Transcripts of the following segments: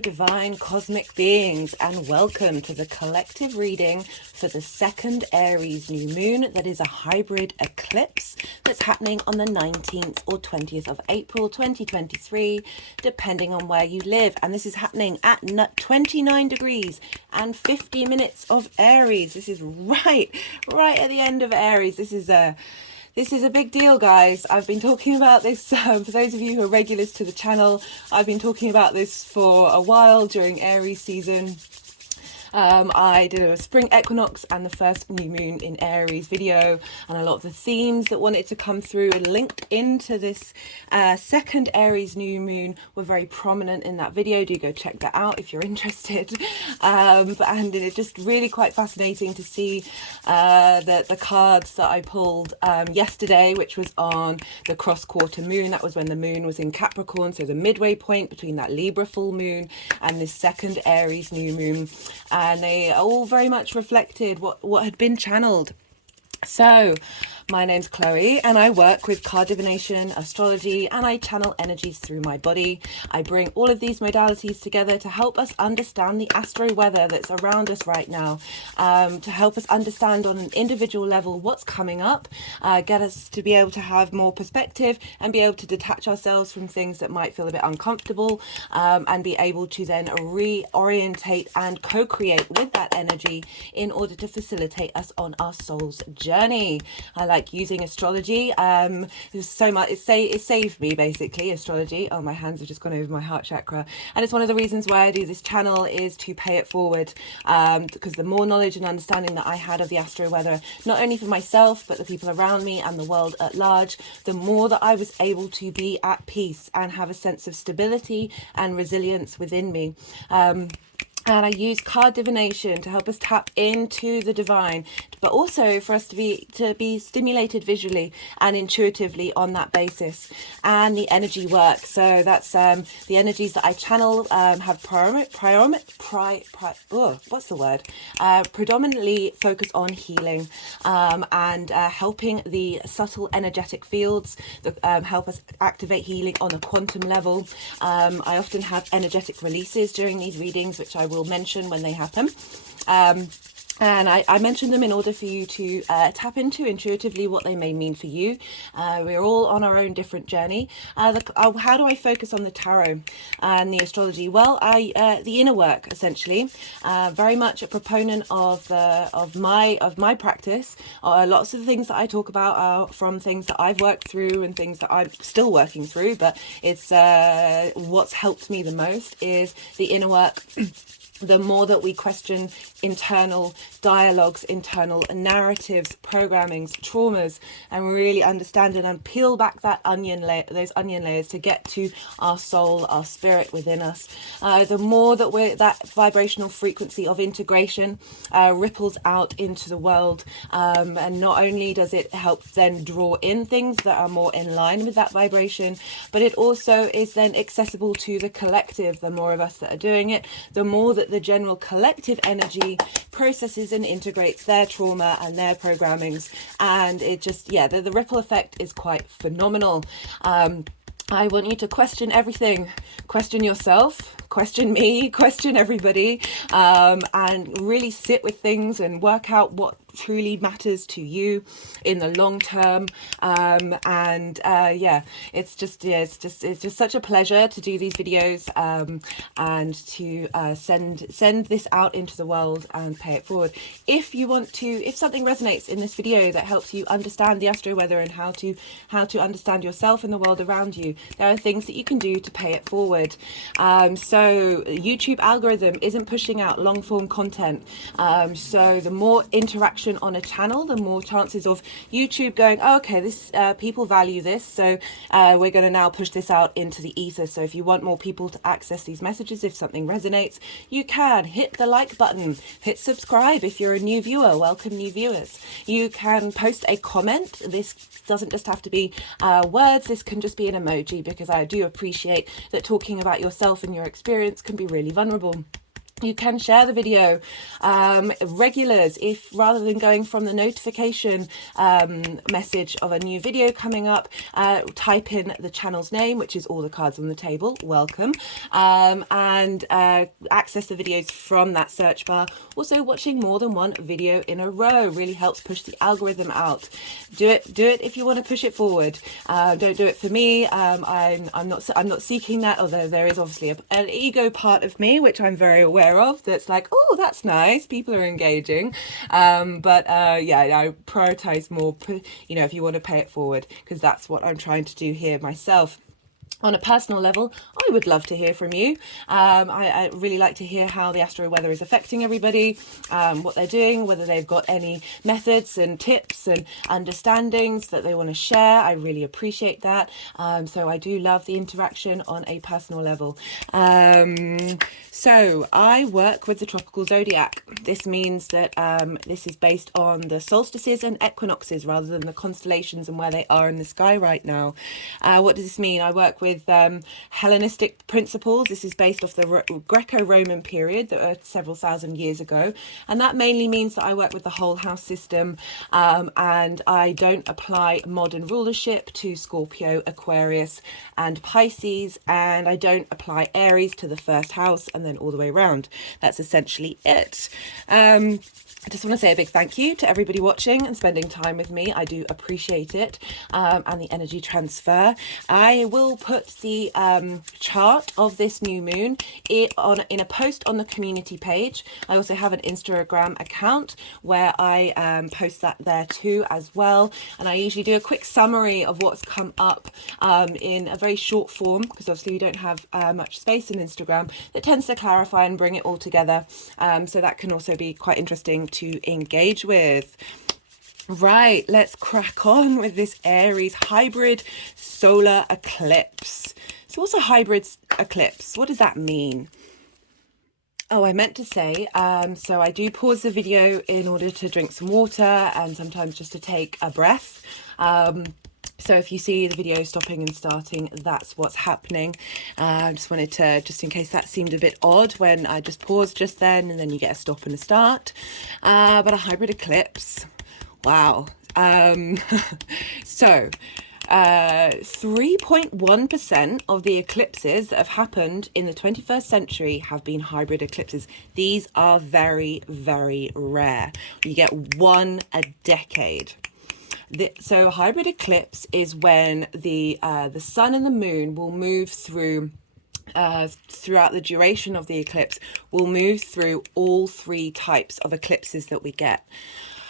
divine cosmic beings, and welcome to the collective reading for the second Aries new moon that is a hybrid eclipse that's happening on the 19th or 20th of April 2023, depending on where you live. And this is happening at 29 degrees and 50 minutes of Aries. This is right at the end of Aries. This is a big deal, guys. I've been talking about this, for those of you who are regulars to the channel, I've been talking about this for a while during Aries season. I did a spring equinox and the first new moon in Aries video, and a lot of the themes that wanted to come through and linked into this second Aries new moon were very prominent in that video. Do go check that out if you're interested. And it's just really quite fascinating to see the cards that I pulled yesterday, which was on the cross quarter moon. That was when the moon was in Capricorn, so the midway point between that Libra full moon and this second Aries new moon. And they all very much reflected what had been channeled. So, my name's Chloe and I work with card divination, astrology, and I channel energies through my body. I bring all of these modalities together to help us understand the astro weather that's around us right now, to help us understand on an individual level what's coming up, get us to be able to have more perspective and be able to detach ourselves from things that might feel a bit uncomfortable, and be able to then reorientate and co-create with that energy in order to facilitate us on our soul's journey. I like using astrology. There's so much, it saved me basically, astrology. Oh, my hands have just gone over my heart chakra, and it's one of the reasons why I do this channel, is to pay it forward, because the more knowledge and understanding that I had of the astro weather, not only for myself but the people around me and the world at large, the more that I was able to be at peace and have a sense of stability and resilience within me. And I use card divination to help us tap into the divine, but also for us to be stimulated visually and intuitively on that basis, and the energy work. So that's the energies that I channel have predominantly focus on healing, and helping the subtle energetic fields that help us activate healing on a quantum level. I often have energetic releases during these readings, which I will mention when they happen. And I mention them in order for you to tap into intuitively what they may mean for you. We're all on our own different journey. How do I focus on the tarot and the astrology? Well, the inner work, essentially. Very much a proponent of my practice. Lots of the things that I talk about are from things that I've worked through and things that I'm still working through. But it's what's helped me the most is the inner work. The more that we question internal dialogues, internal narratives, programmings, traumas, and really understand it and peel back that those onion layers to get to our soul, our spirit within us, the more that that vibrational frequency of integration ripples out into the world, and not only does it help then draw in things that are more in line with that vibration, but it also is then accessible to the collective. The more of us that are doing it, the more that the general collective energy processes and integrates their trauma and their programmings, and it just, the ripple effect is quite phenomenal. I want you to question everything, question yourself, question me, question everybody, and really sit with things and work out what truly matters to you in the long term. It's just such a pleasure to do these videos, and to send this out into the world and pay it forward. If something resonates in this video that helps you understand the astro weather and how to understand yourself and the world around you, there are things that you can do to pay it forward. So YouTube algorithm isn't pushing out long form content, so the more interaction on a channel, the more chances of YouTube going, oh, okay, this people value this, so we're going to now push this out into the ether. So if you want more people to access these messages, if something resonates, you can hit the like button, hit subscribe if you're a new viewer. Welcome new viewers. You can post a comment. This doesn't just have to be words, this can just be an emoji, because I do appreciate that talking about yourself and your experience can be really vulnerable. You can share the video. Regulars, if rather than going from the notification message of a new video coming up, type in the channel's name, which is All the Cards on the Table. Welcome. And access the videos from that search bar. Also, watching more than one video in a row really helps push the algorithm out. Do it if you want to push it forward. Don't do it for me. I'm not seeking that, although there is obviously an ego part of me which I'm very aware of, that's like, oh, that's nice, people are engaging, but yeah, I prioritize more, you know, if you want to pay it forward, because that's what I'm trying to do here myself. On a personal level, I would love to hear from you. I really like to hear how the astro weather is affecting everybody, what they're doing, whether they've got any methods and tips and understandings that they want to share. I really appreciate that. So I do love the interaction on a personal level. So I work with the tropical zodiac. This means that this is based on the solstices and equinoxes rather than the constellations and where they are in the sky right now. What does this mean? I work with Hellenistic principles. This is based off the Greco-Roman period that were several thousand years ago, and that mainly means that I work with the whole house system, and I don't apply modern rulership to Scorpio, Aquarius and Pisces, and I don't apply Aries to the first house and then all the way around. That's essentially it. I just want to say a big thank you to everybody watching and spending time with me. I do appreciate it, and the energy transfer. I will put the chart of this new moon in a post on the community page. I also have an Instagram account where I post that there too as well. And I usually do a quick summary of what's come up in a very short form, because obviously we don't have much space in Instagram. That tends to clarify and bring it all together. So that can also be quite interesting to engage with. Right, let's crack on with this Aries hybrid solar eclipse. So what's a hybrid eclipse? What does that mean? Oh, I meant to say, so I do pause the video in order to drink some water and sometimes just to take a breath. So if you see the video stopping and starting, that's what's happening. I just wanted to, just in case that seemed a bit odd when I just paused just then and then you get a stop and a start. But a hybrid eclipse, wow. So 3.1% of the eclipses that have happened in the 21st century have been hybrid eclipses. These are very, very rare. You get one a decade. So a hybrid eclipse is when the sun and the moon will move through throughout the duration of the eclipse, will move through all three types of eclipses that we get.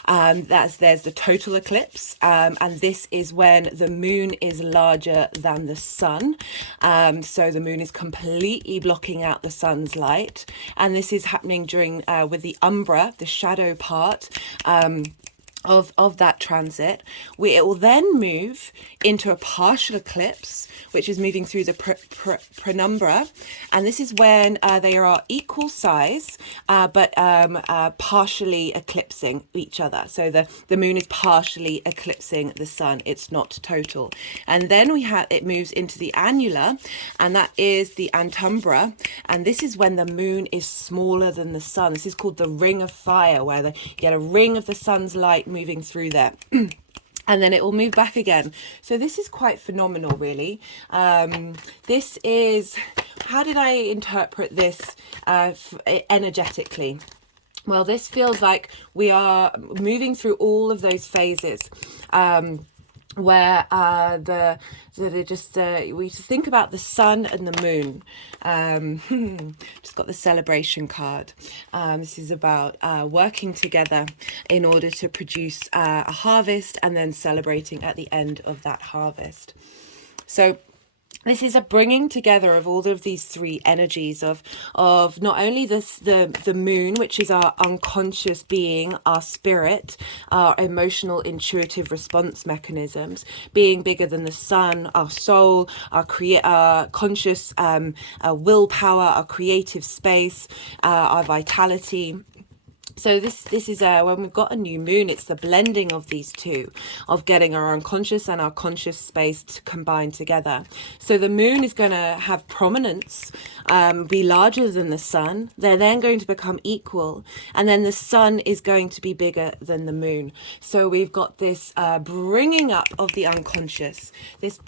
There's the total eclipse, and this is when the moon is larger than the sun. So the moon is completely blocking out the sun's light, and this is happening during with the umbra, the shadow part of that transit. It will then move into a partial eclipse, which is moving through the penumbra, and this is when they are equal size but partially eclipsing each other. So the moon is partially eclipsing the sun, it's not total. And then it moves into the annular, and that is the antumbra, and this is when the moon is smaller than the sun. This is called the ring of fire, where you get a ring of the sun's light moving through there. And then it will move back again. So this is quite phenomenal, really. This is, how did I interpret this energetically? Well, this feels like we are moving through all of those phases where we think about the sun and the moon. Just got the celebration card. This is about working together in order to produce a harvest, and then celebrating at the end of that harvest. So this is a bringing together of all of these three energies of not only the moon, which is our unconscious being, our spirit, our emotional intuitive response mechanisms, being bigger than the sun, our soul, our conscious willpower, our creative space, our vitality. So this is when we've got a new moon, it's the blending of these two, of getting our unconscious and our conscious space to combine together. So the moon is going to have prominence, be larger than the sun. They're then going to become equal, and then the sun is going to be bigger than the moon. So we've got this bringing up of the unconscious, this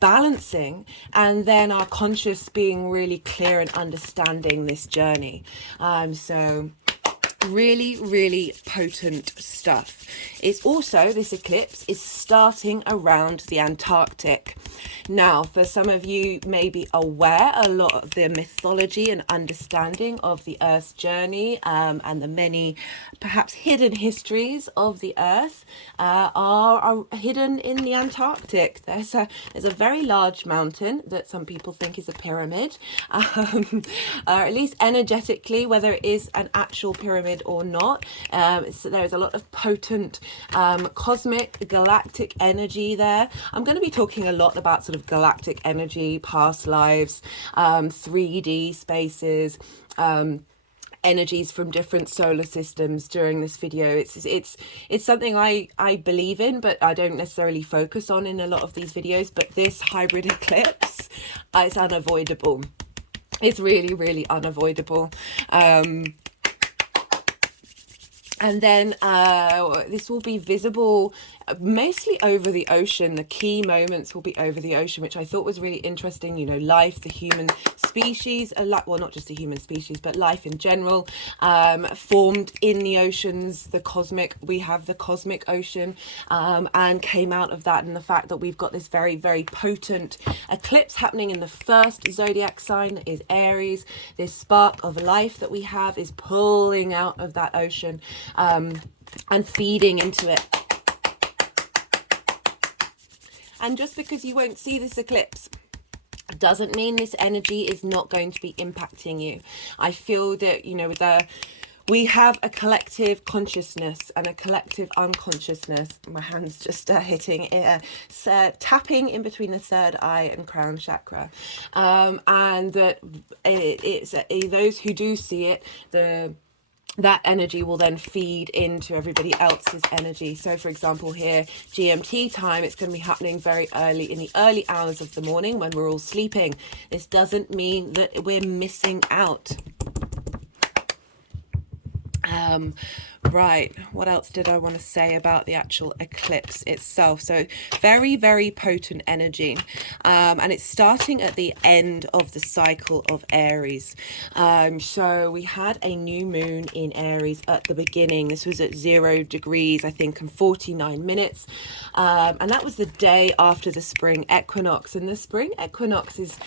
balancing, and then our conscious being really clear and understanding this journey. So really, really potent stuff. It's also, this eclipse is starting around the Antarctic. Now, for some of you may be aware, a lot of the mythology and understanding of the Earth's journey and the many perhaps hidden histories of the Earth are hidden in the Antarctic. There's a very large mountain that some people think is a pyramid, or at least energetically, whether it is an actual pyramid or not. So there's a lot of potent cosmic galactic energy there. I'm going to be talking a lot about sort of galactic energy, past lives, 3D spaces, energies from different solar systems during this video. It's something I believe in, but I don't necessarily focus on in a lot of these videos. But this hybrid eclipse, it's unavoidable. It's really, really unavoidable. And then this will be visible mostly over the ocean. The key moments will be over the ocean, which I thought was really interesting. You know, life, the human species, well, not just the human species, but life in general, formed in the oceans, we have the cosmic ocean, and came out of that. And the fact that we've got this very, very potent eclipse happening in the first zodiac sign, that is Aries. This spark of life that we have is pulling out of that ocean and feeding into it. And just because you won't see this eclipse doesn't mean this energy is not going to be impacting you. I feel that, you know, we have a collective consciousness and a collective unconsciousness. My hand's just hitting, tapping in between the third eye and crown chakra. And that it's those who do see it, that energy will then feed into everybody else's energy. So for example, here, GMT time, it's going to be happening very early, in the early hours of the morning when we're all sleeping. This doesn't mean that we're missing out. Right, what else did I want to say about the actual eclipse itself? So very, very potent energy, and it's starting at the end of the cycle of Aries. So we had a new moon in Aries at the beginning. This was at 0 degrees, I think, and 49 minutes, and that was the day after the spring equinox. And the spring equinox is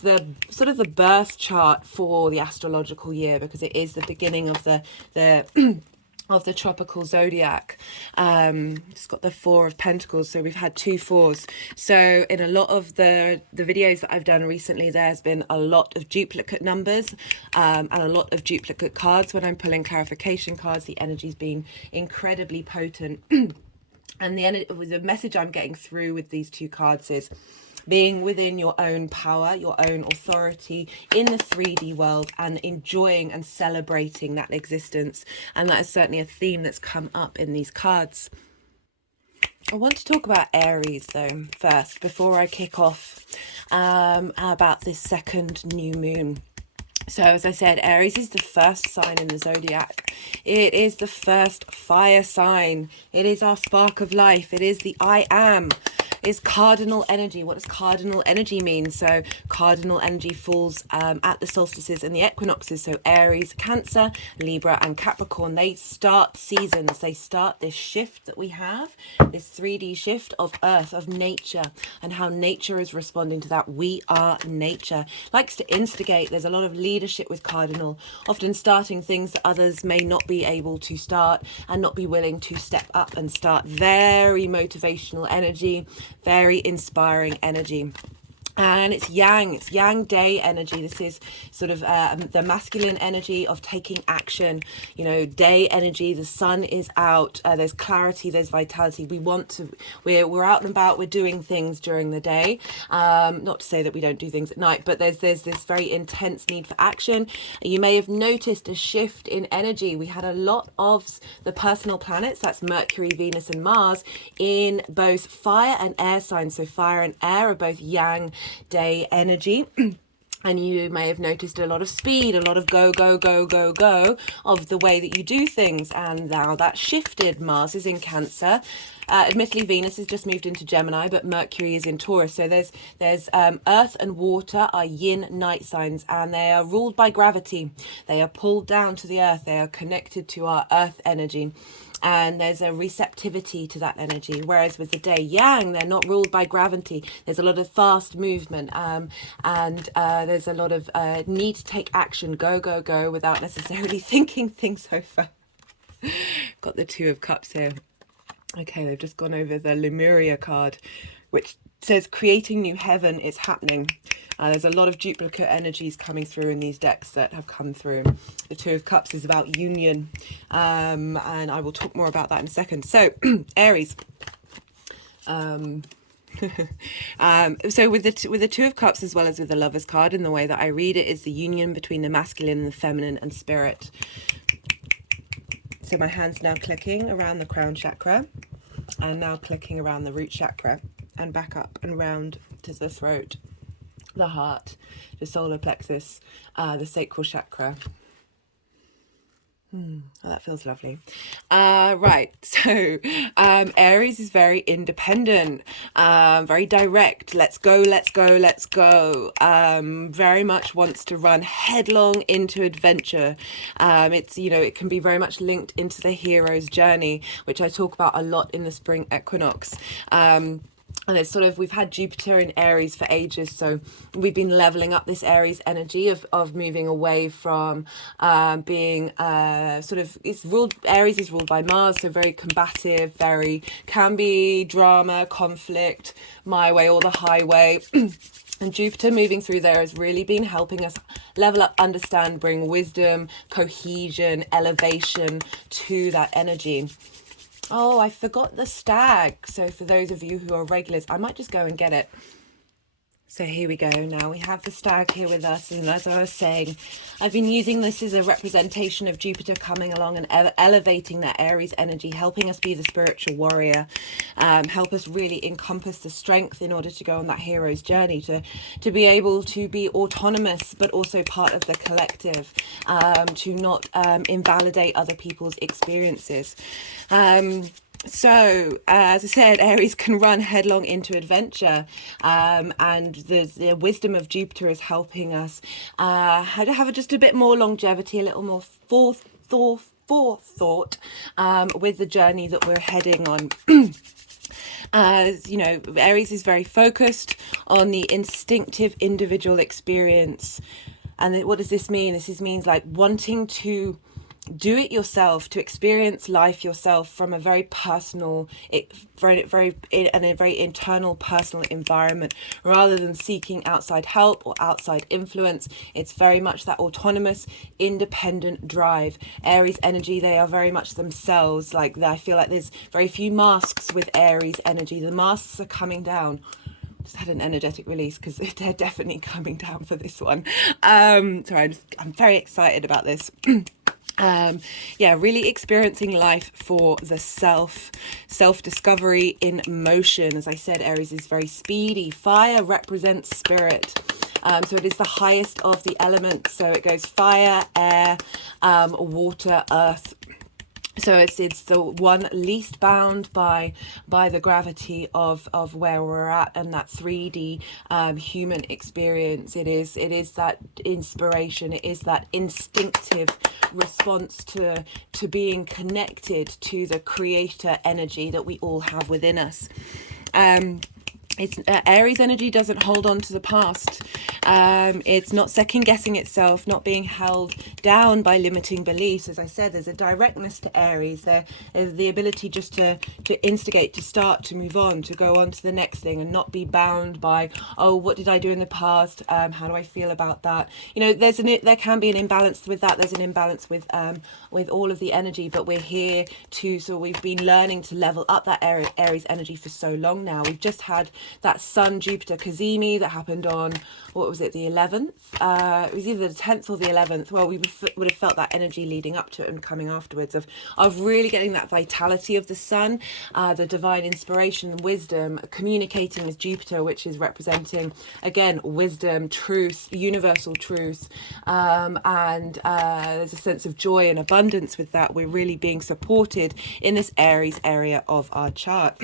the sort of the birth chart for the astrological year, because it is the beginning of the of the tropical zodiac. It's got the 4 of Pentacles, so we've had 2 4s. So in a lot of the videos that I've done recently, there's been a lot of duplicate numbers and a lot of duplicate cards. When I'm pulling clarification cards, the energy's been incredibly potent. And the message I'm getting through with these 2 cards is being within your own power, your own authority in the 3D world, and enjoying and celebrating that existence. And that is certainly a theme that's come up in these cards. I want to talk about Aries though first, before I kick off about this second new moon. So as I said, Aries is the first sign in the zodiac. It is the first fire sign. It is our spark of life. It is the I am. Is cardinal energy. What does cardinal energy mean? So cardinal energy falls at the solstices and the equinoxes. So Aries, Cancer, Libra and Capricorn, they start seasons. They start this shift that we have, this 3D shift of earth, of nature, and how nature is responding to that. We are nature. Likes to instigate. There's a lot of leadership with cardinal, often starting things that others may not be able to start and not be willing to step up and start. Very motivational energy, very inspiring energy. And it's yang day energy. This is sort of the masculine energy of taking action, you know, day energy. The sun is out, there's clarity, there's vitality. We're out and about, we're doing things during the day. Not to say that we don't do things at night, but there's this very intense need for action. You may have noticed a shift in energy. We had a lot of the personal planets, that's Mercury, Venus and Mars, in both fire and air signs. So fire and air are both yang day energy. And you may have noticed a lot of speed, a lot of go of the way that you do things. And now that's shifted. Mars is in Cancer. Admittedly, Venus has just moved into Gemini, but Mercury is in Taurus. So there's earth and water are yin night signs, and they are ruled by gravity. They are pulled down to the earth. They are connected to our earth energy. And there's a receptivity to that energy, whereas with the day yang, they're not ruled by gravity. There's a lot of fast movement, and there's a lot of need to take action, go without necessarily thinking things over. Got the Two of Cups here. Okay, they've just gone over the Lemurian card, which says creating new heaven is happening. There's a lot of duplicate energies coming through in these decks that have come through. The Two of Cups is about union, and I will talk more about that in a second. So, Aries. So with the Two of Cups, as well as with the Lovers card, in the way that I read it, is the union between the masculine and the feminine and spirit. So my hand's now clicking around the crown chakra, and now clicking around the root chakra, and back up and round to the throat, the heart, the solar plexus, the sacral chakra. Oh, that feels lovely. Right, so Aries is very independent, very direct. Let's go. Very much wants to run headlong into adventure. It's, you know, it can be very much linked into the hero's journey, which I talk about a lot in the spring equinox. And it's sort of, we've had Jupiter in Aries for ages, so we've been leveling up this Aries energy of moving away from being sort of, Aries is ruled by Mars, so very combative, can be drama, conflict, my way or the highway. And Jupiter moving through there has really been helping us level up, understand, bring wisdom, cohesion, elevation to that energy. Oh, I forgot the stag. So for those of you who are regulars, I might just go and get it. So here we go. Now we have the stag here with us. And as I was saying, I've been using this as a representation of Jupiter coming along and elevating that Aries energy, helping us be the spiritual warrior, help us really encompass the strength in order to go on that hero's journey, to be able to be autonomous, but also part of the collective, to not invalidate other people's experiences. So, as I said, Aries can run headlong into adventure, and the wisdom of Jupiter is helping us have just a bit more longevity, a little more forethought with the journey that we're heading on. As you know, Aries is very focused on the instinctive individual experience. And what does this mean? This means like wanting to do it yourself, to experience life yourself from a very personal, in a very internal, personal environment, rather than seeking outside help or outside influence. It's very much that autonomous, independent drive. Aries energy, they are very much themselves. Like, I feel like there's very few masks with Aries energy. The masks are coming down. Just had an energetic release because they're definitely coming down for this one. Sorry, I'm very excited about this. Really experiencing life for the self-discovery in motion. As I said, Aries is very speedy. Fire represents spirit. So it is the highest of the elements. So it goes fire, air, water, earth. So it's the one least bound by the gravity of where we're at, and that 3D human experience. It is that inspiration. It is that instinctive response to being connected to the creator energy that we all have within us. It's Aries energy doesn't hold on to the past. It's not second guessing itself, not being held down by limiting beliefs. As I said, there's a directness to Aries. There is the ability just to instigate, to start, to move on, to go on to the next thing, and not be bound by, oh, what did I do in the past? How do I feel about that? You know, there can be an imbalance with that. There's an imbalance with all of the energy, but we're here to, so we've been learning to level up that Aries energy for so long now. We've just had that Sun Jupiter Cazimi that happened on, what was it, the 11th? It was either the 10th or the 11th. Well, we would have felt that energy leading up to it and coming afterwards of really getting that vitality of the sun, the divine inspiration and wisdom, communicating with Jupiter, which is representing, again, wisdom, truth, universal truth. And there's a sense of joy and abundance with that. We're really being supported in this Aries area of our chart.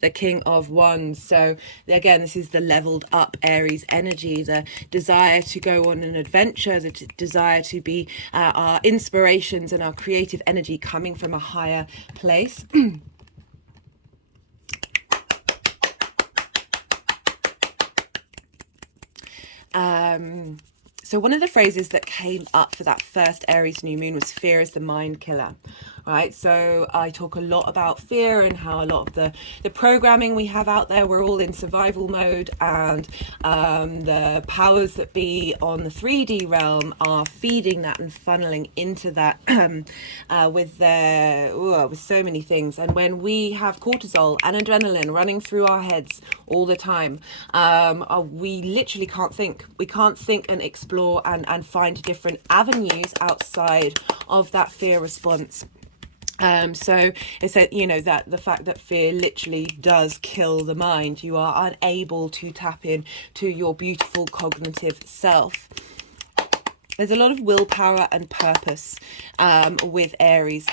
The King of Wands. So again, this is the leveled up Aries energy, the desire to go on an adventure, the desire to be our inspirations and our creative energy coming from a higher place. So one of the phrases that came up for that first Aries new moon was fear is the mind killer, right? So I talk a lot about fear and how a lot of the programming we have out there, we're all in survival mode, and the powers that be on the 3D realm are feeding that and funneling into that with so many things. And when we have cortisol and adrenaline running through our heads all the time, we literally can't think. We can't think and explore and find different avenues outside of that fear response. So it's that, you know, that the fact that fear literally does kill the mind. You are unable to tap in to your beautiful cognitive self. There's a lot of willpower and purpose with Aries.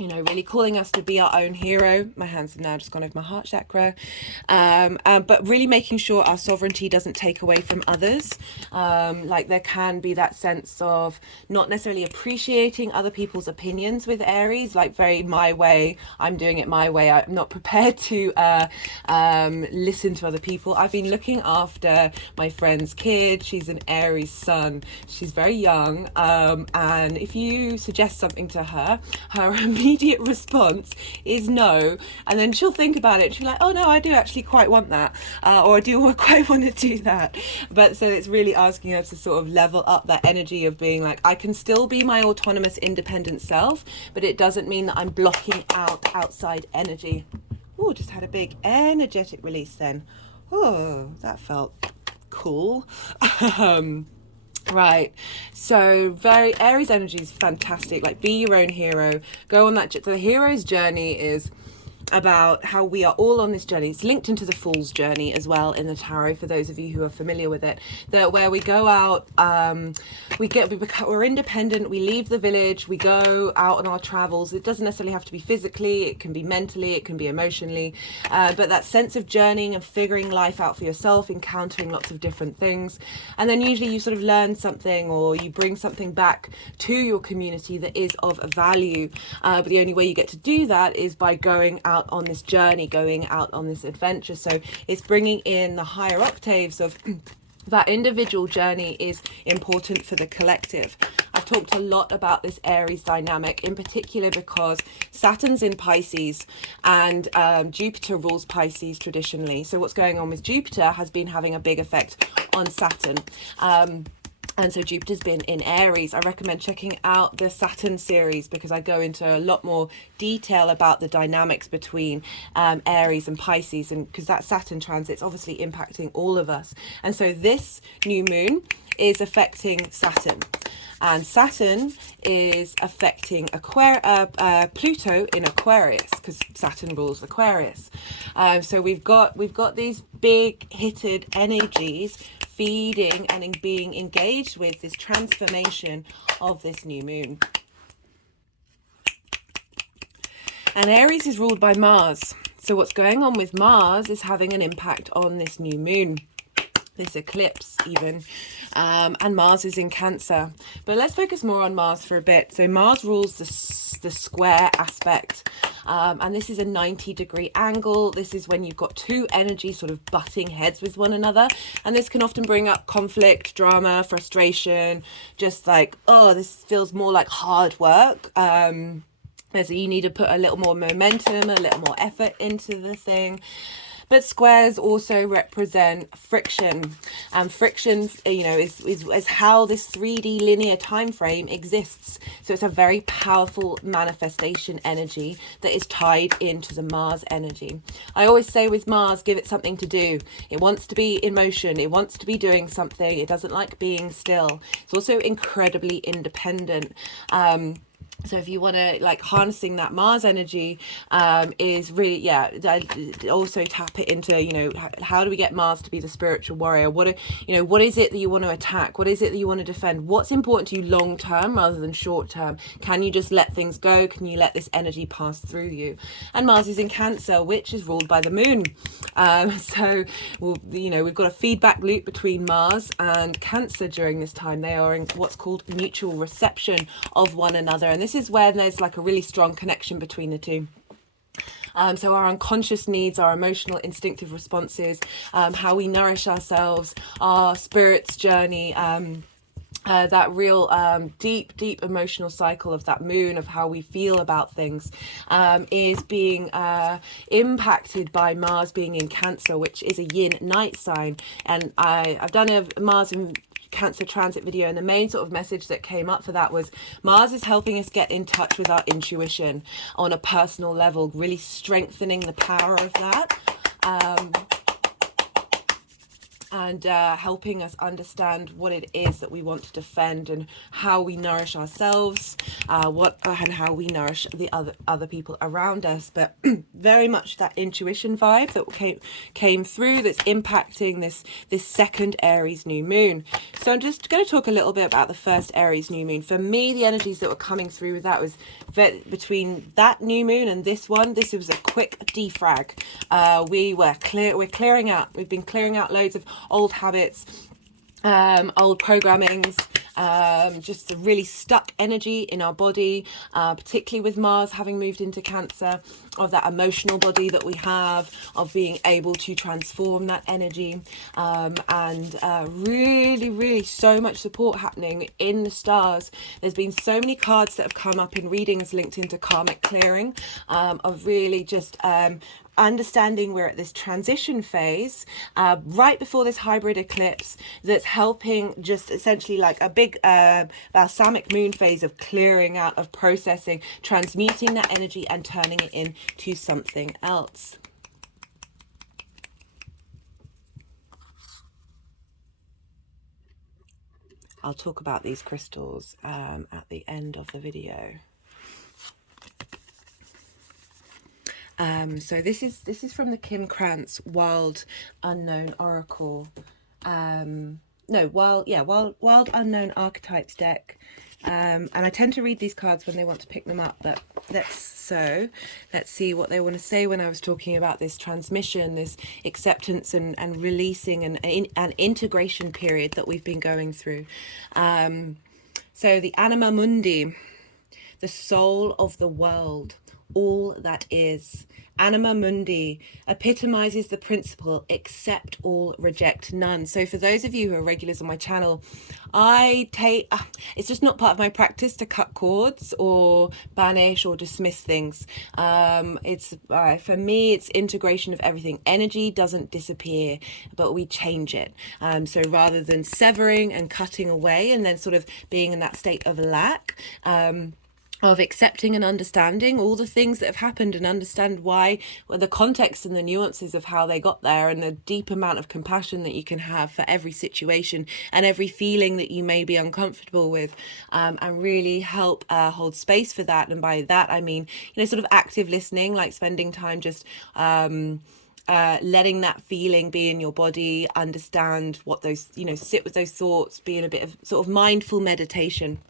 You know, really calling us to be our own hero. My hands have now just gone over my heart chakra. But really making sure our sovereignty doesn't take away from others. Like there can be that sense of not necessarily appreciating other people's opinions with Aries, like very my way, I'm doing it my way. I'm not prepared to listen to other people. I've been looking after my friend's kid. She's an Aries sun. She's very young. And if you suggest something to her, her immediate response is no, and then she'll think about it. She'll be like, oh no, I do actually quite want that, or I do quite want to do that. But so it's really asking us to sort of level up that energy of being like, I can still be my autonomous independent self, but it doesn't mean that I'm blocking out outside energy. Oh, just had a big energetic release then. Oh, that felt cool. Right, so very Aries energy is fantastic. Like, be your own hero, go on that. The hero's journey is about how we are all on this journey. It's linked into the Fool's journey as well in the tarot, for those of you who are familiar with it, that where we go out, we're independent, we leave the village, we go out on our travels. It doesn't necessarily have to be physically, it can be mentally, it can be emotionally, but that sense of journeying and figuring life out for yourself, encountering lots of different things, and then usually you sort of learn something or you bring something back to your community that is of value, but the only way you get to do that is by going out on this journey, going out on this adventure. So it's bringing in the higher octaves of that individual journey is important for the collective. I've talked a lot about this Aries dynamic in particular because Saturn's in Pisces and Jupiter rules Pisces traditionally. So what's going on with Jupiter has been having a big effect on Saturn. And so Jupiter's been in Aries. I recommend checking out the Saturn series because I go into a lot more detail about the dynamics between Aries and Pisces, and because that Saturn transit's obviously impacting all of us. And so this new moon is affecting Saturn. And Saturn is affecting Pluto in Aquarius, because Saturn rules Aquarius. So we've got these big hitted energies feeding and being engaged with this transformation of this new moon. And Aries is ruled by Mars. So what's going on with Mars is having an impact on this new moon, this eclipse even, and Mars is in Cancer. But let's focus more on Mars for a bit. So Mars rules the square aspect. And this is a 90-degree angle. This is when you've got two energies sort of butting heads with one another. And this can often bring up conflict, drama, frustration, just like, oh, this feels more like hard work. So you need to put a little more momentum, a little more effort into the thing. But squares also represent friction, and friction, you know, is how this 3D linear time frame exists. So it's a very powerful manifestation energy that is tied into the Mars energy. I always say with Mars, give it something to do. It wants to be in motion. It wants to be doing something. It doesn't like being still. It's also incredibly independent. So if you want to like harnessing that Mars energy is really, yeah, also tap it into, you know, how do we get Mars to be the spiritual warrior? What is it that you want to attack? What is it that you want to defend? What's important to you long term rather than short term? Can you just let things go? Can you let this energy pass through you? And Mars is in Cancer, which is ruled by the moon. So, you know, we've got a feedback loop between Mars and Cancer during this time. They are in what's called mutual reception of one another. And this is where there's like a really strong connection between the two. So our unconscious needs, our emotional instinctive responses, how we nourish ourselves, our spirit's journey, that real deep emotional cycle of that moon, of how we feel about things, is being impacted by Mars being in Cancer, which is a yin night sign. And I've done a Mars in Cancer transit video, and the main sort of message that came up for that was Mars is helping us get in touch with our intuition on a personal level, really strengthening the power of that. And helping us understand what it is that we want to defend and how we nourish ourselves, and how we nourish the other people around us. But very much that intuition vibe that came through, that's impacting this second Aries new moon. So I'm just going to talk a little bit about the first Aries new moon. For me, the energies that were coming through with that was between that new moon and this one. This was a quick defrag. We're clearing out. We've been clearing out loads of old habits, old programmings, just a really stuck energy in our body, particularly with Mars having moved into Cancer, of that emotional body that we have, of being able to transform that energy, and really so much support happening in the stars. There's been so many cards that have come up in readings linked into karmic clearing, of really just understanding we're at this transition phase right before this hybrid eclipse, that's helping just essentially like a big balsamic moon phase of clearing out, of processing, transmuting that energy and turning it into something else. I'll talk about these crystals at the end of the video. So this is from the Kim Krans Wild Unknown Oracle. Wild Unknown Archetypes deck. And I tend to read these cards when they want to pick them up, but let's see what they want to say when I was talking about this transmission, this acceptance and releasing and an integration period that we've been going through. So the Anima Mundi, the soul of the world, all that is. Anima Mundi epitomizes the principle accept all, reject none. So for those of you who are regulars on my channel, it's just not part of my practice to cut cords or banish or dismiss things. It's for me, it's integration of everything. Energy doesn't disappear, but we change it. So rather than severing and cutting away and then sort of being in that state of lack, of accepting and understanding all the things that have happened, and understand why, the context and the nuances of how they got there, and the deep amount of compassion that you can have for every situation and every feeling that you may be uncomfortable with, and really help hold space for that. And by that I mean, you know, sort of active listening, like spending time just letting that feeling be in your body, understand what those, you know, sit with those thoughts, be in a bit of sort of mindful meditation.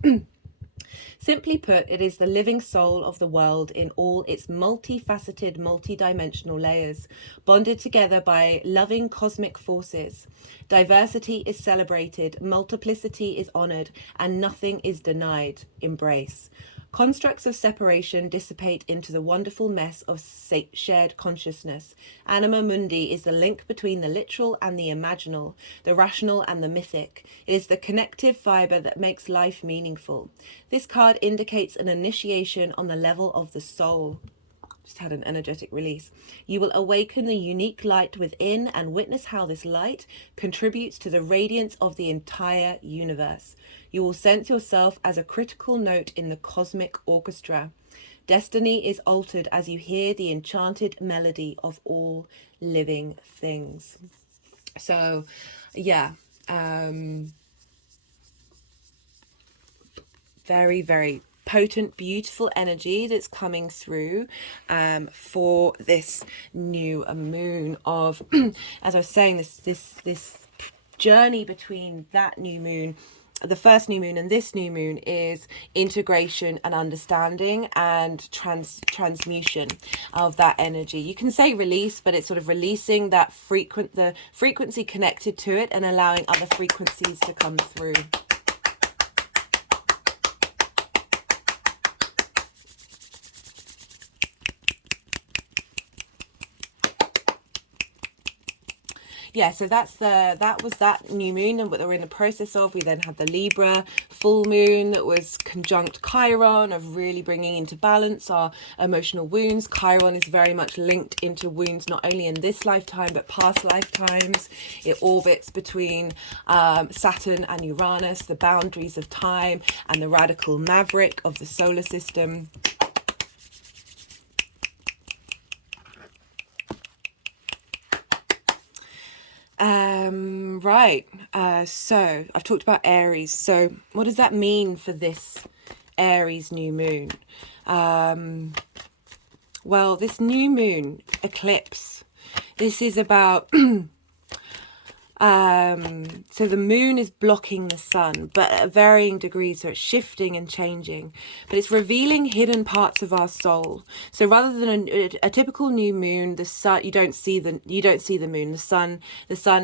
Simply put, it is the living soul of the world in all its multifaceted, multidimensional layers, bonded together by loving cosmic forces. Diversity is celebrated, multiplicity is honored, and nothing is denied. Embrace. Constructs of separation dissipate into the wonderful mess of shared consciousness. Anima mundi is the link between the literal and the imaginal, the rational and the mythic. It is the connective fiber that makes life meaningful. This card indicates an initiation on the level of the soul. Just had an energetic release. You will awaken the unique light within and witness how this light contributes to the radiance of the entire universe. You will sense yourself as a critical note in the cosmic orchestra. Destiny is altered as you hear the enchanted melody of all living things. So, yeah, very, very potent, beautiful energy that's coming through for this new moon of, as I was saying, this journey between that new moon, the first new moon, and this new moon is integration and understanding and transmutation of that energy. You can say release, but it's sort of releasing that the frequency connected to it and allowing other frequencies to come through. Yeah, so that was that new moon and what we're in the process of. We then had the Libra full moon that was conjunct Chiron, of really bringing into balance our emotional wounds. Chiron is very much linked into wounds not only in this lifetime but past lifetimes. It orbits between Saturn and Uranus, the boundaries of time, and the radical maverick of the solar system. Right, so I've talked about Aries. So what does that mean for this Aries new moon? Well, this new moon eclipse, this is about so the moon is blocking the sun, but at varying degrees, so it's shifting and changing, but it's revealing hidden parts of our soul. So rather than a typical new moon, the sun, you don't see the moon. The sun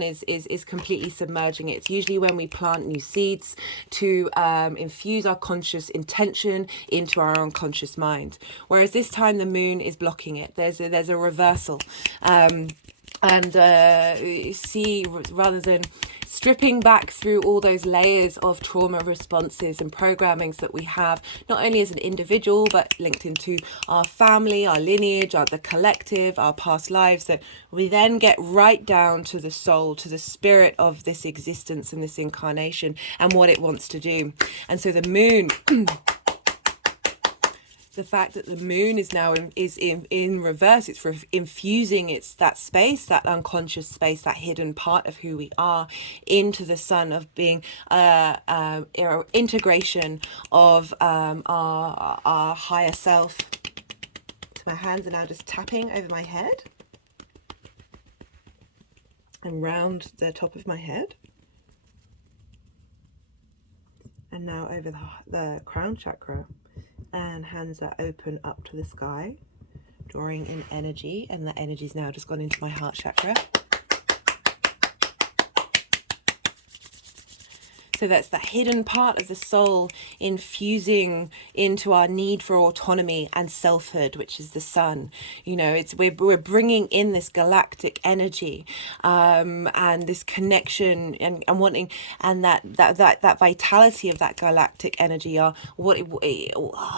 is completely submerging it. It's usually when we plant new seeds to infuse our conscious intention into our unconscious mind, whereas this time the moon is blocking it. There's a reversal. See, rather than stripping back through all those layers of trauma responses and programmings that we have, not only as an individual, but linked into our family, our lineage, the collective, our past lives, that we then get right down to the soul, to the spirit of this existence and this incarnation and what it wants to do. And so the moon... the fact that the moon is now in reverse, it's infusing that space, that unconscious space, that hidden part of who we are into the sun, of being integration of our higher self. So my hands are now just tapping over my head and round the top of my head, and now over the crown chakra. And hands are open up to the sky, drawing in energy, and that energy's now just gone into my heart chakra. So that's that hidden part of the soul infusing into our need for autonomy and selfhood, which is the sun. You know, we're bringing in this galactic energy, and this connection and wanting, and that vitality of that galactic energy are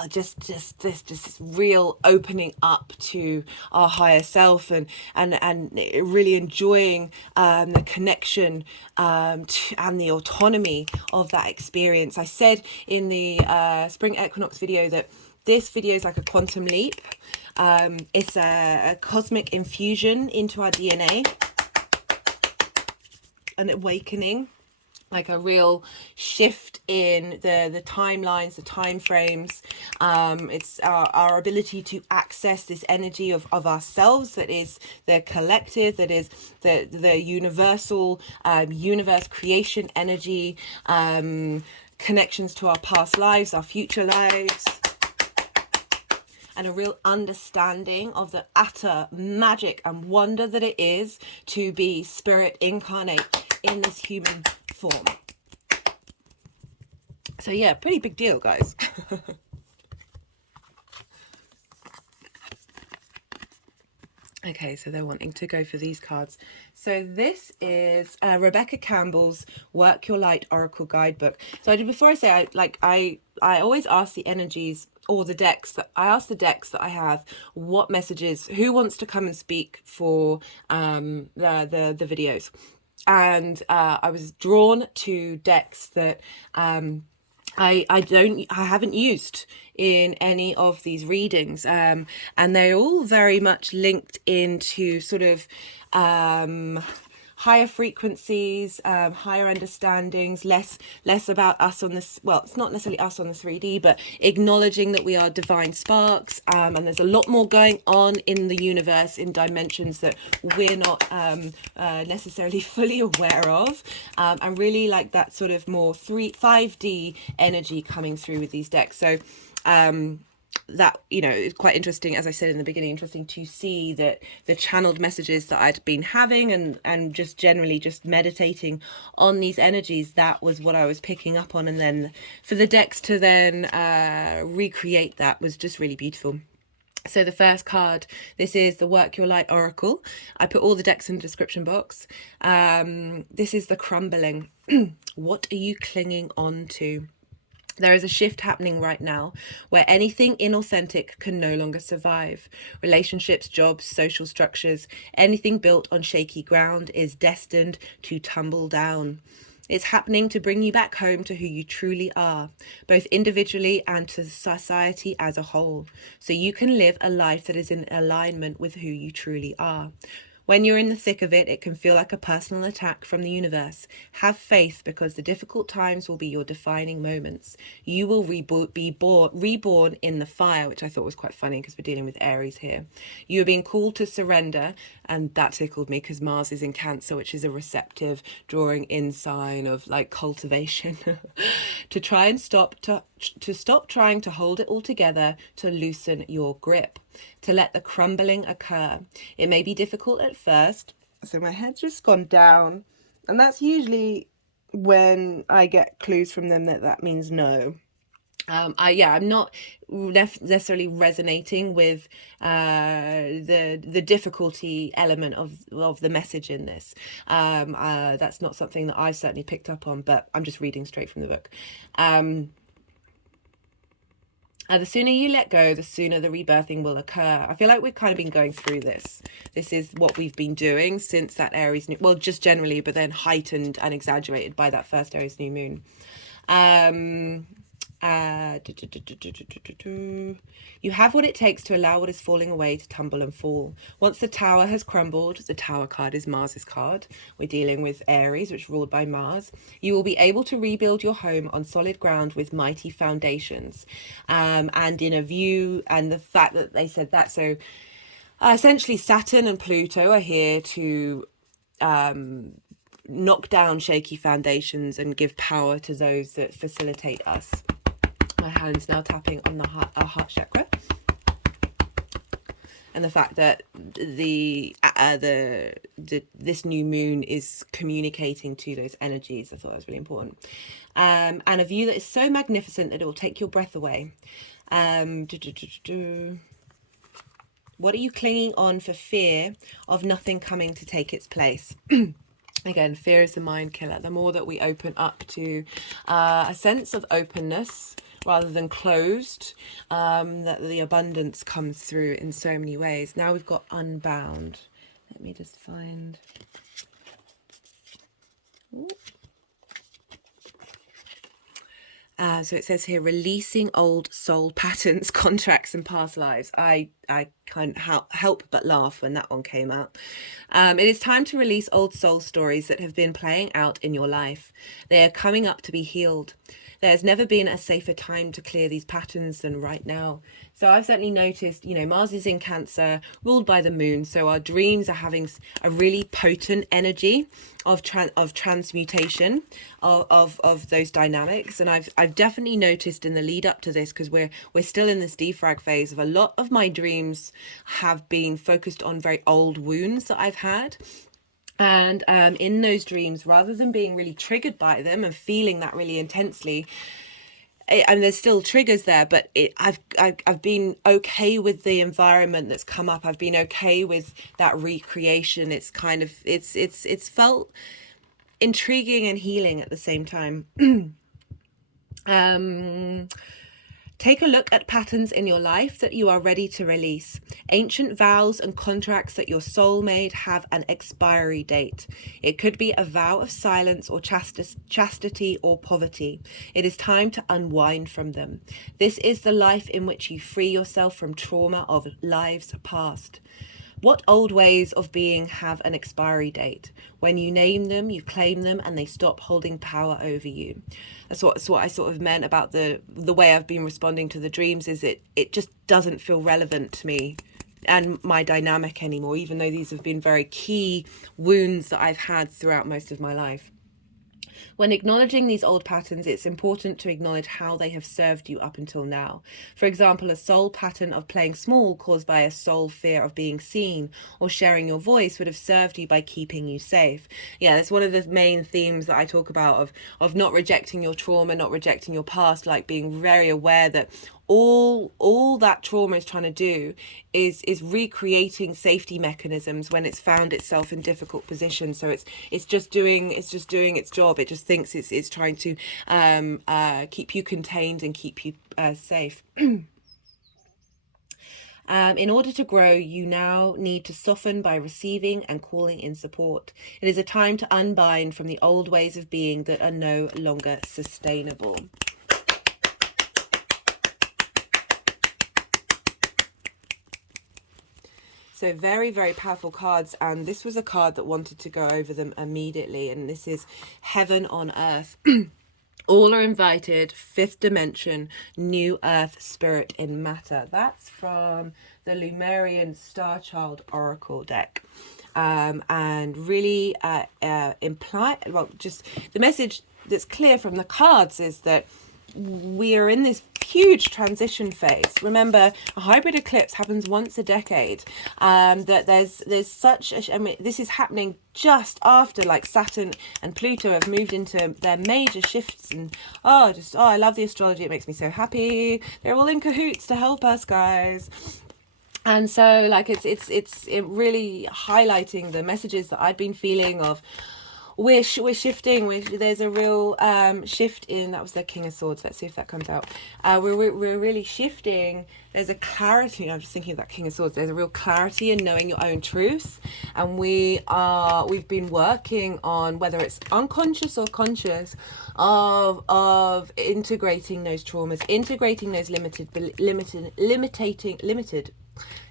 just this real opening up to our higher self, and really enjoying the connection and the autonomy of that experience. I said in the spring equinox video that this video is like a quantum leap. It's a cosmic infusion into our DNA, an awakening, like a real shift in the timelines, the time frames. It's our ability to access this energy of ourselves, that is the collective, that is the universal universe creation energy, connections to our past lives, our future lives, and a real understanding of the utter magic and wonder that it is to be spirit incarnate in this human form. So yeah, pretty big deal, guys. Okay, so they're wanting to go for these cards. So this is Rebecca Campbell's Work Your Light Oracle Guidebook. So before I say, I always ask the energies or the decks that I ask the decks that I have what messages, who wants to come and speak for the videos, and I was drawn to decks that I haven't used in any of these readings, and they're all very much linked into sort of higher frequencies, higher understandings, less about us on this, well, it's not necessarily us on the 3D, but acknowledging that we are divine sparks, and there's a lot more going on in the universe in dimensions that we're not necessarily fully aware of, and really like that sort of more 5D energy coming through with these decks. So that, you know, it's quite interesting, as I said in the beginning, interesting to see that the channeled messages that I'd been having and just generally just meditating on these energies, that was what I was picking up on. And then for the decks to then recreate that was just really beautiful. So the first card, this is the Work Your Light Oracle. I put all the decks in the description box. This is the crumbling. What are you clinging on to? There is a shift happening right now where anything inauthentic can no longer survive. Relationships, jobs, social structures, anything built on shaky ground is destined to tumble down. It's happening to bring you back home to who you truly are, both individually and to society as a whole, so you can live a life that is in alignment with who you truly are. When you're in the thick of it, it can feel like a personal attack from the universe. Have faith, because the difficult times will be your defining moments. You will be reborn in the fire, which I thought was quite funny because we're dealing with Aries here. You are being called to surrender, and that tickled me because Mars is in Cancer, which is a receptive, drawing in sign of like cultivation. To try and stop trying to hold it all together, to loosen your grip, to let the crumbling occur. It may be difficult at first. So my head's just gone down, and that's usually when I get clues from them that means no. I'm not necessarily resonating with the difficulty element of the message in this. That's not something that I certainly picked up on, but I'm just reading straight from the book. The sooner you let go, the sooner the rebirthing will occur. I feel like we've kind of been going through this. This is what we've been doing since that Aries new, well, just generally, but then heightened and exaggerated by that first Aries new moon. You have what it takes to allow what is falling away to tumble and fall. Once the tower has crumbled, the tower card is Mars's card. We're dealing with Aries, which is ruled by Mars. You will be able to rebuild your home on solid ground with mighty foundations. And in a view, and the fact that they said that, so essentially Saturn and Pluto are here to knock down shaky foundations and give power to those that facilitate us. My hand's now tapping on the heart chakra, and the fact that this new moon is communicating to those energies, I thought that was really important. And a view that is so magnificent that it will take your breath away. What are you clinging on for fear of nothing coming to take its place? Again, fear is the mind killer. The more that we open up to a sense of openness rather than closed, that the abundance comes through in so many ways. Now we've got unbound. Let me just find... so it says here, releasing old soul patterns, contracts and past lives. I can't help but laugh when that one came out. It is time to release old soul stories that have been playing out in your life. They are coming up to be healed. There's never been a safer time to clear these patterns than right now. So I've certainly noticed, you know, Mars is in Cancer, ruled by the moon. So our dreams are having a really potent energy of transmutation of those dynamics. And I've definitely noticed in the lead up to this, because we're still in this defrag phase, of a lot of my dreams have been focused on very old wounds that I've had. And in those dreams, rather than being really triggered by them and feeling that really intensely, and there's still triggers there, but I've been okay with the environment that's come up. I've been okay with that recreation. It's kind of it's felt intriguing and healing at the same time. Take a look at patterns in your life that you are ready to release. Ancient vows and contracts that your soul made have an expiry date. It could be a vow of silence or chastity or poverty. It is time to unwind from them. This is the life in which you free yourself from trauma of lives past. What old ways of being have an expiry date? When you name them, you claim them, and they stop holding power over you. That's what I sort of meant about the way I've been responding to the dreams, is it just doesn't feel relevant to me and my dynamic anymore, even though these have been very key wounds that I've had throughout most of my life. When acknowledging these old patterns, it's important to acknowledge how they have served you up until now. For example, a soul pattern of playing small caused by a soul fear of being seen or sharing your voice would have served you by keeping you safe. Yeah, that's one of the main themes that I talk about of not rejecting your trauma, not rejecting your past, like being very aware that all that trauma is trying to do is recreating safety mechanisms when it's found itself in difficult positions. So it's just doing its job. It just thinks it's trying to keep you contained and keep you safe. In order to grow, you now need to soften by receiving and calling in support. It is a time to unbind from the old ways of being that are no longer sustainable. So very, very powerful cards. And this was a card that wanted to go over them immediately. And this is Heaven on Earth. All are invited, fifth dimension, new earth, spirit in matter. That's from the Lemurian Starchild Oracle deck. And really just the message that's clear from the cards is that we are in this huge transition phase. Remember, a hybrid eclipse happens once a decade. That there's such a, I mean, this is happening just after like Saturn and Pluto have moved into their major shifts, and I love the astrology. It makes me so happy. They're all in cahoots to help us, guys. And so like it's really highlighting the messages that I've been feeling of we're shifting. There's a real shift in, that was the King of Swords. Let's see if that comes out. We're really shifting. There's a clarity. I'm just thinking of that King of Swords. There's a real clarity in knowing your own truth, and we've been working on, whether it's unconscious or conscious, of integrating those traumas, integrating those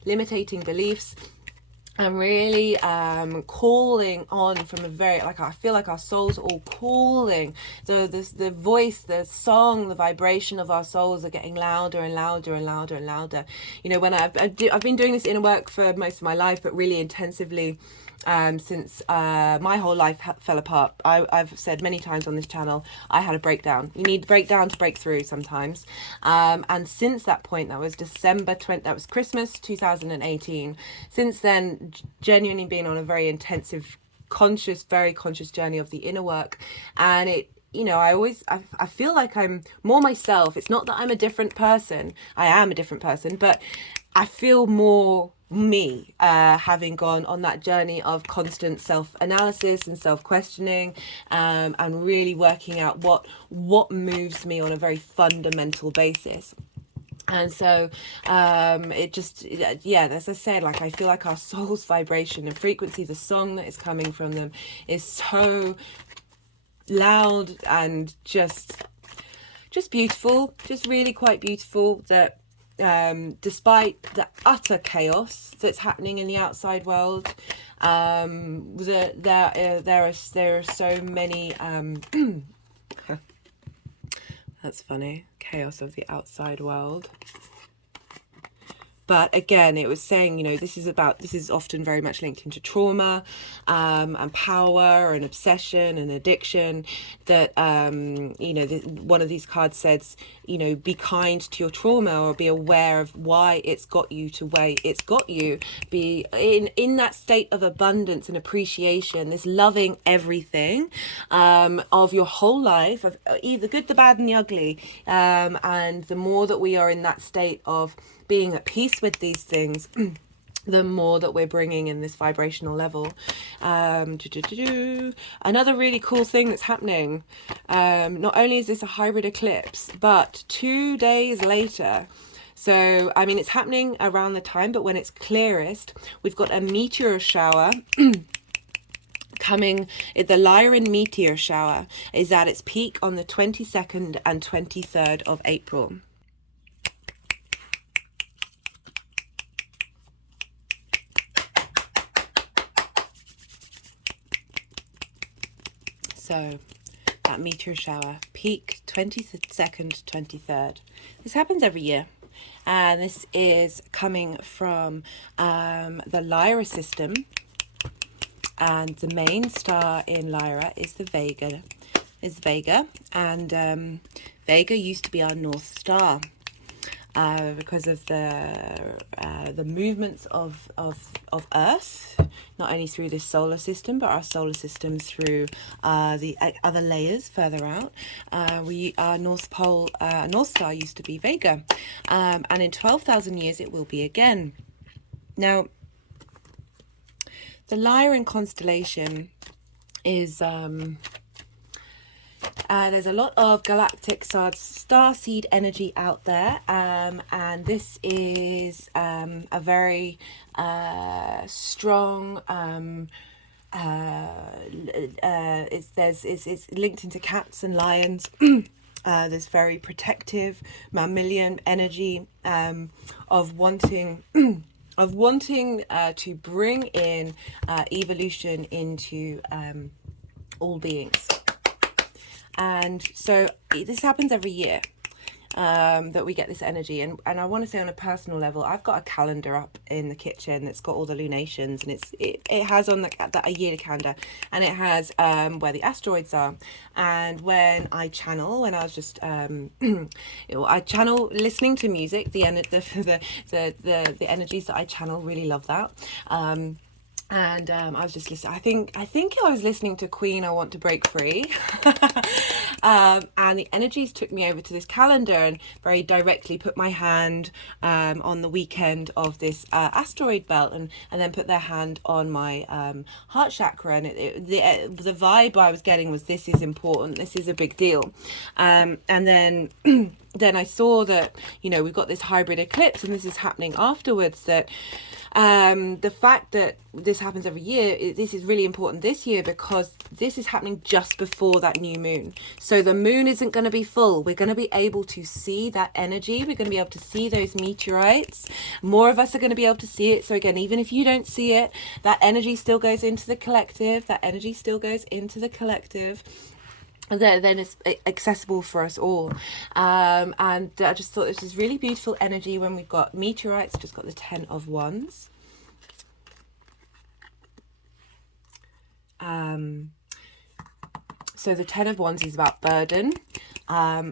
limiting beliefs. And really calling on from a very, like, I feel like our souls are all calling. The voice, the song, the vibration of our souls are getting louder and louder and louder and louder. You know, when I've been doing this inner work for most of my life, but really intensively since my whole life fell apart. I've said many times on this channel, I had a breakdown. You need the breakdown to break through sometimes. And since that point, that was that was Christmas 2018. Since then, genuinely been on a very intensive, very conscious journey of the inner work. And it, you know, I feel like I'm more myself. It's not that I'm a different person. I am a different person, but I feel more me, having gone on that journey of constant self-analysis and self-questioning, and really working out what moves me on a very fundamental basis. And so it just, yeah, as I said, like, I feel like our soul's vibration and frequency, the song that is coming from them, is so loud and just beautiful, just really quite beautiful, that despite the utter chaos that's happening in the outside world, there are so many that's funny, chaos of the outside world. But again, it was saying, you know, this is often very much linked into trauma, and power and obsession and addiction. That, you know, one of these cards says, you know, be kind to your trauma, or be aware of why it's got you to where it's got you. Be in that state of abundance and appreciation, this loving everything, of your whole life, of the good, the bad, and the ugly. And the more that we are in that state of being at peace with these things, the more that we're bringing in this vibrational level. Another really cool thing that's happening, not only is this a hybrid eclipse, but 2 days later, so I mean it's happening around the time, but when it's clearest, we've got a meteor shower coming. The Lyran meteor shower is at its peak on the 22nd and 23rd of April. So that meteor shower, peak 22nd, 23rd. This happens every year. And this is coming from the Lyra system. And the main star in Lyra is the Vega. And Vega used to be our North Star. Because of the movements of Earth, not only through this solar system, but our solar system through the other layers further out. Our North Star used to be Vega, and in 12,000 years it will be again. Now, the Lyran constellation is there's a lot of galactic starseed energy out there, and this is a very strong, it's linked into cats and lions. There's very protective mammalian energy, of wanting to bring in evolution into all beings. And so this happens every year, that we get this energy. And I want to say, on a personal level, I've got a calendar up in the kitchen that's got all the lunations, and it has on a yearly calendar, and it has where the asteroids are. And when I was just I channel listening to music, the energies that I channel, really love that. And I was just listening. I think I was listening to Queen, I Want to Break Free. And the energies took me over to this calendar and very directly put my hand on the weekend of this asteroid belt, and then put their hand on my heart chakra. And the vibe I was getting was, this is important, this is a big deal. And then then I saw that, you know, we've got this hybrid eclipse, and this is happening afterwards, that the fact that this happens every year, this is really important this year, because this is happening just before that new moon. So the moon isn't going to be full. We're going to be able to see that energy. We're going to be able to see those meteorites. More of us are going to be able to see it. So again, even if you don't see it, that energy still goes into the collective. Then it's accessible for us all. And I just thought this is really beautiful energy when we've got meteorites. Just got the 10 of Wands. So the 10 of Wands is about burden,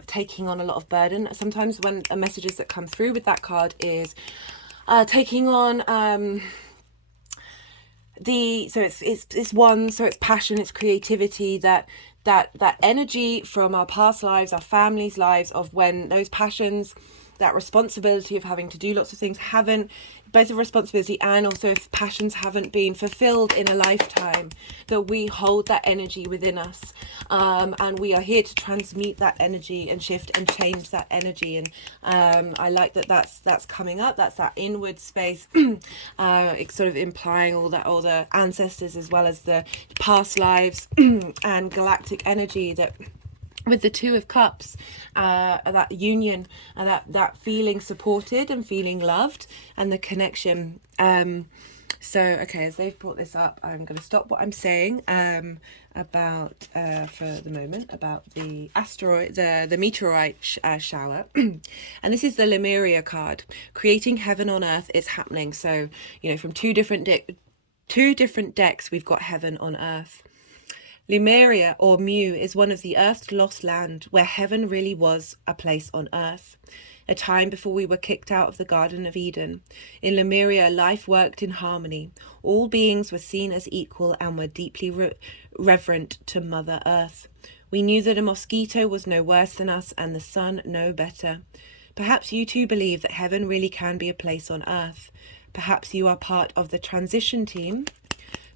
taking on a lot of burden. Sometimes when messages that come through with that card is taking on it's one, so it's passion, it's creativity, that energy from our past lives, our families' lives, of when those passions, that responsibility of having to do lots of things, both a responsibility and also if passions haven't been fulfilled in a lifetime, that we hold that energy within us, and we are here to transmute that energy and shift and change that energy. And I like that's coming up. That's that inward space. It's sort of implying all the ancestors as well as the past lives and galactic energy, that with the 2 of Cups, that union and that feeling supported and feeling loved, and the connection. So, okay, as they've brought this up, I'm going to stop what I'm saying about, for the moment, about the asteroid, the meteorite shower. And this is the Lemuria card. Creating heaven on earth is happening. So, you know, from two different decks, we've got heaven on earth. Lemuria, or Mu, is one of the Earth's lost land, where heaven really was a place on earth. A time before we were kicked out of the Garden of Eden. In Lemuria, life worked in harmony. All beings were seen as equal and were deeply reverent to Mother Earth. We knew that a mosquito was no worse than us and the sun no better. Perhaps you too believe that heaven really can be a place on earth. Perhaps you are part of the transition team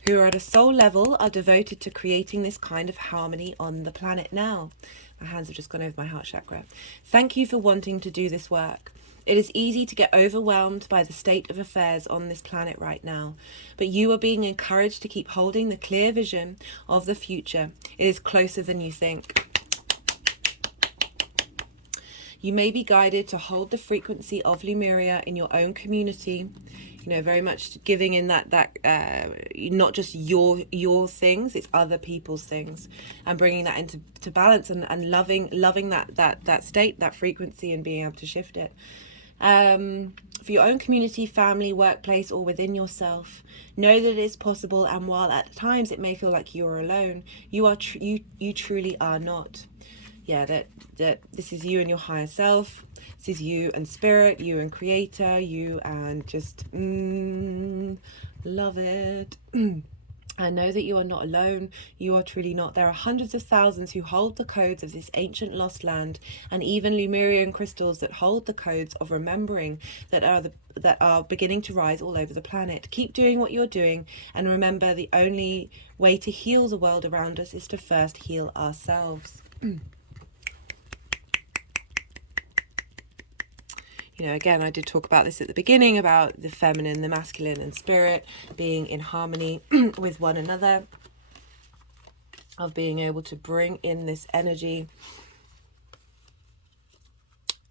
who are at a soul level are devoted to creating this kind of harmony on the planet now. My hands have just gone over my heart chakra. Thank you for wanting to do this work. It is easy to get overwhelmed by the state of affairs on this planet right now, but you are being encouraged to keep holding the clear vision of the future. It is closer than you think. You may be guided to hold the frequency of Lemuria in your own community. You know, very much giving in that not just your things, it's other people's things, and bringing that into balance and loving that state, that frequency, and being able to shift it. For your own community, family, workplace, or within yourself, know that it is possible, and while at times it may feel like you're alone, you truly are not. Yeah, that this is you and your higher self. This is you and spirit, you and creator, you and just love it. I know that you are not alone. You are truly not. There are hundreds of thousands who hold the codes of this ancient lost land, and even Lemurian crystals that hold the codes of remembering that are beginning to rise all over the planet. Keep doing what you're doing, and remember, the only way to heal the world around us is to first heal ourselves. You know, again, I did talk about this at the beginning, about the feminine, the masculine, and spirit being in harmony with one another, of being able to bring in this energy,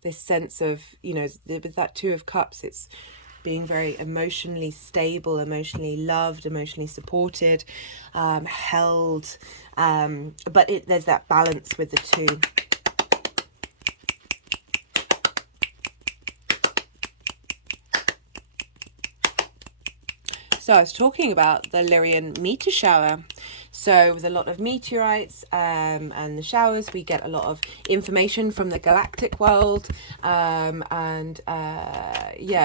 this sense of, you know, with that Two of Cups, it's being very emotionally stable, emotionally loved, emotionally supported, held, but there's that balance with the two. So I was talking about the Lyrian meteor shower. So with a lot of meteorites and the showers, we get a lot of information from the galactic world. Yeah,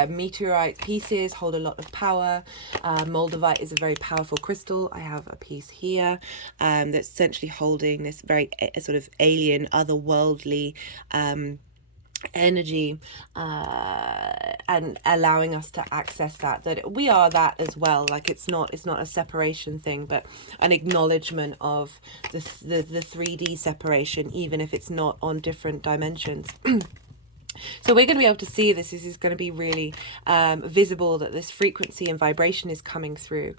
meteorite pieces hold a lot of power. Moldavite is a very powerful crystal. I have a piece here that's essentially holding this very sort of alien, otherworldly energy, and allowing us to access that we are that as well. Like it's not a separation thing, but an acknowledgement of the 3D separation, even if it's not on different dimensions. So we're going to be able to see this. This is going to be really visible, that this frequency and vibration is coming through.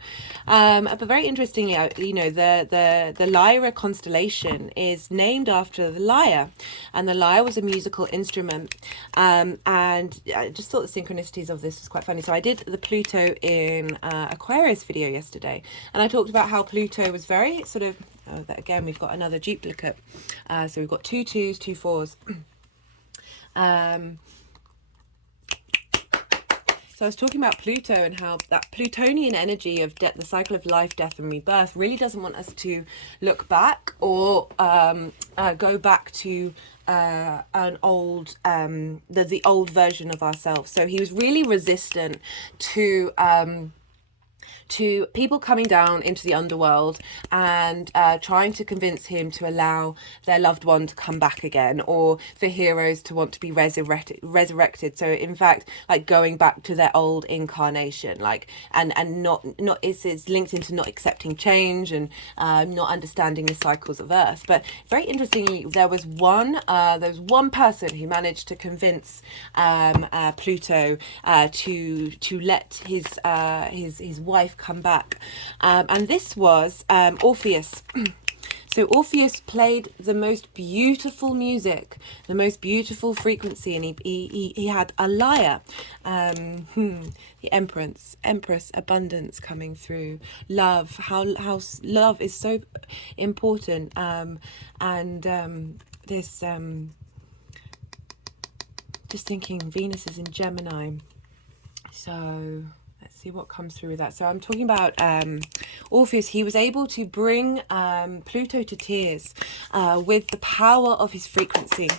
But very interestingly, you know, the Lyra constellation is named after the lyre, and the lyre was a musical instrument. And I just thought the synchronicities of this was quite funny. So I did the Pluto in Aquarius video yesterday, and I talked about how Pluto was very sort of, again, we've got another duplicate. So we've got 2 2s, 2 4s. So I was talking about Pluto and how that Plutonian energy of the cycle of life, death, and rebirth really doesn't want us to look back or go back to an old the old version of ourselves. So he was really resistant to people coming down into the underworld and trying to convince him to allow their loved one to come back again, or for heroes to want to be resurrected. So in fact, like going back to their old incarnation, like and not it's linked into not accepting change and not understanding the cycles of Earth. But very interestingly, there was one person who managed to convince Pluto to let his wife come back, and this was Orpheus. So Orpheus played the most beautiful music, the most beautiful frequency, and he had a lyre, the Empress, abundance coming through, love, how love is so important, this just thinking Venus is in Gemini, so let's see what comes through with that. So I'm talking about Orpheus. He was able to bring Pluto to tears with the power of his frequency.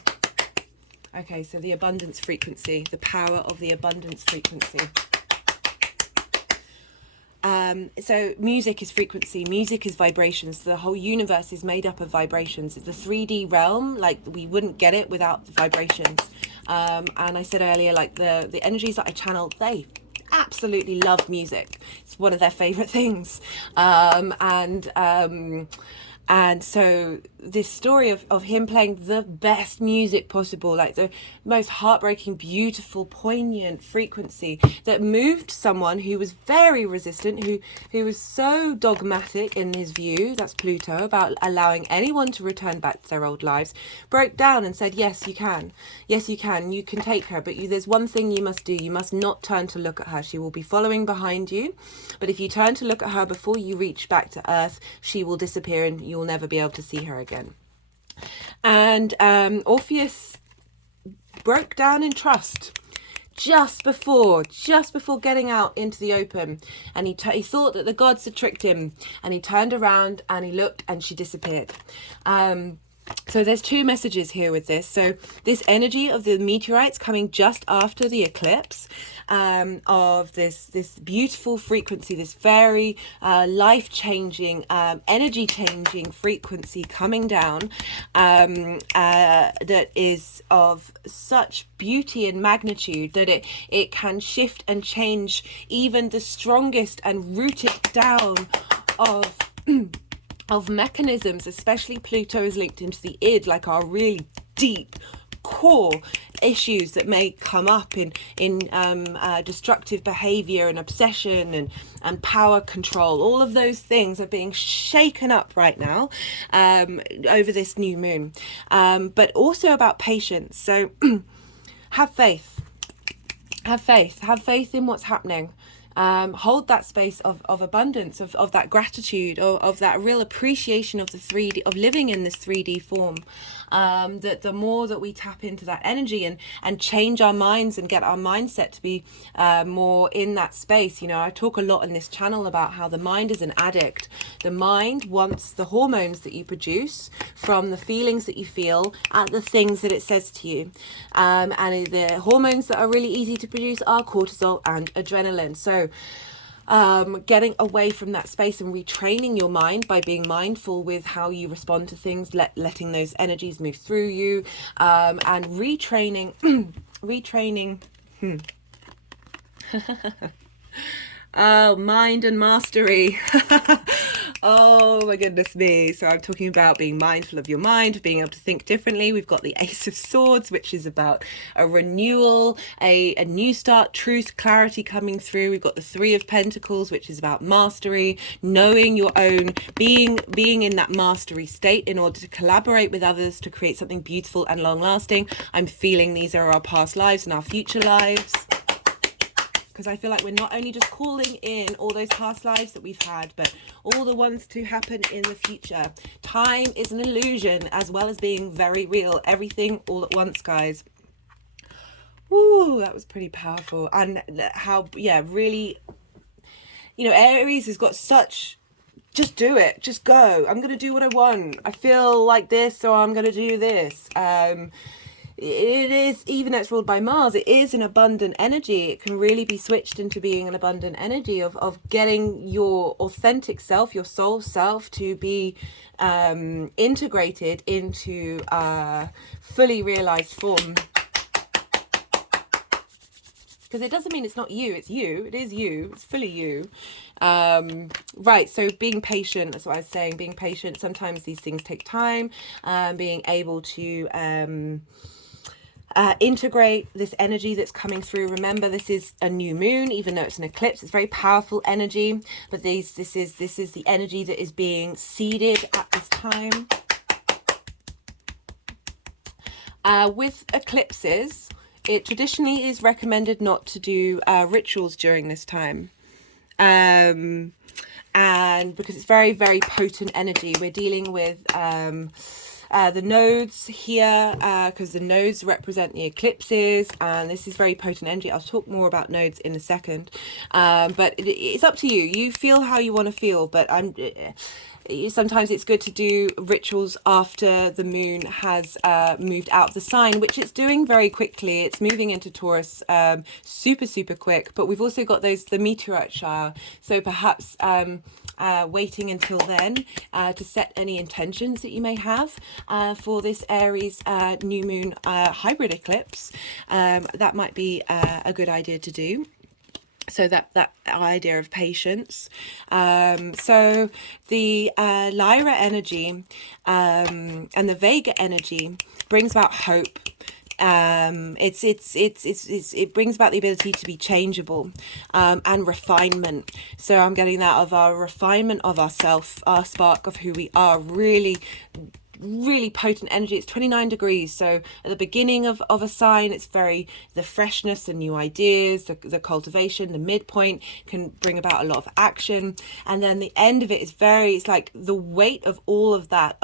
Okay, so the abundance frequency, the power of the abundance frequency. So music is frequency, music is vibrations. The whole universe is made up of vibrations. It's the 3D realm, like we wouldn't get it without the vibrations. And I said earlier, like the energies that I channel, they absolutely love music. It's one of their favorite things. And so this story of him playing the best music possible, like the most heartbreaking, beautiful, poignant frequency that moved someone who was very resistant, who was so dogmatic in his view, that's Pluto, about allowing anyone to return back to their old lives, broke down and said, yes, you can. Yes, you can take her. But there's one thing you must do. You must not turn to look at her. She will be following behind you. But if you turn to look at her before you reach back to Earth, she will disappear and you'll never be able to see her again. And Orpheus broke down in trust just before getting out into the open, and he thought that the gods had tricked him, and he turned around and he looked and she disappeared. So there's two messages here with this. So this energy of the meteorites coming just after the eclipse, of this beautiful frequency, this very life-changing, energy-changing frequency coming down, that is of such beauty and magnitude that it can shift and change even the strongest and rooted down of mechanisms. Especially Pluto is linked into the id, like our really deep core issues that may come up in destructive behavior and obsession and power control. All of those things are being shaken up right now over this new moon, but also about patience. So have faith in what's happening. Hold that space of abundance, of that gratitude, of that real appreciation of the 3D, of living in this 3D form. That the more that we tap into that energy and change our minds and get our mindset to be more in that space. You know, I talk a lot in this channel about how the mind is an addict. The mind wants the hormones that you produce from the feelings that you feel and the things that it says to you. And the hormones that are really easy to produce are cortisol and adrenaline. So getting away from that space and retraining your mind by being mindful with how you respond to things, letting those energies move through you, and retraining oh, mind and mastery. Oh my goodness me. So I'm talking about being mindful of your mind, being able to think differently. We've got the Ace of Swords, which is about a renewal, a new start, truth, clarity coming through. We've got the Three of Pentacles, which is about mastery, knowing your own, being in that mastery state in order to collaborate with others to create something beautiful and long lasting. I'm feeling these are our past lives and our future lives, because I feel like we're not only just calling in all those past lives that we've had, but all the ones to happen in the future. Time is an illusion as well as being very real. Everything all at once, guys. Ooh, that was pretty powerful. And how, yeah, really, you know, Aries has got such, just do it, just go. I'm going to do what I want. I feel like this, so I'm going to do this. It is, even though it's ruled by Mars, it is an abundant energy. It can really be switched into being an abundant energy of getting your authentic self, your soul self, to be integrated into a fully realized form. Because it doesn't mean it's not you, it's you. It is you, it's fully you. Right, so being patient, that's what I was saying, being patient. Sometimes these things take time, being able to integrate this energy that's coming through. Remember, this is a new moon, even though it's an eclipse. It's very powerful energy, but this is the energy that is being seeded at this time. With eclipses, it traditionally is recommended not to do rituals during this time. And because it's very, very potent energy, we're dealing with the nodes here, because the nodes represent the eclipses, and this is very potent energy. I'll talk more about nodes in a second, but it's up to you. You feel how you want to feel, but sometimes it's good to do rituals after the moon has moved out of the sign, which it's doing very quickly. It's moving into Taurus super quick, but we've also got the meteorite shower, so perhaps waiting until then to set any intentions that you may have for this Aries new moon hybrid eclipse. That might be a good idea to do. So that idea of patience. So the Lyra energy and the Vega energy brings about hope. It brings about the ability to be changeable, and refinement. So I'm getting that of our refinement of ourself, our spark of who we are, really potent energy. It's 29 degrees, so at the beginning of a sign, it's very the freshness, the new ideas, the cultivation. The midpoint can bring about a lot of action, and then the end of it is it's like the weight of all of that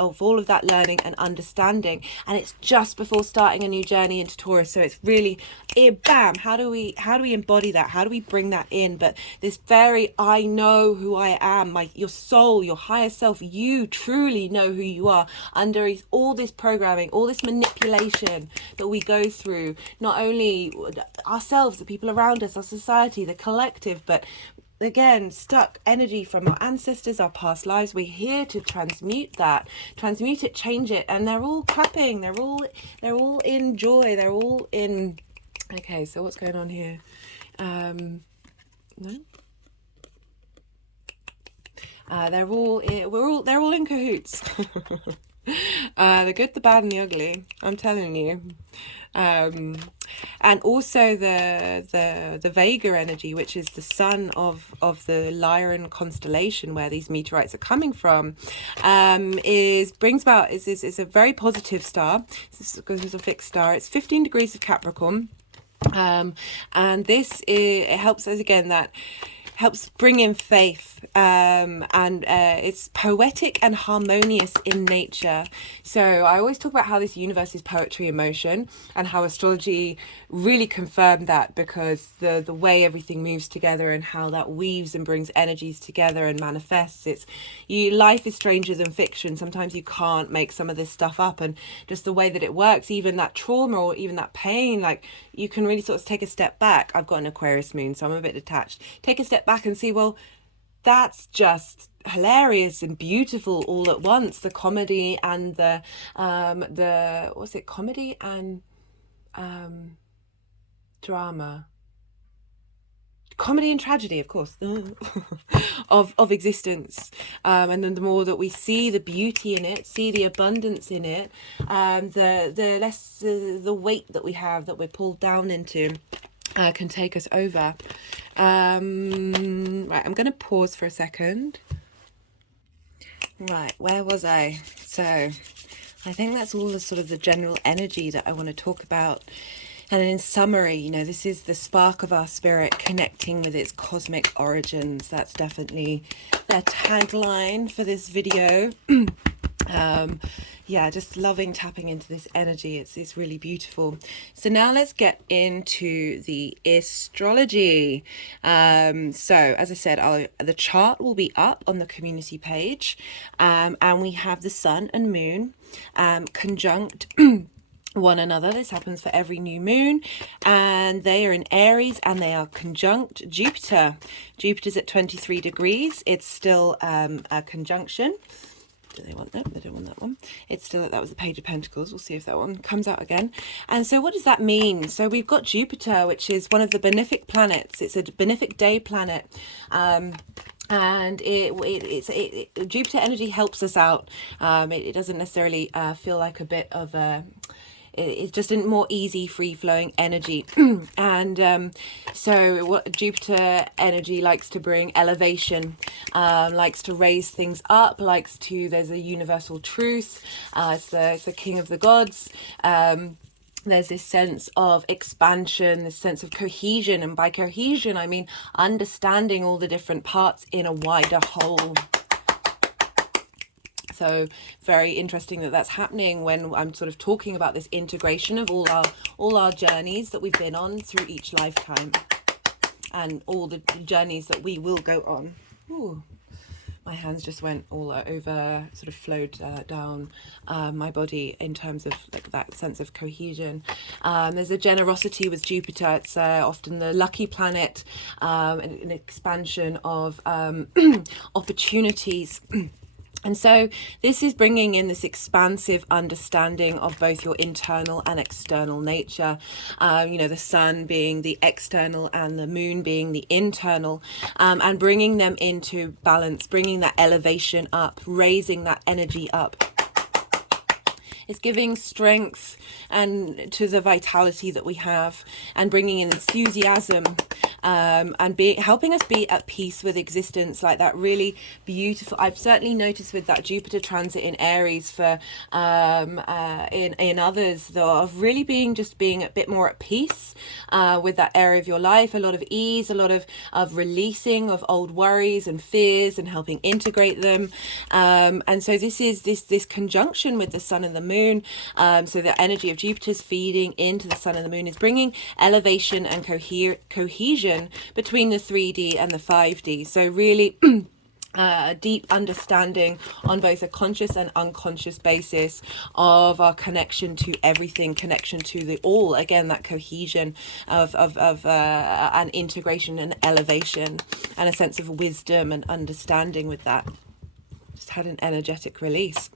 learning and understanding, and it's just before starting a new journey into Taurus. So it's really bam, how do we embody that? How do we bring that in? But this very, I know who I am, your soul, your higher self, you truly know who you are under all this programming, all this manipulation that we go through, not only ourselves, the people around us, our society, the collective, but again, stuck energy from our ancestors, our past lives. We're here to transmute it, change it, and they're all clapping, they're all in joy, they're all in. Okay, so what's going on here? No. They're all in cahoots. The good, the bad, and the ugly. I'm telling you. And also the Vega energy, which is the sun of the Lyran constellation, where these meteorites are coming from, is a very positive star. This is a fixed star. It's 15 degrees of Capricorn. And this helps us, again, that helps bring in faith, and it's poetic and harmonious in nature. So I always talk about how this universe is poetry in motion, and how astrology really confirmed that, because the way everything moves together and how that weaves and brings energies together and manifests. Life is stranger than fiction. Sometimes you can't make some of this stuff up, and just the way that it works, even that trauma or even that pain, like, you can really sort of take a step back. I've got an Aquarius moon, so I'm a bit detached. Take a step back and see, well, that's just hilarious and beautiful all at once. The comedy and the comedy and drama, comedy and tragedy, of course, of existence. And then the more that we see the beauty in it, see the abundance in it, the less the weight that we have, that we're pulled down into, can take us over. Right, I'm going to pause for a second. Right, where was I? So I think that's all the sort of the general energy that I want to talk about. And in summary, this is the spark of our spirit connecting with its cosmic origins. That's definitely their tagline for this video. Yeah, just loving tapping into this energy. It's really beautiful. So now let's get into the astrology. So as I said, the chart will be up on the community page, and we have the sun and moon conjunct one another. This happens for every new moon, and they are in Aries, and they are conjunct Jupiter. Jupiter's at 23 degrees. It's still a conjunction. Do they want that? They don't want that one. It's still, that was the Page of Pentacles. We'll see if that one comes out again. And so what does that mean? So we've got Jupiter, which is one of the benefic planets. It's a benefic day planet. And Jupiter energy helps us out. It doesn't necessarily feel like a bit of a... it's just a more easy, free-flowing energy. And so what Jupiter energy likes to bring elevation, likes to raise things up, there's a universal truth. It's the king of the gods. There's this sense of expansion, this sense of cohesion. And by cohesion, I mean understanding all the different parts in a wider whole. So very interesting that that's happening when I'm sort of talking about this integration of all our journeys that we've been on through each lifetime, and all the journeys that we will go on. Ooh. My hands just went all over, sort of flowed down my body in terms of like that sense of cohesion. There's a generosity with Jupiter. It's often the lucky planet, an expansion of opportunities. And so this is bringing in this expansive understanding of both your internal and external nature, the sun being the external and the moon being the internal, and bringing them into balance, bringing that elevation up, raising that energy up. It's giving strength and to the vitality that we have, and bringing in enthusiasm, and helping us be at peace with existence, like that really beautiful. I've certainly noticed with that Jupiter transit in Aries for in others though, of really being a bit more at peace with that area of your life, a lot of ease, a lot of releasing of old worries and fears and helping integrate them. And so this is this conjunction with the sun and the moon. So the energy of Jupiter's feeding into the sun and the moon is bringing elevation and cohesion between the 3D and the 5D. So really a deep understanding on both a conscious and unconscious basis of our connection to everything, connection to the all. Again, that cohesion of an integration and elevation, and a sense of wisdom and understanding with that. Just had an energetic release.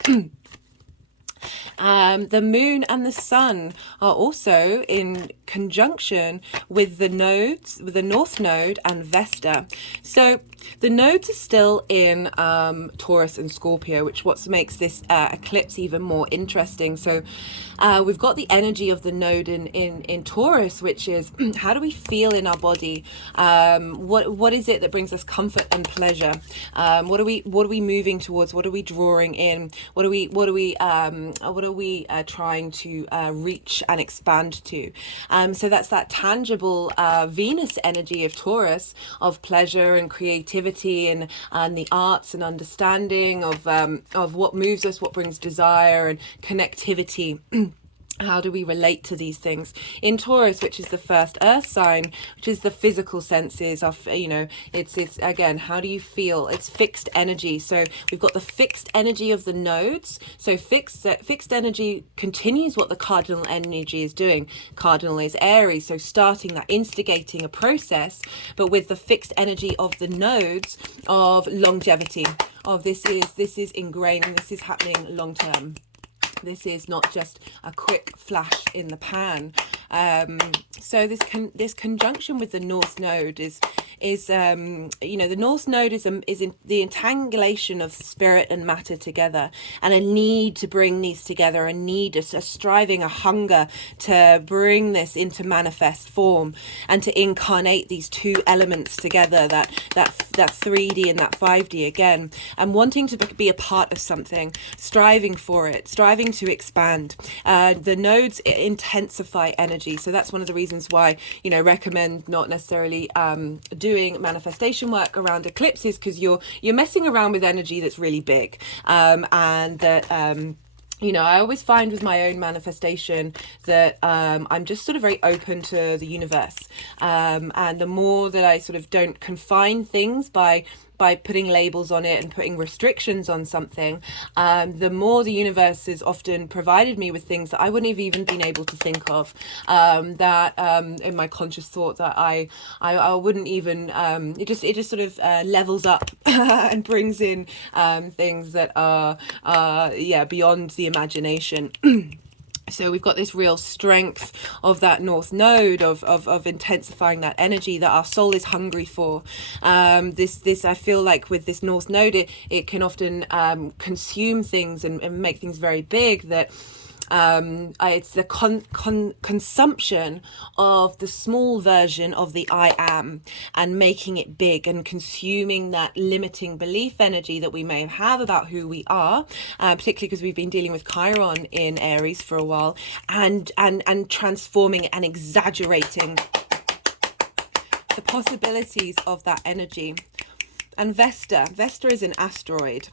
The moon and the sun are also in conjunction with the nodes, with the North Node and Vesta. So the nodes are still in Taurus and Scorpio, which what makes this eclipse even more interesting. So we've got the energy of the node in Taurus, which is how do we feel in our body? What is it that brings us comfort and pleasure? What are we moving towards? What are we drawing in? What are we trying to reach and expand to? So that's that tangible Venus energy of Taurus, of pleasure and creativity and the arts and understanding of what moves us, what brings desire and connectivity. How do we relate to these things? In Taurus, which is the first earth sign, which is the physical senses of, it's again, how do you feel? It's fixed energy. So we've got the fixed energy of the nodes. So fixed energy continues what the cardinal energy is doing. Cardinal is Aries, so starting that, instigating a process, but with the fixed energy of the nodes of longevity, of this is ingrained and this is happening long term. This is not just a quick flash in the pan. So this conjunction with the North Node is the North Node is in the entangulation of spirit and matter together, and a need to bring these together, a striving, a hunger to bring this into manifest form and to incarnate these two elements together, that 3D and that 5D again, and wanting to be a part of something, striving for it, striving to expand. The nodes intensify energy, so that's one of the reasons why recommend not necessarily doing manifestation work around eclipses, because you're messing around with energy that's really big, and that I always find with my own manifestation that I'm just sort of very open to the universe, and the more that I sort of don't confine things by putting labels on it and putting restrictions on something, the more the universe has often provided me with things that I wouldn't have even been able to think of, that in my conscious thought that I wouldn't even, it just sort of levels up and brings in things that are beyond the imagination. So we've got this real strength of that North Node of intensifying that energy that our soul is hungry for. This I feel like with this North Node, it can often consume things and make things very big, that It's the consumption of the small version of the I am and making it big and consuming that limiting belief energy that we may have about who we are, particularly because we've been dealing with Chiron in Aries for a while, and transforming it and exaggerating the possibilities of that energy. And Vesta is an asteroid.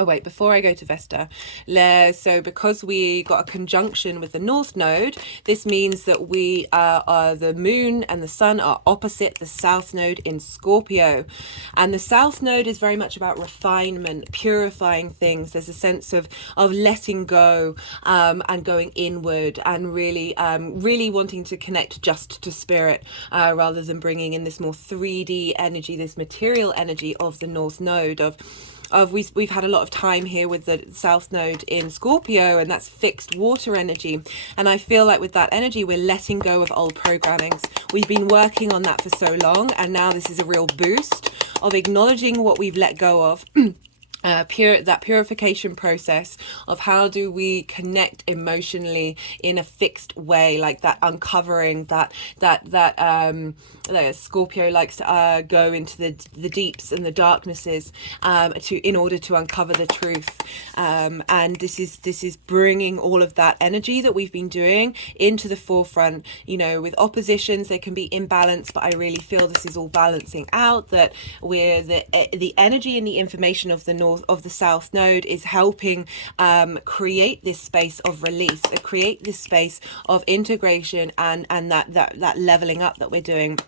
Oh wait, before I go to Vesta, so because we got a conjunction with the North Node, this means that we are the Moon and the Sun are opposite the South Node in Scorpio. And the South Node is very much about refinement, purifying things. There's a sense of letting go and going inward and really wanting to connect just to spirit rather than bringing in this more 3D energy, this material energy of the North Node we've had a lot of time here with the South Node in Scorpio, and that's fixed water energy. And I feel like with that energy, we're letting go of old programmings. We've been working on that for so long, and now this is a real boost of acknowledging what we've let go of. That purification process of how do we connect emotionally in a fixed way, like that uncovering that Scorpio likes to go into the deeps and the darknesses in order to uncover the truth, and this is bringing all of that energy that we've been doing into the forefront. With oppositions there can be imbalance, but I really feel this is all balancing out, that we're the energy and the information of the South Node is helping create this space of release, create this space of integration and that leveling up that we're doing.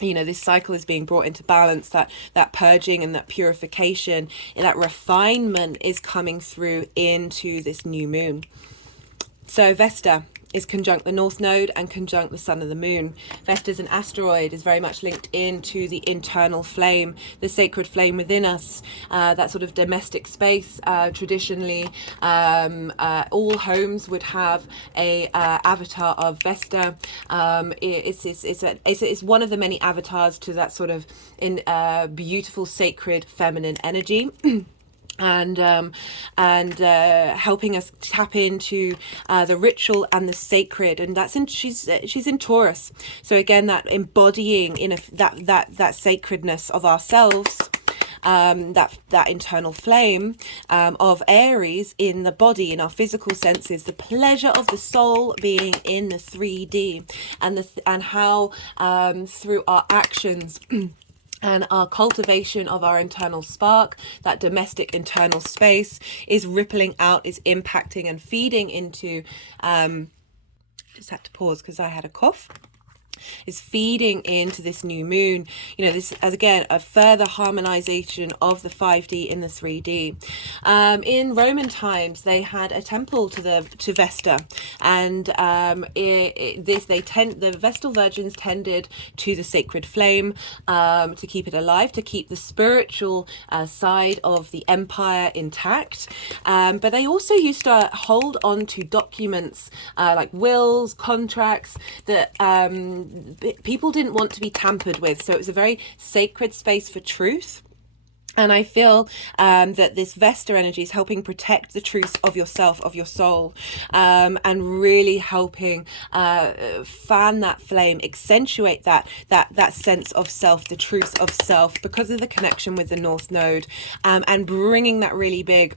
This cycle is being brought into balance, that purging and that purification and that refinement is coming through into this new moon. So Vesta is conjunct the North Node and conjunct the Sun and the Moon. Vesta is an asteroid, is very much linked into the internal flame, the sacred flame within us, that sort of domestic space. Traditionally, all homes would have a avatar of Vesta. It's one of the many avatars to that sort of beautiful, sacred, feminine energy. and helping us tap into the ritual and the sacred, and she's in Taurus, so again that embodying in that sacredness of ourselves, that internal flame of Aries in the body, in our physical senses, the pleasure of the soul being in the 3D, and how through our actions and our cultivation of our internal spark, that domestic internal space, is rippling out, is impacting and feeding into, just had to pause because I had a cough, is feeding into this new moon. This as again a further harmonization of the 5D in the 3D. In Roman times they had a temple to Vesta, and the Vestal virgins tended to the sacred flame to keep it alive, to keep the spiritual side of the empire intact, but they also used to hold on to documents like wills, contracts that people didn't want to be tampered with, so it was a very sacred space for truth. And I feel that this Vesta energy is helping protect the truth of yourself, of your soul, and really helping fan that flame, accentuate that sense of self, the truth of self, because of the connection with the North Node, and bringing that really big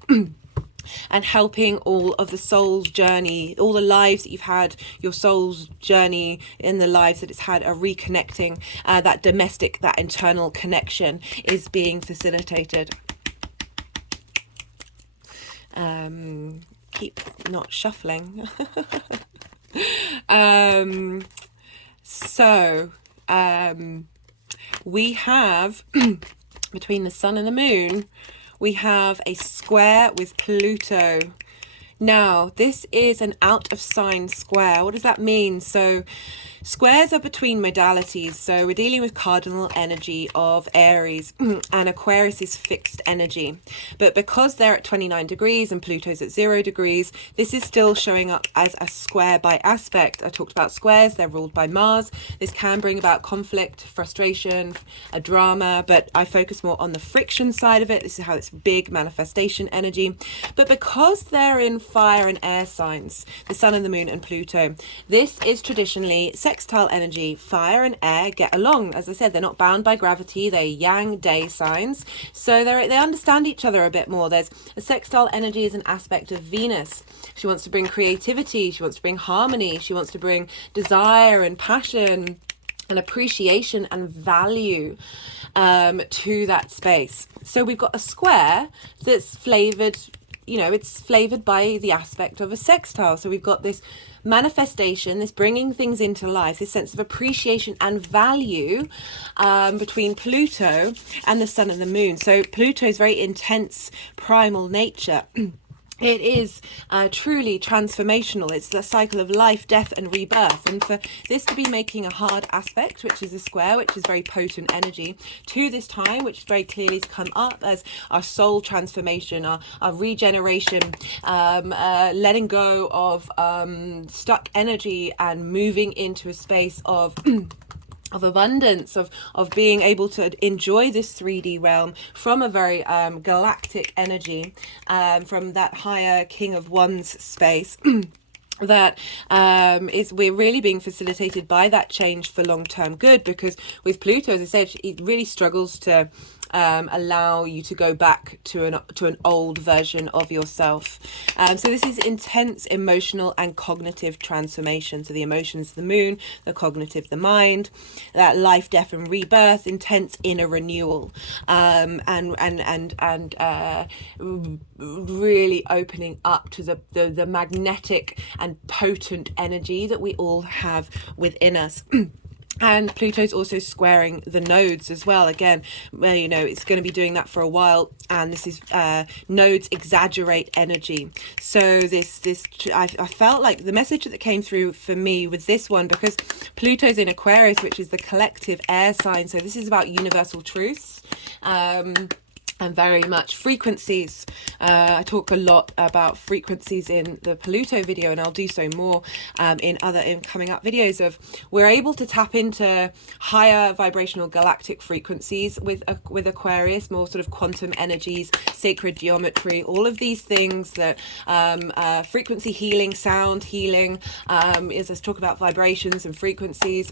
and helping all of the soul's journey, all the lives that you've had, your soul's journey in the lives that it's had, are reconnecting. That domestic, that internal connection is being facilitated. Keep not shuffling. So we have between the Sun and the Moon, we have a square with Pluto Now, this is an out of sign square. What does that mean? So squares are between modalities. So we're dealing with cardinal energy of Aries and Aquarius is fixed energy. But because they're at 29 degrees and Pluto's at 0 degrees, this is still showing up as a square by aspect. I talked about squares, they're ruled by Mars. This can bring about conflict, frustration, a drama, but I focus more on the friction side of it. This is how it's big manifestation energy. But because they're in fire and air signs, the sun and the moon and Pluto, this is traditionally sextile energy. Fire and air get along. As I said, they're not bound by gravity. They're yang day signs, so they understand each other a bit more. There's a sextile energy is an aspect of Venus. She wants to bring creativity, she wants to bring harmony, she wants to bring desire and passion and appreciation and value to that space. So we've got a square that's flavored, it's flavored by the aspect of a sextile. So we've got this manifestation, this bringing things into life, this sense of appreciation and value between Pluto and the sun and the moon. So Pluto's very intense primal nature. It is truly transformational. It's the cycle of life, death and rebirth. And for this to be making a hard aspect, which is a square, which is very potent energy, to this time, which very clearly to come up as our soul transformation, our regeneration, letting go of stuck energy and moving into a space of abundance, of being able to enjoy this 3D realm from a very galactic energy, from that higher King of Wands space. That we're really being facilitated by that change for long-term good, because with Pluto, as I said, it really struggles to allow you to go back to an old version of yourself. So this is intense emotional and cognitive transformation. So the emotions, the moon, the cognitive, the mind, that life, death and rebirth, intense inner renewal, and really opening up to the magnetic and potent energy that we all have within us. And Pluto's also squaring the nodes as well. Again, it's going to be doing that for a while. And this is nodes exaggerate energy. So I felt like the message that came through for me with this one, because Pluto's in Aquarius, which is the collective air sign. So this is about universal truths. And very much frequencies. I talk a lot about frequencies in the Pluto video, and I'll do so more in coming up videos. Of we're able to tap into higher vibrational galactic frequencies with Aquarius, more sort of quantum energies, sacred geometry, all of these things that frequency healing, sound healing, as I talk about vibrations and frequencies.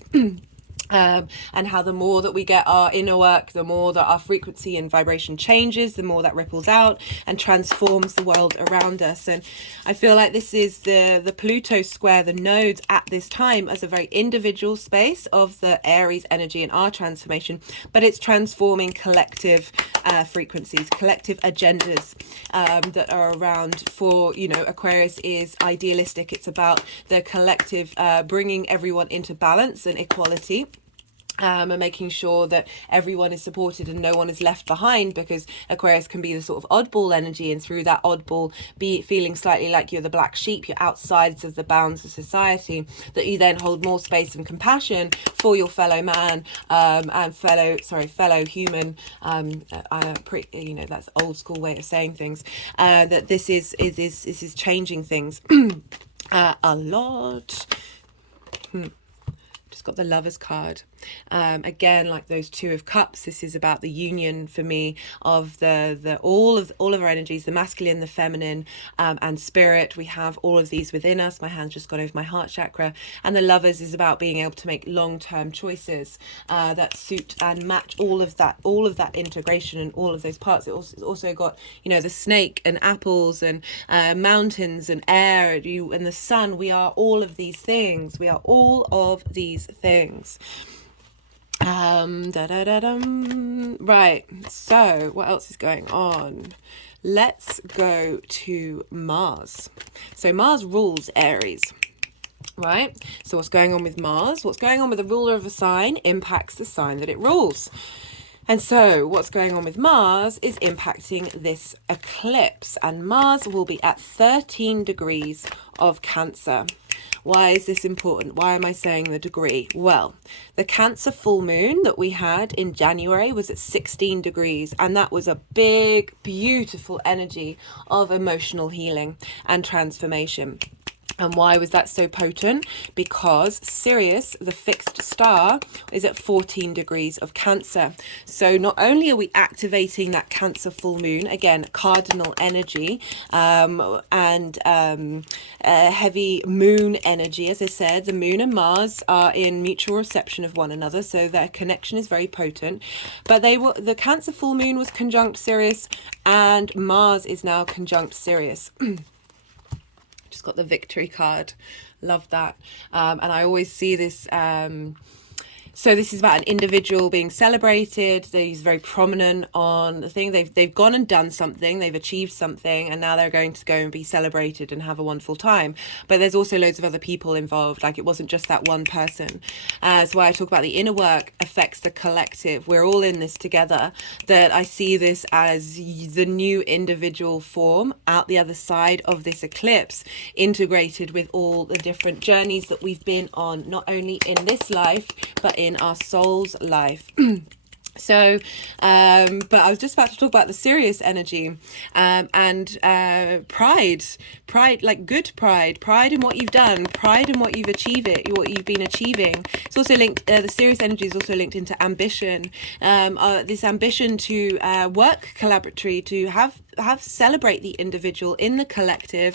And how the more that we get our inner work, the more that our frequency and vibration changes, the more that ripples out and transforms the world around us. And I feel like this is the Pluto square, the nodes at this time, as a very individual space of the Aries energy and our transformation, but it's transforming collective frequencies, collective agendas that are around. For Aquarius is idealistic. It's about the collective bringing everyone into balance and equality. And making sure that everyone is supported and no one is left behind, because Aquarius can be the sort of oddball energy, and through that oddball be feeling slightly like you're the black sheep, you're outside of the bounds of society, that you then hold more space and compassion for your fellow man and fellow human. That's old school way of saying things. That this is changing things a lot. Just got the Lovers card. Again, like those Two of Cups, this is about the union for me of the all of our energies, the masculine, the feminine, and spirit. We have all of these within us. My hand's just gone over my heart chakra. And the Lovers is about being able to make long-term choices that suit and match all of that integration and all of those parts. It's also got the snake and apples and mountains and air and the sun. We are all of these things. We are all of these things. Right, so what else is going on? Let's go to Mars. So Mars rules Aries, right? So what's going on with Mars? What's going on with the ruler of a sign impacts the sign that it rules. And so what's going on with Mars is impacting this eclipse, and Mars will be at 13 degrees of Cancer. Why is this important? Why am I saying the degree? Well, the Cancer full moon that we had in January was at 16 degrees, and that was a big, beautiful energy of emotional healing and transformation. And why was that so potent? Because Sirius, the fixed star, is at 14 degrees of Cancer. So not only are we activating that Cancer full moon, again, cardinal energy, and heavy moon energy, as I said, the moon and Mars are in mutual reception of one another, so their connection is very potent. But the Cancer full moon was conjunct Sirius, and Mars is now conjunct Sirius. Just got the victory card. Love that. And I always see this. So this is about an individual being celebrated. He's very prominent on the thing. They've gone and done something. They've achieved something, and now they're going to go and be celebrated and have a wonderful time. But there's also loads of other people involved. Like, it wasn't just that one person. That's why I talk about the inner work affects the collective. We're all in this together. That I see this as the new individual form out the other side of this eclipse, integrated with all the different journeys that we've been on, not only in this life, but in our soul's life. So, but I was just about to talk about the Sirius energy, and pride, like good pride in what you've done, pride in what you've achieved, what you've been achieving. It's also linked, the Sirius energy is also linked into ambition, this ambition to work collaboratively, to have celebrate the individual in the collective,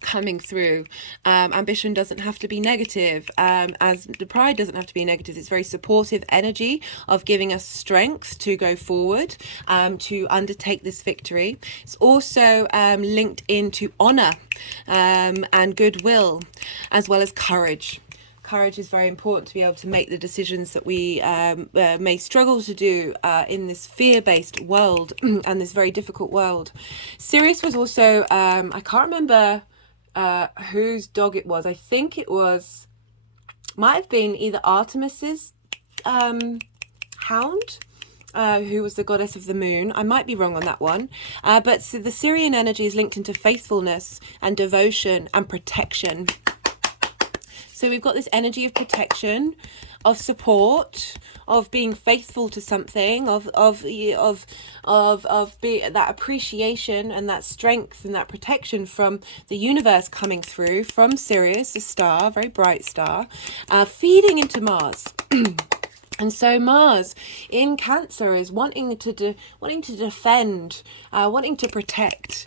coming through. Ambition doesn't have to be negative, as the pride doesn't have to be negative. It's very supportive energy of giving us strength to go forward, to undertake this victory. It's also linked into honor and goodwill, as well as courage. Courage is very important to be able to make the decisions that we may struggle to do in this fear-based world and this very difficult world. Sirius was also, I can't remember whose dog it was. I think it might have been either Artemis's hound, who was the goddess of the moon. I might be wrong on that one. But so the Sirian energy is linked into faithfulness and devotion and protection. So we've got this energy of protection, of support, of being faithful to something, of being that appreciation and that strength and that protection from the universe coming through from Sirius, a star, very bright star, feeding into Mars. And so Mars in Cancer is wanting to defend, wanting to protect,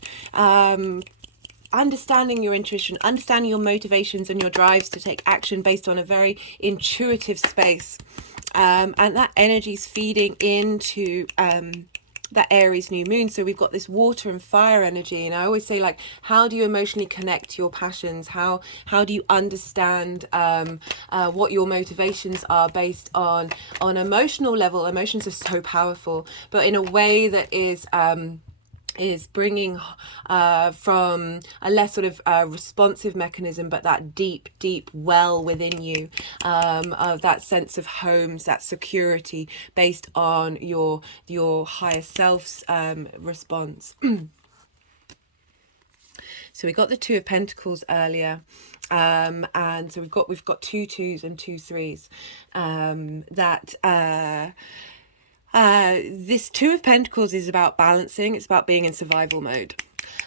understanding your intuition, understanding your motivations and your drives to take action based on a very intuitive space. And that energy is feeding into that Aries new moon. So we've got this water and fire energy. And I always say, like, how do you emotionally connect to your passions? How do you understand what your motivations are based on emotional level? Emotions are so powerful, but in a way that is bringing from a less sort of responsive mechanism, but that deep well within you, of that sense of homes, that security based on your higher self's response. So we got the Two of Pentacles earlier, and so we've got 2 2s and 2 3s. This Two of Pentacles is about balancing. It's about being in survival mode,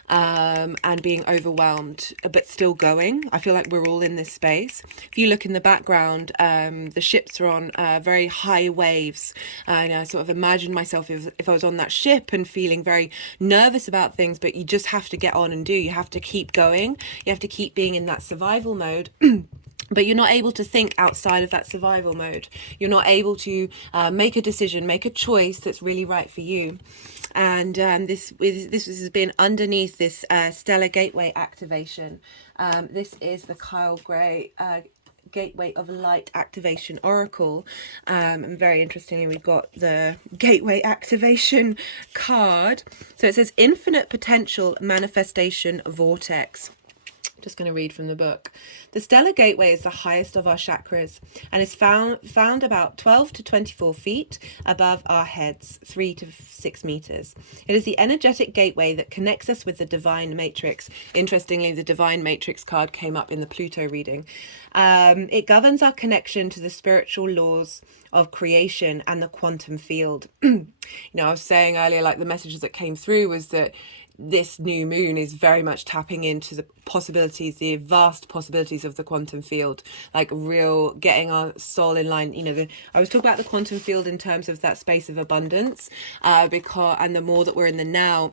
and being overwhelmed, but still going. I feel like we're all in this space. If you look in the background, the ships are on very high waves, and I sort of imagine myself if I was on that ship and feeling very nervous about things, but you just have to get on and do. You have to keep going. You have to keep being in that survival mode. But you're not able to think outside of that survival mode. You're not able to make a decision, make a choice that's really right for you. And this has been underneath this stellar gateway activation. This is the Kyle Gray Gateway of Light Activation Oracle. And very interestingly, we've got the Gateway Activation card. So it says Infinite Potential Manifestation Vortex. Just going to read from the book. The stellar gateway is the highest of our chakras and is found about 12 to 24 feet above our heads, 3 to 6 meters. It is the energetic gateway that connects us with the divine matrix. Interestingly, the divine matrix card came up in the Pluto reading. It governs our connection to the spiritual laws of creation and the quantum field. You know, I was saying earlier, like the messages that came through was that this new moon is very much tapping into the possibilities, the vast possibilities of the quantum field, like real getting our soul in line. You know, I was talking about the quantum field in terms of that space of abundance, because, and the more that we're in the now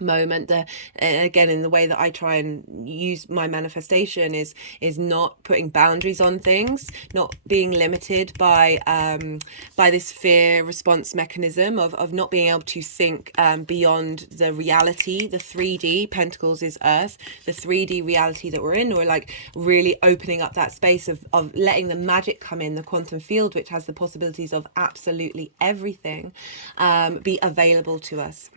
moment, again, in the way that I try and use my manifestation is not putting boundaries on things, not being limited by this fear response mechanism of not being able to think beyond the reality. The 3D Pentacles is Earth, the 3D reality that we're in. We're like really opening up that space of letting the magic come in, the quantum field, which has the possibilities of absolutely everything be available to us.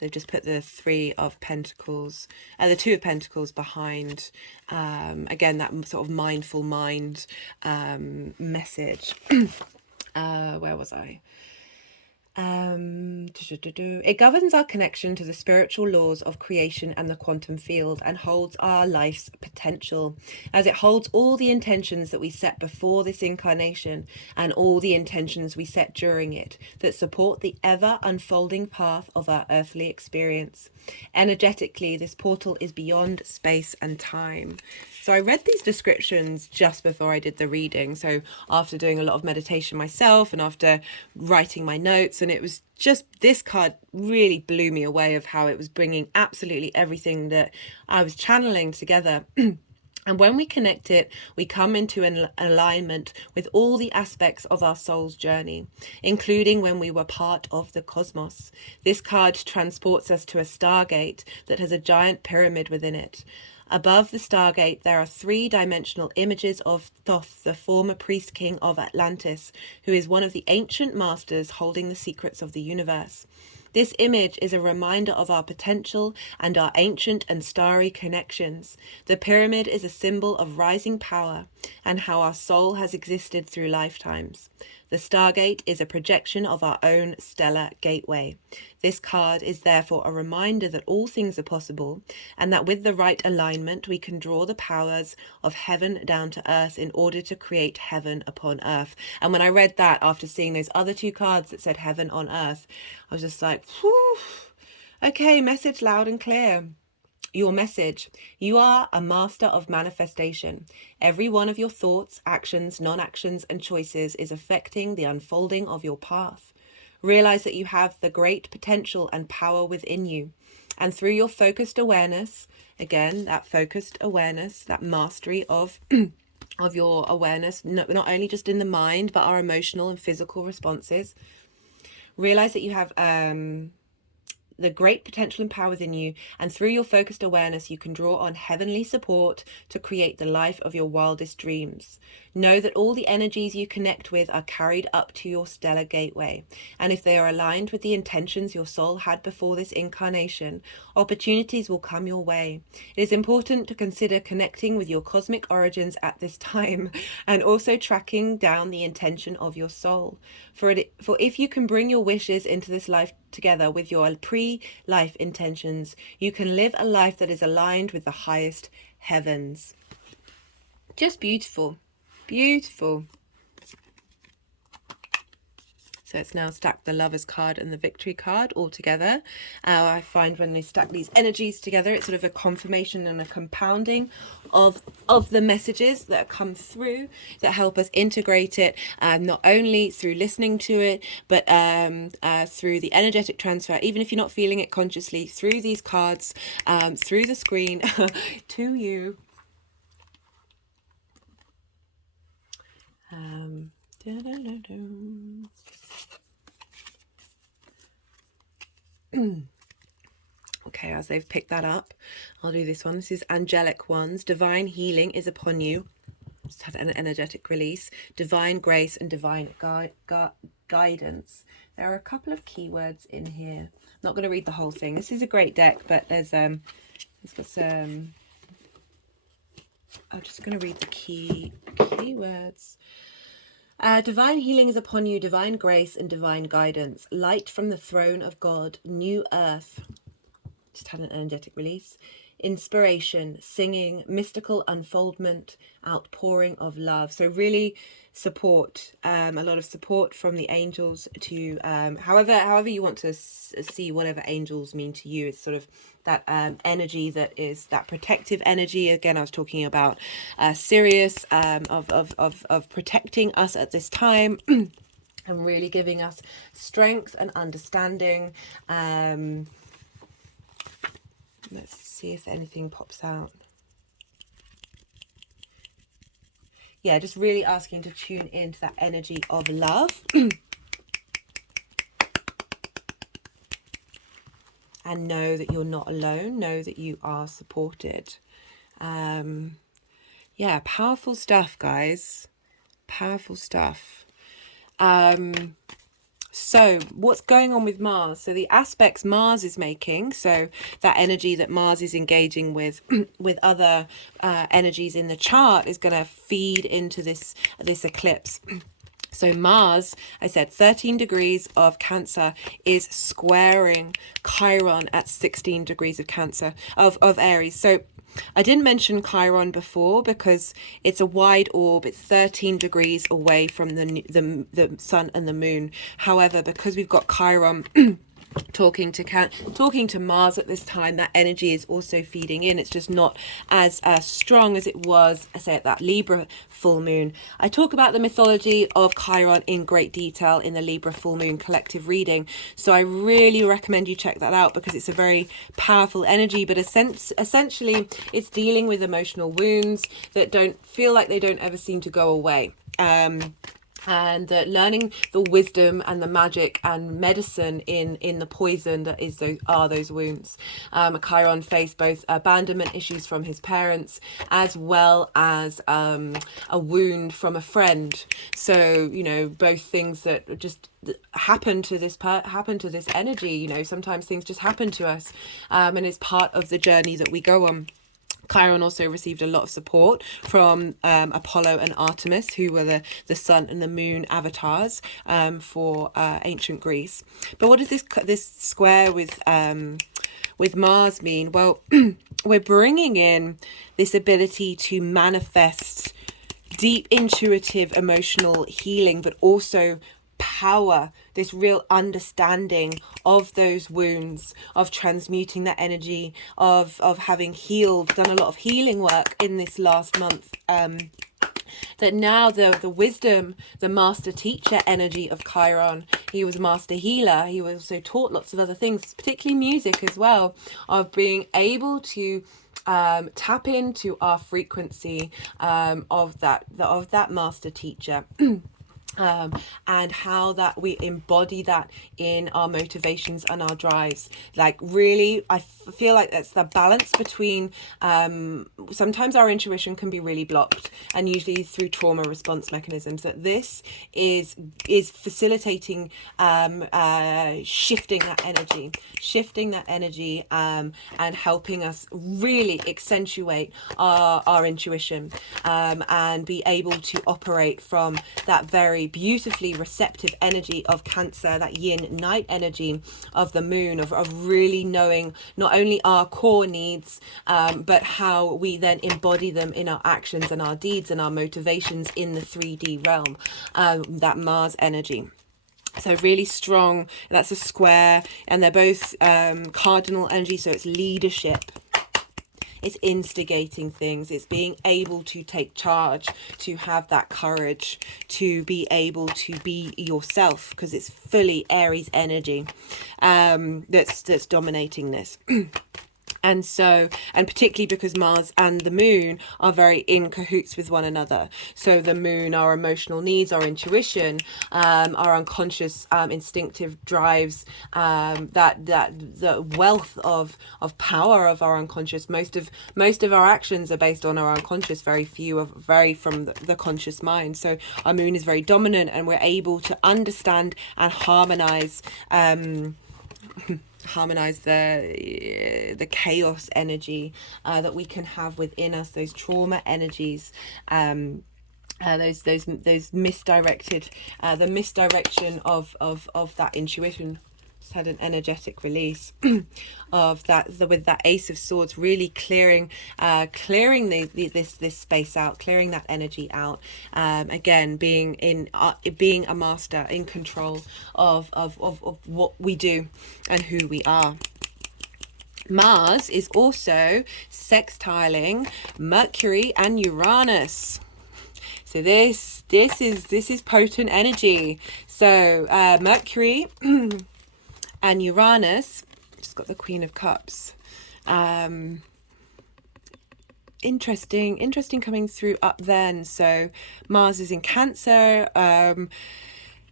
They've just put the 3 of Pentacles, the 2 of Pentacles behind, again, that sort of mindful mind message. Where was I? It governs our connection to the spiritual laws of creation and the quantum field and holds our life's potential, as it holds all the intentions that we set before this incarnation and all the intentions we set during it that support the ever unfolding path of our earthly experience. Energetically, this portal is beyond space and time. So I read these descriptions just before I did the reading. So after doing a lot of meditation myself and after writing my notes, and it was just, this card really blew me away of how it was bringing absolutely everything that I was channeling together. And when we connect it, we come into an alignment with all the aspects of our soul's journey, including when we were part of the cosmos. This card transports us to a stargate that has a giant pyramid within it. Above the Stargate, there are 3-dimensional images of Thoth, the former priest king of Atlantis, who is one of the ancient masters holding the secrets of the universe. This image is a reminder of our potential and our ancient and starry connections. The pyramid is a symbol of rising power and how our soul has existed through lifetimes. The Stargate is a projection of our own stellar gateway. This card is therefore a reminder that all things are possible and that with the right alignment we can draw the powers of heaven down to earth in order to create heaven upon earth. And when I read that after seeing those other 2 cards that said heaven on earth, I was just like, whew, okay, message loud and clear. Your message. You are a master of manifestation. Every one of your thoughts, actions, non-actions, and choices is affecting the unfolding of your path. Realize that you have the great potential and power within you. And through your focused awareness, again, that focused awareness, that mastery of your awareness, not only just in the mind, but our emotional and physical responses. Realize that you have the great potential and power within you, and through your focused awareness you can draw on heavenly support to create the life of your wildest dreams. Know that all the energies you connect with are carried up to your stellar gateway, and if they are aligned with the intentions your soul had before this incarnation, opportunities will come your way. It is important to consider connecting with your cosmic origins at this time, and also tracking down the intention of your soul. For if you can bring your wishes into this life together with your pre-life intentions, you can live a life that is aligned with the highest heavens. Just beautiful. Beautiful. So it's now stacked the Lovers card and the Victory card all together. I find when they stack these energies together, it's sort of a confirmation and a compounding of the messages that come through that help us integrate it, not only through listening to it, but through the energetic transfer, even if you're not feeling it consciously, through these cards, through the screen to you. Okay, as they've picked that up, I'll do this one. This is Angelic Ones. Divine healing is upon you. Just have an energetic release. Divine grace and divine guidance. There are a couple of keywords in here. Not going to read the whole thing. This is a great deck, but it's got some. I'm just going to read the keywords. Divine healing is upon you, divine grace and divine guidance. Light from the throne of God, new earth. Just had an energetic release. Inspiration, singing, mystical unfoldment, outpouring of love. So really support, a lot of support from the angels to, however you want to see whatever angels mean to you. It's sort of that energy that is that protective energy. Again, I was talking about Sirius, of protecting us at this time and really giving us strength and understanding. Let's see if anything pops out. Yeah, just really asking to tune into that energy of love. And know that you're not alone. Know that you are supported. Yeah, powerful stuff, guys. Powerful stuff. So what's going on with Mars? So the aspects Mars is making, so that energy that Mars is engaging with other energies in the chart is going to feed into this eclipse. So Mars, I said 13 degrees of Cancer is squaring Chiron at 16 degrees of Cancer of Aries. So I didn't mention Chiron before because it's a wide orb. It's 13 degrees away from the sun and the moon. However, because we've got Chiron talking to Mars at this time, that energy is also feeding in. It's just not as strong as it was, I say, at that Libra full moon. I talk about the mythology of Chiron in great detail in the Libra full moon collective reading, so I really recommend you check that out because it's a very powerful energy. But essentially it's dealing with emotional wounds that don't feel like they don't ever seem to go away. And learning the wisdom and the magic and medicine in the poison that is those wounds. Chiron faced both abandonment issues from his parents as well as a wound from a friend. So, you know, both things that just happen to this energy. You know, sometimes things just happen to us, and it's part of the journey that we go on. Chiron also received a lot of support from Apollo and Artemis, who were the sun and the moon avatars for ancient Greece. But what does this square with Mars mean? Well, we're bringing in this ability to manifest deep, intuitive, emotional healing, but also power, this real understanding of those wounds, of transmuting that energy, of having done a lot of healing work in this last month. That now the wisdom, the master teacher energy of Chiron, he was a master healer. He also taught lots of other things, particularly music as well, of being able to tap into our frequency of that master teacher. And how that we embody that in our motivations and our drives. Like, really, I feel like that's the balance between sometimes our intuition can be really blocked, and usually through trauma response mechanisms, that this is facilitating shifting that energy and helping us really accentuate our intuition and be able to operate from that very beautifully receptive energy of Cancer, that yin night energy of the moon, of really knowing not only our core needs, but how we then embody them in our actions and our deeds and our motivations in the 3D realm, that Mars energy. So really strong. That's a square, and they're both cardinal energy, so it's leadership. It's instigating things. It's being able to take charge, to have that courage, to be able to be yourself, because it's fully Aries energy that's dominating this. And so, and particularly because Mars and the moon are very in cahoots with one another. So the moon, our emotional needs, our intuition, our unconscious instinctive drives, that the wealth of power of our unconscious. Most of our actions are based on our unconscious. Very few are very from the conscious mind. So our moon is very dominant, and we're able to understand and harmonize harmonize the chaos energy that we can have within us, those trauma energies, those misdirected, the misdirection of that intuition. Just had an energetic release of that, with that Ace of Swords, really clearing this space out, clearing that energy out. Again, being a master, in control of what we do and who we are. Mars is also sextiling Mercury and Uranus. So this is potent energy. So Mercury and Uranus, just got the Queen of Cups. Interesting coming through up then. So Mars is in Cancer,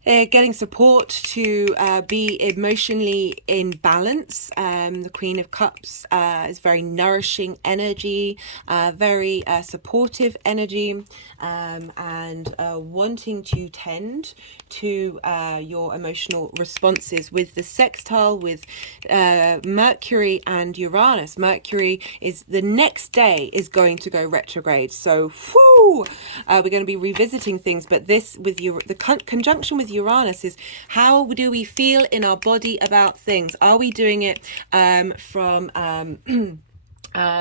getting support to be emotionally in balance. The Queen of Cups is very nourishing energy, very supportive energy, and wanting to tend to your emotional responses. With the sextile with Mercury and Uranus, Mercury is the next day is going to go retrograde. So we're going to be revisiting things, but this with the conjunction with Uranus is, how do we feel in our body about things? Are we doing it from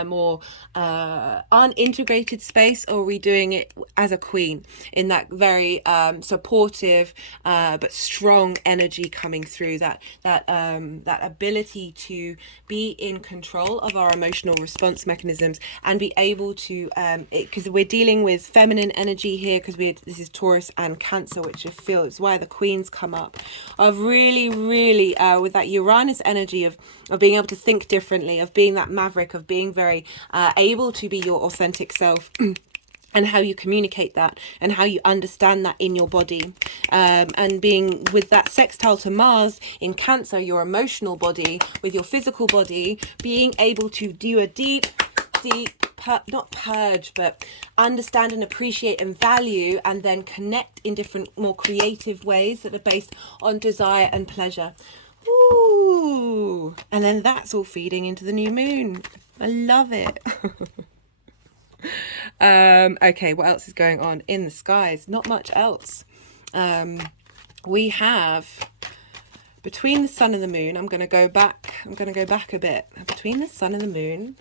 more unintegrated space, or are we doing it as a queen in that very supportive but strong energy coming through, that ability to be in control of our emotional response mechanisms and be able to, because we're dealing with feminine energy here, because this is Taurus and Cancer, which I feel is why the queens come up, of really with that Uranus energy of being able to think differently, of being that maverick, of being very able to be your authentic self. And how you communicate that, and how you understand that in your body, and being with that sextile to Mars in Cancer, your emotional body with your physical body, being able to do a deep not purge, but understand and appreciate and value, and then connect in different, more creative ways that are based on desire and pleasure. Ooh, and then that's all feeding into the new moon. I love it. Okay, what else is going on in the skies? Not much else. We have between the sun and the moon, I'm going to go back a bit. Between the sun and the moon,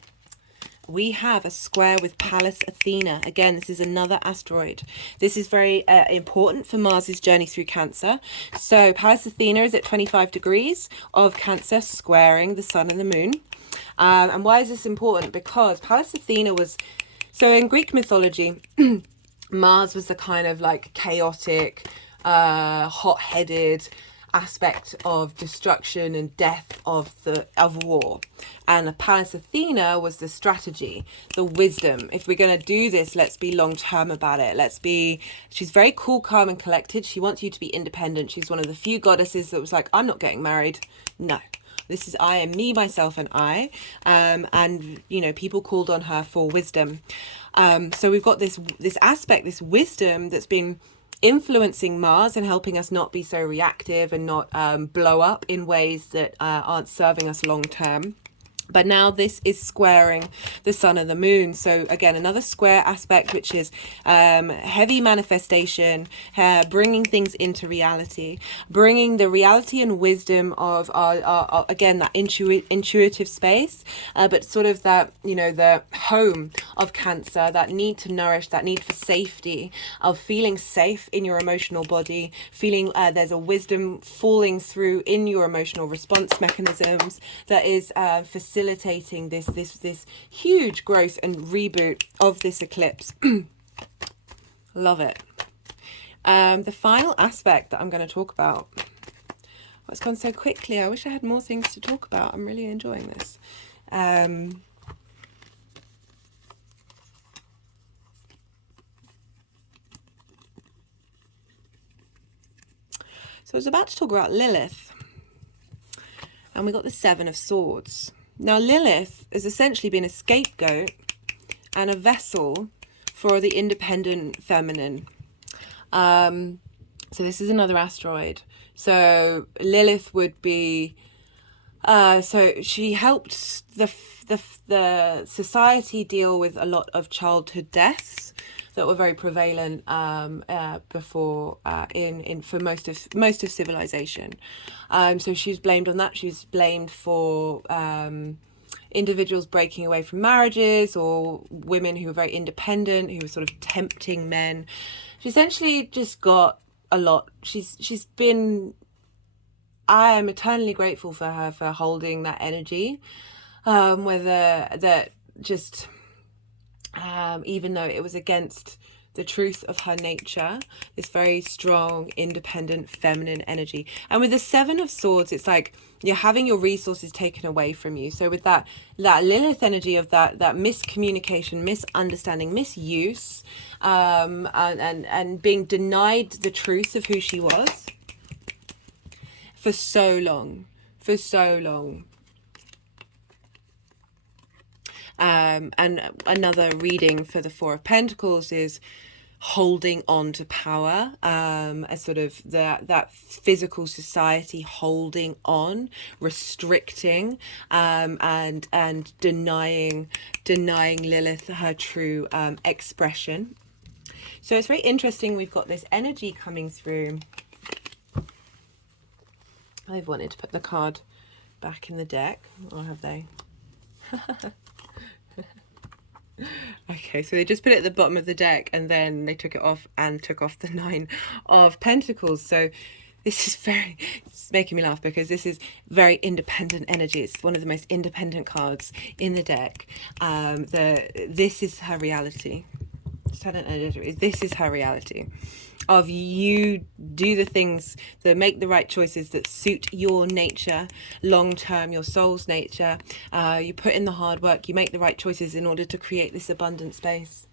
we have a square with Pallas Athena. Again, this is another asteroid. This is very important for Mars's journey through Cancer. So Pallas Athena is at 25 degrees of Cancer, squaring the sun and the moon. And why is this important? Because Pallas Athena was, so in Greek mythology, Mars was the kind of like chaotic, hot-headed aspect of destruction and death of war, and the Pallas Athena was the strategy, the wisdom. If we're going to do this, let's be long term about it. She's very cool, calm and collected. She wants you to be independent. She's one of the few goddesses that was like, I'm not getting married. No, this is, I am me, myself and I. And you know, people called on her for wisdom. So we've got this aspect, this wisdom that's been influencing Mars and helping us not be so reactive and not blow up in ways that aren't serving us long term. But now this is squaring the sun and the moon. So again, another square aspect, which is heavy manifestation, bringing things into reality, bringing the reality and wisdom of our again, that intuitive space, but sort of that, you know, the home of Cancer, that need to nourish, that need for safety, of feeling safe in your emotional body, feeling there's a wisdom falling through in your emotional response mechanisms that is facilitating this huge growth and reboot of this eclipse. Love it. The final aspect that I'm going to talk about, it's gone so quickly. I wish I had more things to talk about. I'm really enjoying this. So I was about to talk about Lilith, and we got the Seven of Swords. Now, Lilith has essentially been a scapegoat and a vessel for the independent feminine. So this is another asteroid. So Lilith would be So she helped the society deal with a lot of childhood deaths that were very prevalent before in for most of civilization. So she was blamed on that. She was blamed for individuals breaking away from marriages, or women who were very independent, who were sort of tempting men. She essentially just got a lot. She's been, I am eternally grateful for her for holding that energy, whether that just even though it was against the truth of her nature, this very strong, independent, feminine energy. And with the Seven of Swords, it's like you're having your resources taken away from you. So with that Lilith energy of that miscommunication, misunderstanding, misuse, and being denied the truth of who she was for so long. And another reading for the Four of Pentacles is holding on to power, as sort of that physical society holding on, restricting, and denying Lilith her true expression. So it's very interesting. We've got this energy coming through. I've wanted to put the card back in the deck, or have they? Okay, so they just put it at the bottom of the deck, and then they took it off and took off the Nine of Pentacles. So this is it's making me laugh because this is very independent energy. It's one of the most independent cards in the deck. This is her reality. This is her reality. Of you do the things that make the right choices that suit your nature long term, your soul's nature. You put in the hard work, you make the right choices in order to create this abundant space,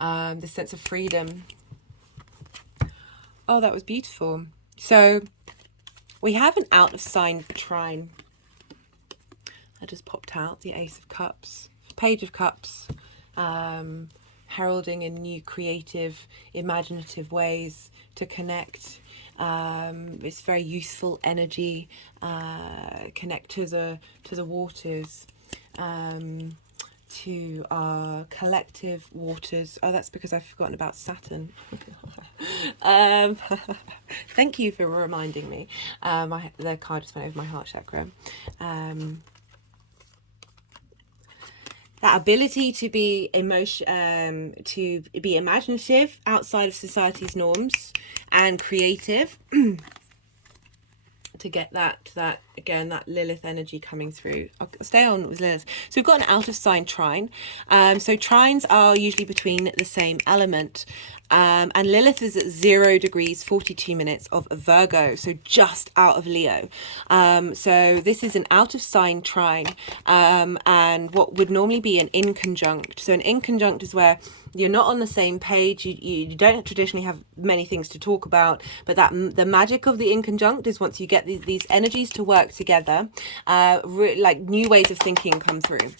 this sense of freedom. Oh, that was beautiful. So we have an out of sign trine. I just popped out the Ace of Cups, Page of Cups, heralding in new, creative, imaginative ways to connect. It's very useful energy. Connect to the waters, to our collective waters. Oh, that's because I've forgotten about Saturn. Thank you for reminding me. The card just went over my heart chakra. That ability to be to be imaginative outside of society's norms and creative, to get that again, that Lilith energy coming through. I'll stay on with Lilith. So we've got an out of sign trine. So trines are usually between the same element. And Lilith is at 0 degrees 42 minutes of Virgo, so just out of Leo. So this is an out of sign trine, and what would normally be an inconjunct. So an inconjunct is where you're not on the same page, you don't traditionally have many things to talk about, but the magic of the inconjunct is once you get these energies to work together, like new ways of thinking come through.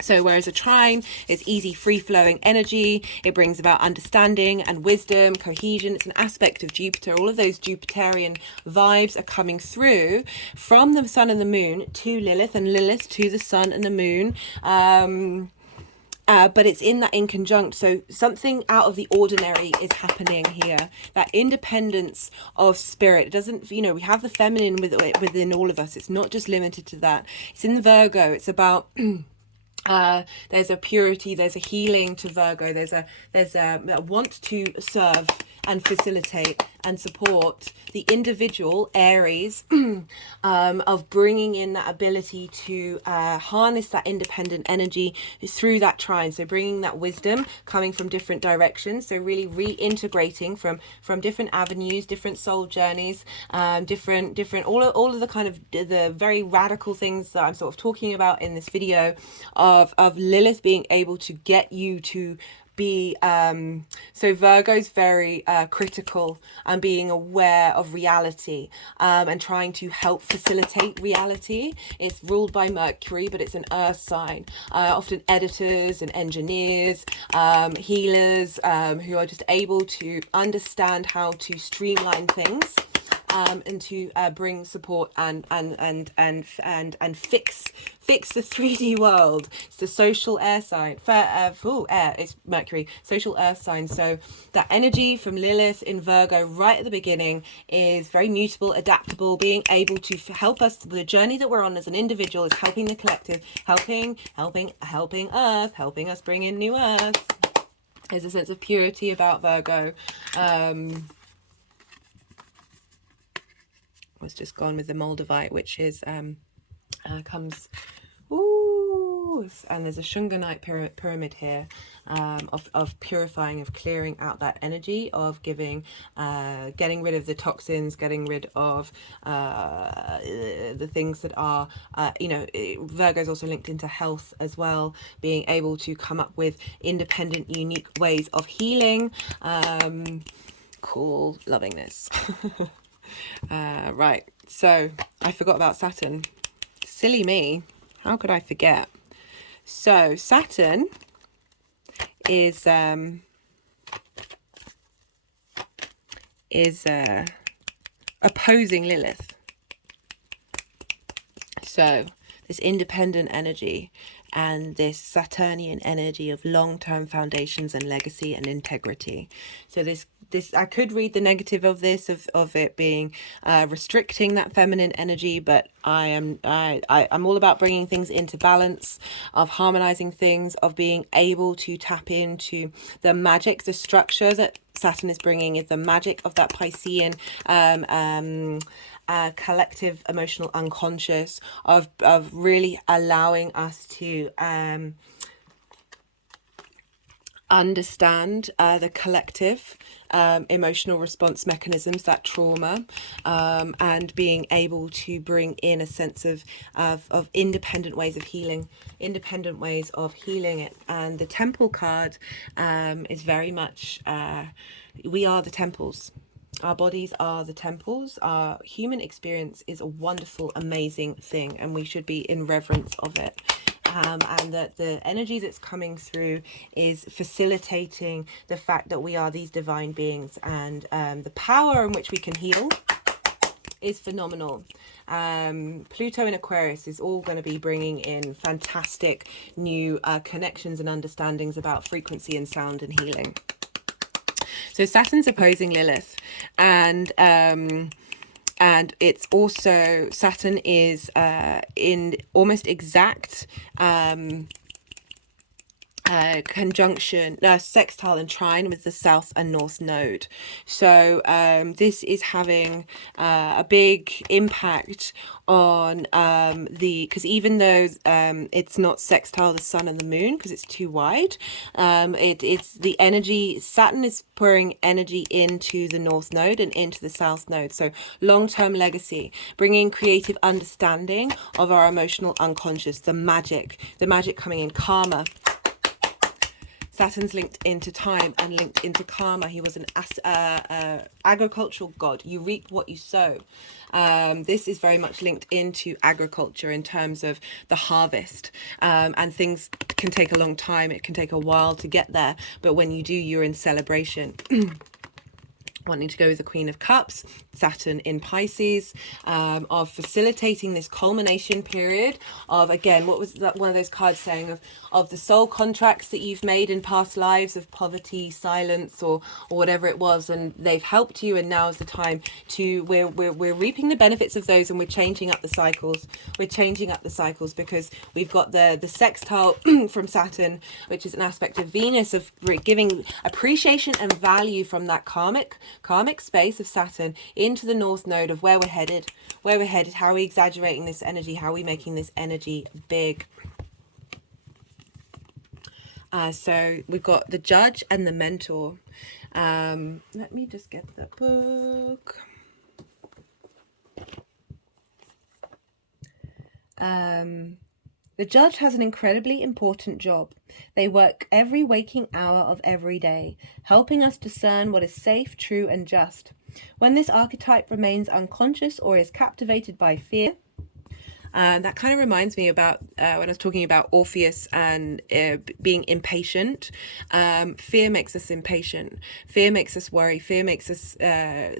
So whereas a trine is easy, free-flowing energy, it brings about understanding and wisdom, cohesion. It's an aspect of Jupiter. All of those Jupiterian vibes are coming through from the sun and the moon to Lilith, and Lilith to the sun and the moon. But it's in that inconjunct, so something out of the ordinary is happening here. That independence of spirit. It doesn't, we have the feminine within all of us. It's not just limited to that. It's in the Virgo. It's about there's a purity, there's a healing to Virgo, there's a want to serve and facilitate and support the individual Aries, of bringing in that ability to harness that independent energy through that trine. So bringing that wisdom coming from different directions, so really reintegrating from different avenues, different soul journeys, different all of the kind of the very radical things that I'm sort of talking about in this video, of Lilith being able to get you to be so Virgo's very critical and being aware of reality, and trying to help facilitate reality. It's ruled by Mercury, but it's an earth sign. Often editors and engineers, healers, who are just able to understand how to streamline things and to bring support and fix the 3D world. It's the social air sign. Full air. It's Mercury. Social earth sign. So that energy from Lilith in Virgo right at the beginning is very mutable, adaptable, being able to help us. The journey that we're on as an individual is helping the collective, helping Earth, helping us bring in new Earth. There's a sense of purity about Virgo. Was just gone with the Moldavite, which is comes, ooh, and there's a Shunganite pyramid here, of purifying, of clearing out that energy, of giving, getting rid of the toxins, getting rid of the things that are, Virgo is also linked into health as well, being able to come up with independent, unique ways of healing. Cool, loving this. Right, so I forgot about Saturn. Silly me, how could I forget? So Saturn is opposing Lilith. So this independent energy and this Saturnian energy of long-term foundations and legacy and integrity. So this I could read the negative of this, of it being restricting that feminine energy, but I'm all about bringing things into balance, of harmonizing things, of being able to tap into the magic, the structure that Saturn is bringing is the magic of that Piscean collective emotional unconscious, of really allowing us to understand the collective emotional response mechanisms, that trauma, and being able to bring in a sense of independent ways of healing, it. And the temple card is very much we are the temples. Our bodies are the temples. Our human experience is a wonderful, amazing thing, and we should be in reverence of it. And that the energy that's coming through is facilitating the fact that we are these divine beings, and the power in which we can heal is phenomenal. Pluto in Aquarius is all going to be bringing in fantastic new connections and understandings about frequency and sound and healing. So Saturn's opposing Lilith, and it's also, Saturn is in almost exact conjunction, sextile and trine with the south and north node. So this is having a big impact on because even though it's not sextile the sun and the moon because it's too wide, it's the energy. Saturn is pouring energy into the north node and into the south node. So long-term legacy, bringing creative understanding of our emotional unconscious, the magic coming in, karma. Saturn's linked into time and linked into karma. He was an agricultural god. You reap what you sow. This is very much linked into agriculture in terms of the harvest. And things can take a long time. It can take a while to get there. But when you do, you're in celebration. Wanting to go with the Queen of Cups, Saturn in Pisces, of facilitating this culmination period of, again, what was that one of those cards saying, of the soul contracts that you've made in past lives of poverty, silence, or whatever it was, and they've helped you, and now is the time to we're reaping the benefits of those, and we're changing up the cycles. Because we've got the sextile from Saturn, which is an aspect of Venus, of giving appreciation and value from that karmic space of Saturn into the north node of where we're headed, how are we exaggerating this energy, how are we making this energy big. So we've got the Judge and the Mentor. Let me just get the book. The Judge has an incredibly important job. They work every waking hour of every day, helping us discern what is safe, true, and just. When this archetype remains unconscious or is captivated by fear, That kind of reminds me about when I was talking about Orpheus and being impatient. Fear makes us impatient. Fear makes us worry. Fear makes us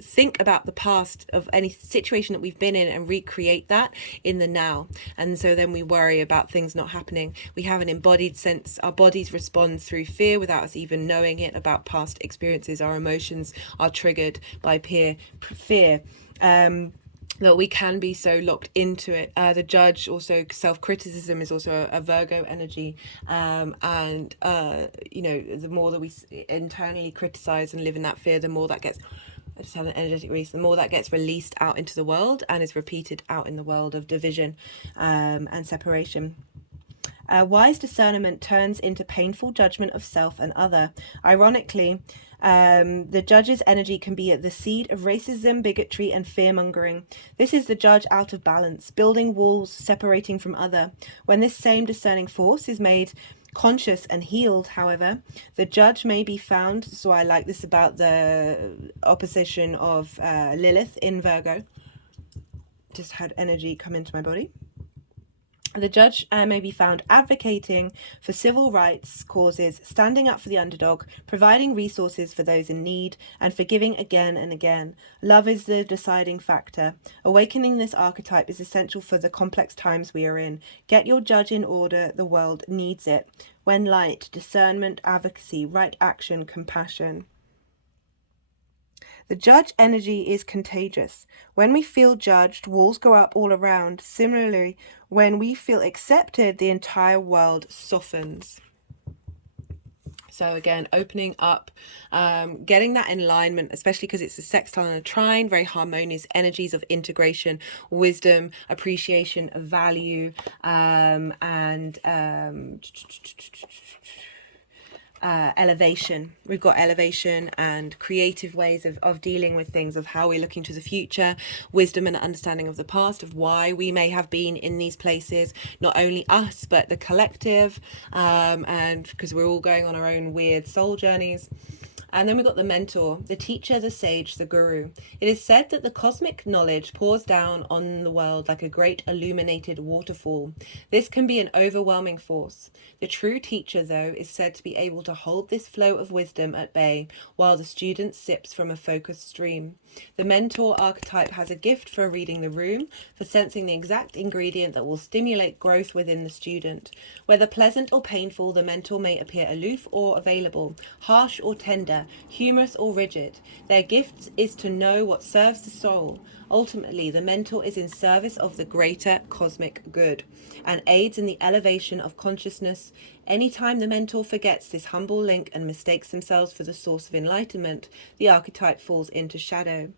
think about the past of any situation that we've been in and recreate that in the now. And so then we worry about things not happening. We have an embodied sense. Our bodies respond through fear without us even knowing it about past experiences. Our emotions are triggered by fear. That we can be so locked into it. The Judge, also self-criticism, is also a Virgo energy, and you know, the more that we internally criticize and live in that fear, the more that gets, I just had an energetic release, the more that gets released out into the world and is repeated out in the world of division and separation. Wise discernment turns into painful judgment of self and other. Ironically, the Judge's energy can be at the seed of racism, bigotry, and fear-mongering. This is the Judge out of balance, building walls, separating from other. When this same discerning force is made conscious and healed, however, the Judge may be found, so I like this about the opposition of Lilith in Virgo. Just had energy come into my body. The Judge may be found advocating for civil rights causes, standing up for the underdog, providing resources for those in need, and forgiving again and again. Love is the deciding factor. Awakening this archetype is essential for the complex times we are in. Get your Judge in order, the world needs it. When light, discernment, advocacy, right action, compassion. The Judge energy is contagious. When we feel judged, walls go up all around. Similarly, when we feel accepted, the entire world softens. So again, opening up, getting that in alignment, especially because it's a sextile and a trine, very harmonious energies of integration, wisdom, appreciation, value, and elevation. We've got elevation and creative ways of dealing with things, of how we're looking to the future, wisdom and understanding of the past, of why we may have been in these places, not only us but the collective, and because we're all going on our own weird soul journeys. And then we've got the mentor, the teacher, the sage, the guru. It is said that the cosmic knowledge pours down on the world like a great illuminated waterfall. This can be an overwhelming force. The true teacher, though, is said to be able to hold this flow of wisdom at bay while the student sips from a focused stream. The mentor archetype has a gift for reading the room, for sensing the exact ingredient that will stimulate growth within the student. Whether pleasant or painful, the mentor may appear aloof or available, harsh or tender, humorous or rigid. Their gift is to know what serves the soul. Ultimately, the mentor is in service of the greater cosmic good and aids in the elevation of consciousness. Anytime the mentor forgets this humble link and mistakes themselves for the source of enlightenment, the archetype falls into shadow.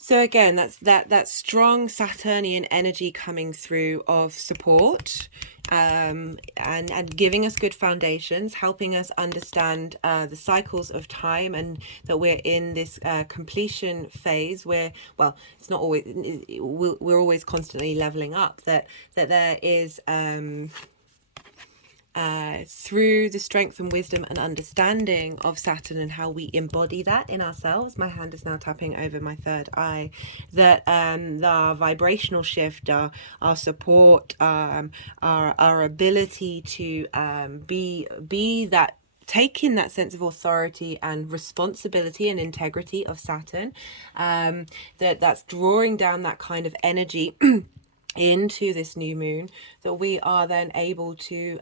So again, that's that strong Saturnian energy coming through of support, and giving us good foundations, helping us understand the cycles of time, and that we're in this completion phase where, well, it's not always, we're always constantly leveling up, that there is through the strength and wisdom and understanding of Saturn and how we embody that in ourselves. My hand is now tapping over my third eye. That our vibrational shift, our support, our ability to be that, taking that sense of authority and responsibility and integrity of Saturn, that's drawing down that kind of energy into this new moon, that we are then able to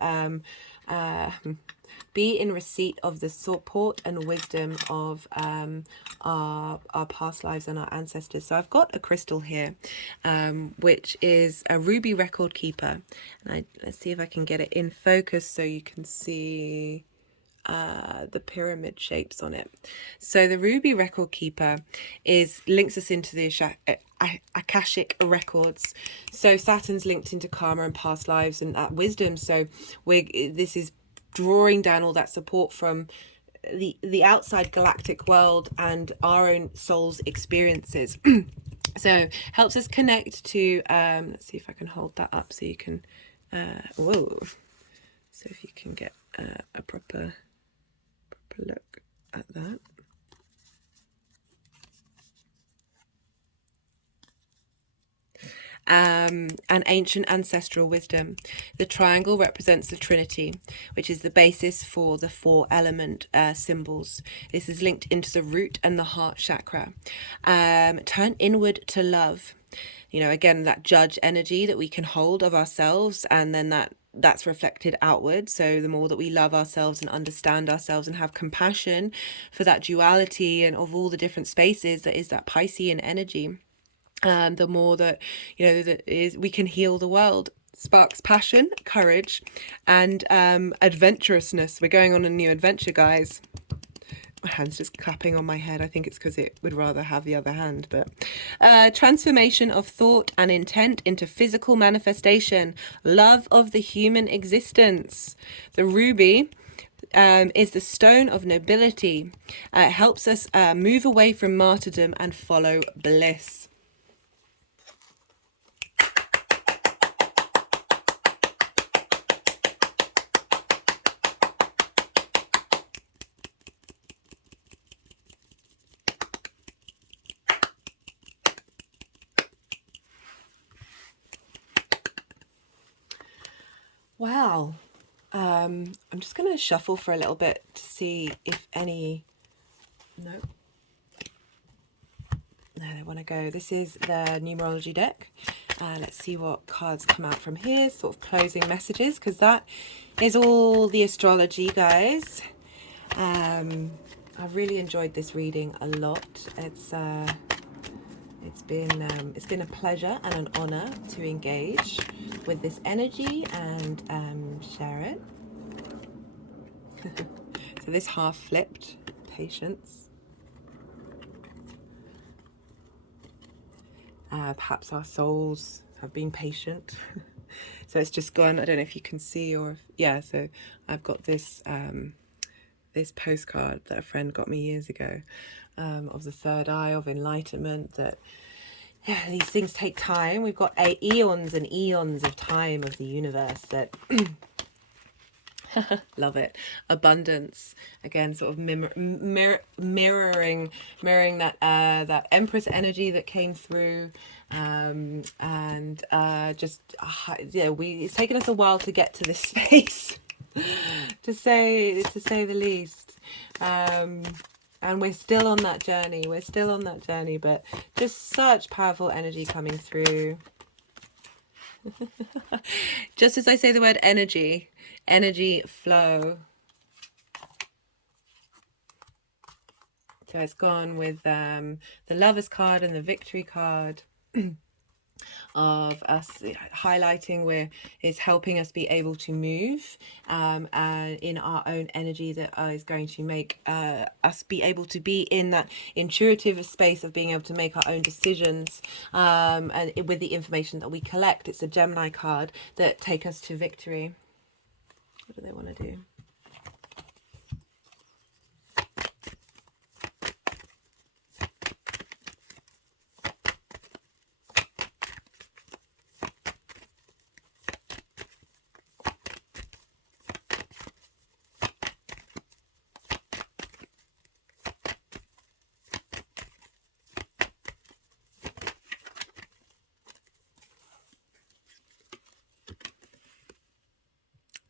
be in receipt of the support and wisdom of our past lives and our ancestors. So I've got a crystal here, which is a ruby record keeper, and let's see if I can get it in focus so you can see the pyramid shapes on it. So the ruby record keeper links us into the Akashic records. So Saturn's linked into karma and past lives and wisdom. So this is drawing down all that support from the outside galactic world and our own soul's experiences. So helps us connect to, let's see if I can hold that up so you can, whoa. So if you can get a proper look at that. And ancient ancestral wisdom. The triangle represents the Trinity, which is the basis for the 4 element symbols. This is linked into the root and the heart chakra. Turn inward to love. You know, again, that judge energy that we can hold of ourselves, and then that's reflected outward. So the more that we love ourselves and understand ourselves and have compassion for that duality and of all the different spaces that is that Piscean energy, the more that, you know, that is, we can heal the world. Sparks passion, courage, and adventurousness. We're going on a new adventure, guys. My hand's just clapping on my head. I think it's because it would rather have the other hand. But transformation of thought and intent into physical manifestation. Love of the human existence. The ruby is the stone of nobility. It helps us move away from martyrdom and follow bliss. Wow. I'm just going to shuffle for a little bit to see if any... No. There they want to go. This is the numerology deck. Let's see what cards come out from here. Sort of closing messages, because that is all the astrology, guys. I've really enjoyed this reading a lot. It's been a pleasure and an honor to engage with this energy and share it. So this half flipped, patience. Perhaps our souls have been patient. So it's just gone. I don't know if you can see, or if, yeah. So I've got this this postcard that a friend got me years ago, of the third eye, of enlightenment. That, yeah, these things take time. We've got eons and eons of time of the universe that love it. Abundance, again, sort of mirroring that that Empress energy that came through, and just yeah, it's taken us a while to get to this space, to say the least. And we're still on that journey. But just such powerful energy coming through. Just as I say the word energy flow. So it's gone with the Lovers card and the Victory card. Of us highlighting where it's helping us be able to move in our own energy that is going to make us be able to be in that intuitive space of being able to make our own decisions, and with the information that we collect. It's a Gemini card that take us to victory. What do they want to do?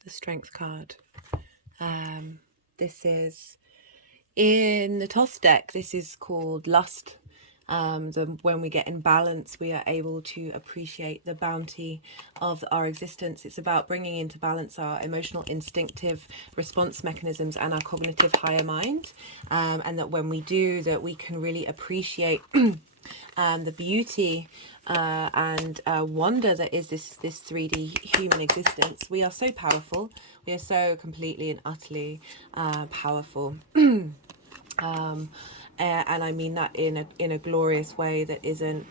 The Strength card. This is in the toss deck. This is called Lust. When we get in balance, we are able to appreciate the bounty of our existence. It's about bringing into balance our emotional instinctive response mechanisms and our cognitive higher mind, and that when we do that, we can really appreciate the beauty and wonder that is this 3D human existence. We are so powerful. We are so completely and utterly powerful. And I mean that in a glorious way that isn't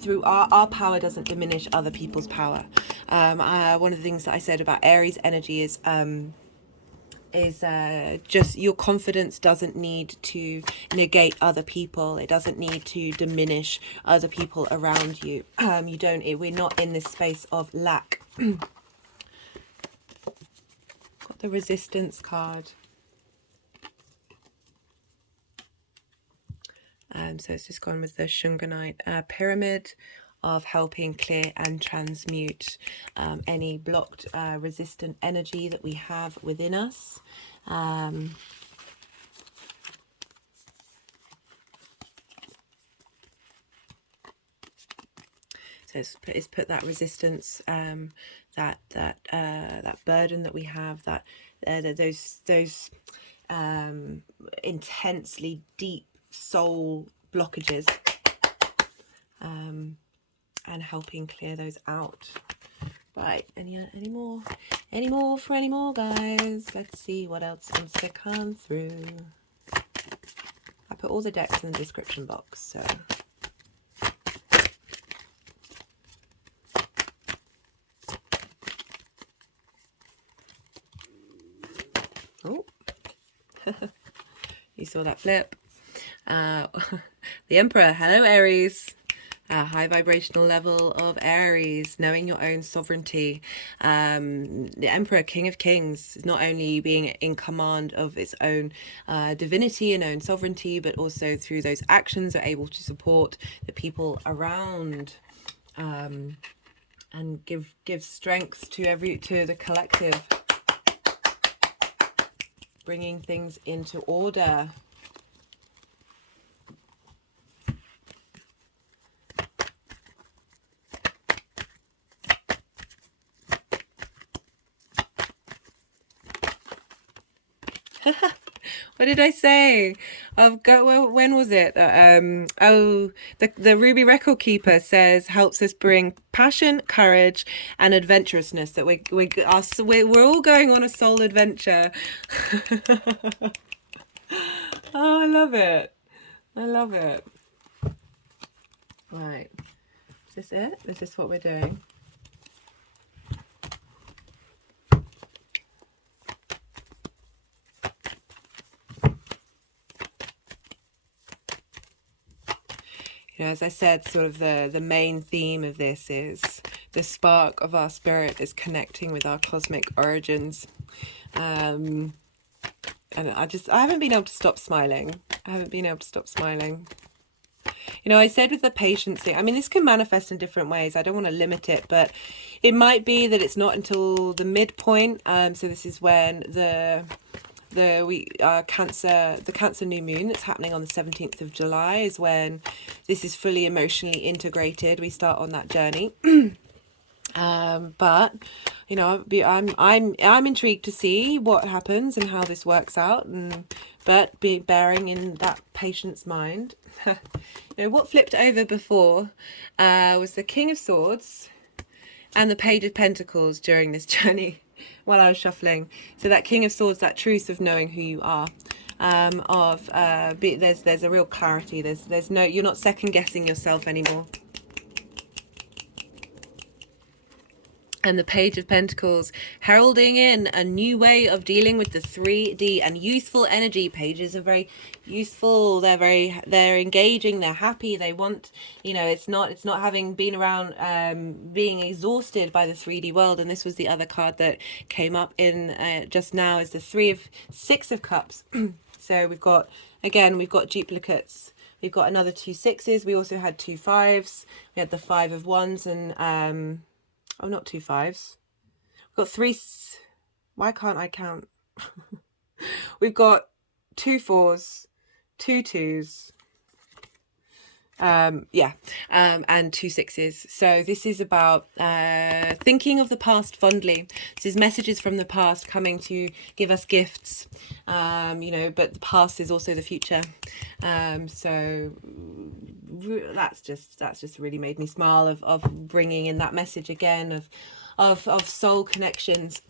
through our power doesn't diminish other people's power. One of the things that I said about Aries energy is just your confidence doesn't need to negate other people. It doesn't need to diminish other people around you. We're not in this space of lack. Got the Resistance card. So it's just gone with the Shunganite Pyramid of helping clear and transmute any blocked resistant energy that we have within us. So it's put that resistance, that burden that we have, those intensely deep soul blockages, and helping clear those out. Right, any more guys? Let's see what else wants to come through. I put all the decks in the description box, so oh you saw that flip. The Emperor. Hello, Aries. High vibrational level of Aries, knowing your own sovereignty. The Emperor, King of Kings, not only being in command of its own divinity and own sovereignty, but also through those actions are able to support the people around, and give strength to the collective, bringing things into order. What did I say? When was it? The Ruby Record Keeper says helps us bring passion, courage, and adventurousness. That we're all going on a soul adventure. Oh, I love it. I love it. Right. Is this it? Is this what we're doing? You know, as I said, sort of the main theme of this is the spark of our spirit is connecting with our cosmic origins. And I haven't been able to stop smiling. You know, I said with the patience thing, I mean, this can manifest in different ways. I don't want to limit it, but it might be that it's not until the midpoint. So this is when the Cancer new moon that's happening on the 17th of July is when this is fully emotionally integrated. We start on that journey. But you know, I'm intrigued to see what happens and how this works out, but bearing in that patient's mind. You know, what flipped over before was the King of Swords and the Page of Pentacles during this journey while I was shuffling. So that King of Swords, that truth of knowing who you are, there's a real clarity. There's no, you're not second guessing yourself anymore. And the Page of Pentacles heralding in a new way of dealing with the 3D and youthful energy. Pages are very youthful. They're engaging. They're happy. They want, you know, it's not having been around, being exhausted by the 3D world. And this was the other card that came up in just now, is the Six of Cups. So we've got duplicates. We've got another 2 6s. We also had 2 5s. We had the 5 of Wands and oh, not 2 5s. We've got 3. Why can't I count? We've got 2 4s, 2 2s. And 2 6s. So this is about thinking of the past fondly. This is messages from the past coming to give us gifts. You know, but the past is also the future. So that's just really made me smile of bringing in that message again of soul connections.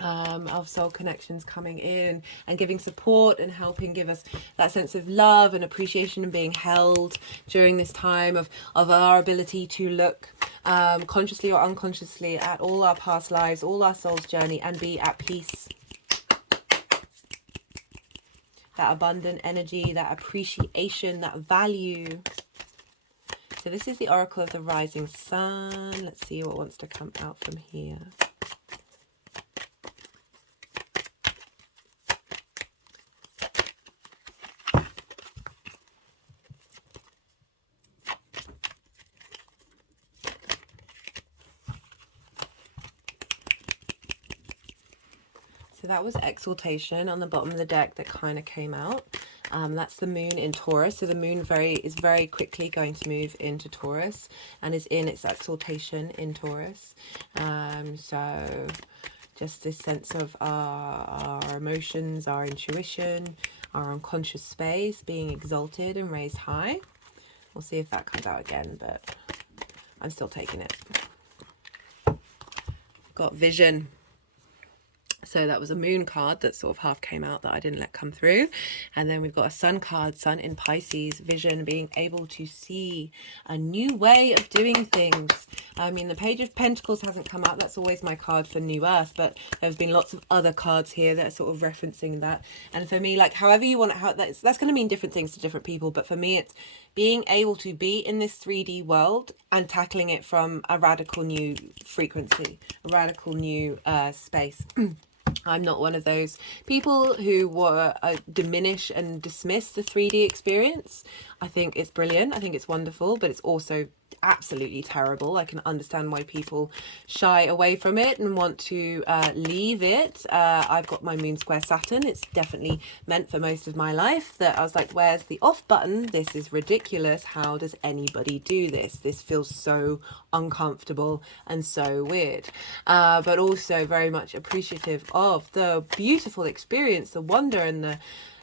Of soul connections coming in and giving support and helping give us that sense of love and appreciation and being held during this time of our ability to look consciously or unconsciously at all our past lives, all our soul's journey, and be at peace. that abundant energy, that appreciation, that value. So this is the Oracle of the Rising Sun. Let's see what wants to come out from here. So that was exaltation on the bottom of the deck that kind of came out. That's the moon in Taurus. So the moon is very quickly going to move into Taurus and is in its exaltation in Taurus. So just this sense of our emotions, our intuition, our unconscious space being exalted and raised high. We'll see if that comes out again, but I'm still taking it. Got vision. So that was a moon card that sort of half came out that I didn't let come through. And then we've got a sun card, sun in Pisces, vision, being able to see a new way of doing things. I mean, the Page of Pentacles hasn't come out. That's always my card for New Earth, but there's been lots of other cards here that are sort of referencing that. And for me, like, however you want it, that's going to mean different things to different people. But for me, it's being able to be in this 3D world and tackling it from a radical new frequency, a radical new space. I'm not one of those people who diminish and dismiss the 3D experience. I think it's brilliant. I think it's wonderful, but it's also absolutely terrible. I can understand why people shy away from it and want to leave it. I've got my moon square Saturn. It's definitely meant for most of my life that I was like, where's the off button? This is ridiculous. How does anybody do this? This feels so uncomfortable and so weird. But also very much appreciative of the beautiful experience, the wonder, and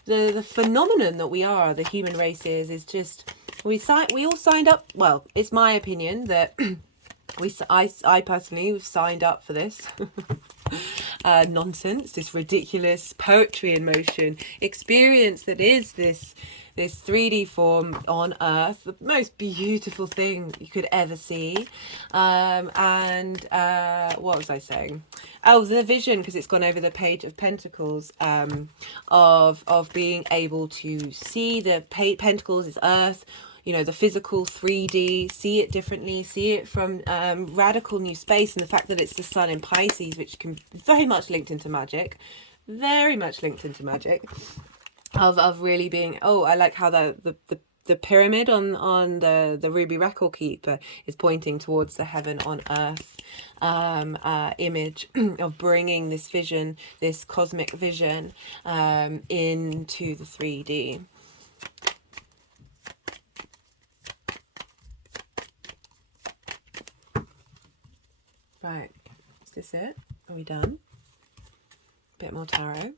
the phenomenon that we are, the human race is just, we all signed up. Well, it's my opinion that I personally have signed up for this nonsense, this ridiculous poetry in motion experience that is this 3D form on Earth, the most beautiful thing you could ever see. What was I saying? Oh, the vision, because it's gone over the Page of Pentacles, of being able to see the pentacles is Earth, you know, the physical 3D, see it differently, see it from radical new space, and the fact that it's the sun in Pisces, which can very much linked into magic, very much linked into magic. Of really being, I like how the pyramid on the ruby record keeper is pointing towards the heaven on earth image of bringing this vision, this cosmic vision, into the 3D. Right, is this it? Are we done? Bit more tarot.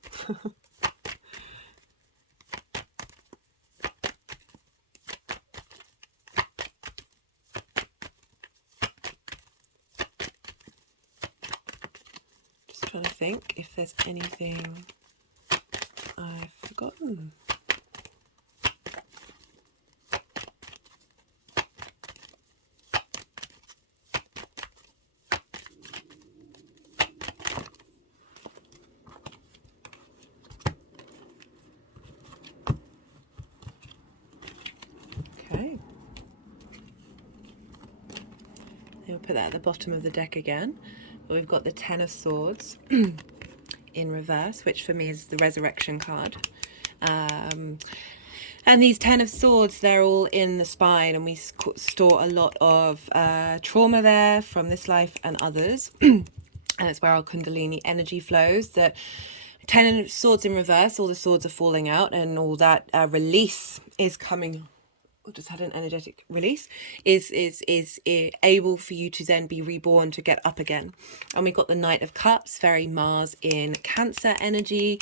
Trying to think if there's anything I've forgotten. Okay. We'll put that at the bottom of the deck again. We've got the Ten of Swords in reverse, which for me is the Resurrection card. And these Ten of Swords, they're all in the spine, and we store a lot of trauma there from this life and others. And it's where our Kundalini energy flows. That Ten of Swords in reverse, all the swords are falling out, and all that release is coming. Just had an energetic release, is able for you to then be reborn, to get up again. And we've got the Knight of Cups, very Mars in Cancer energy,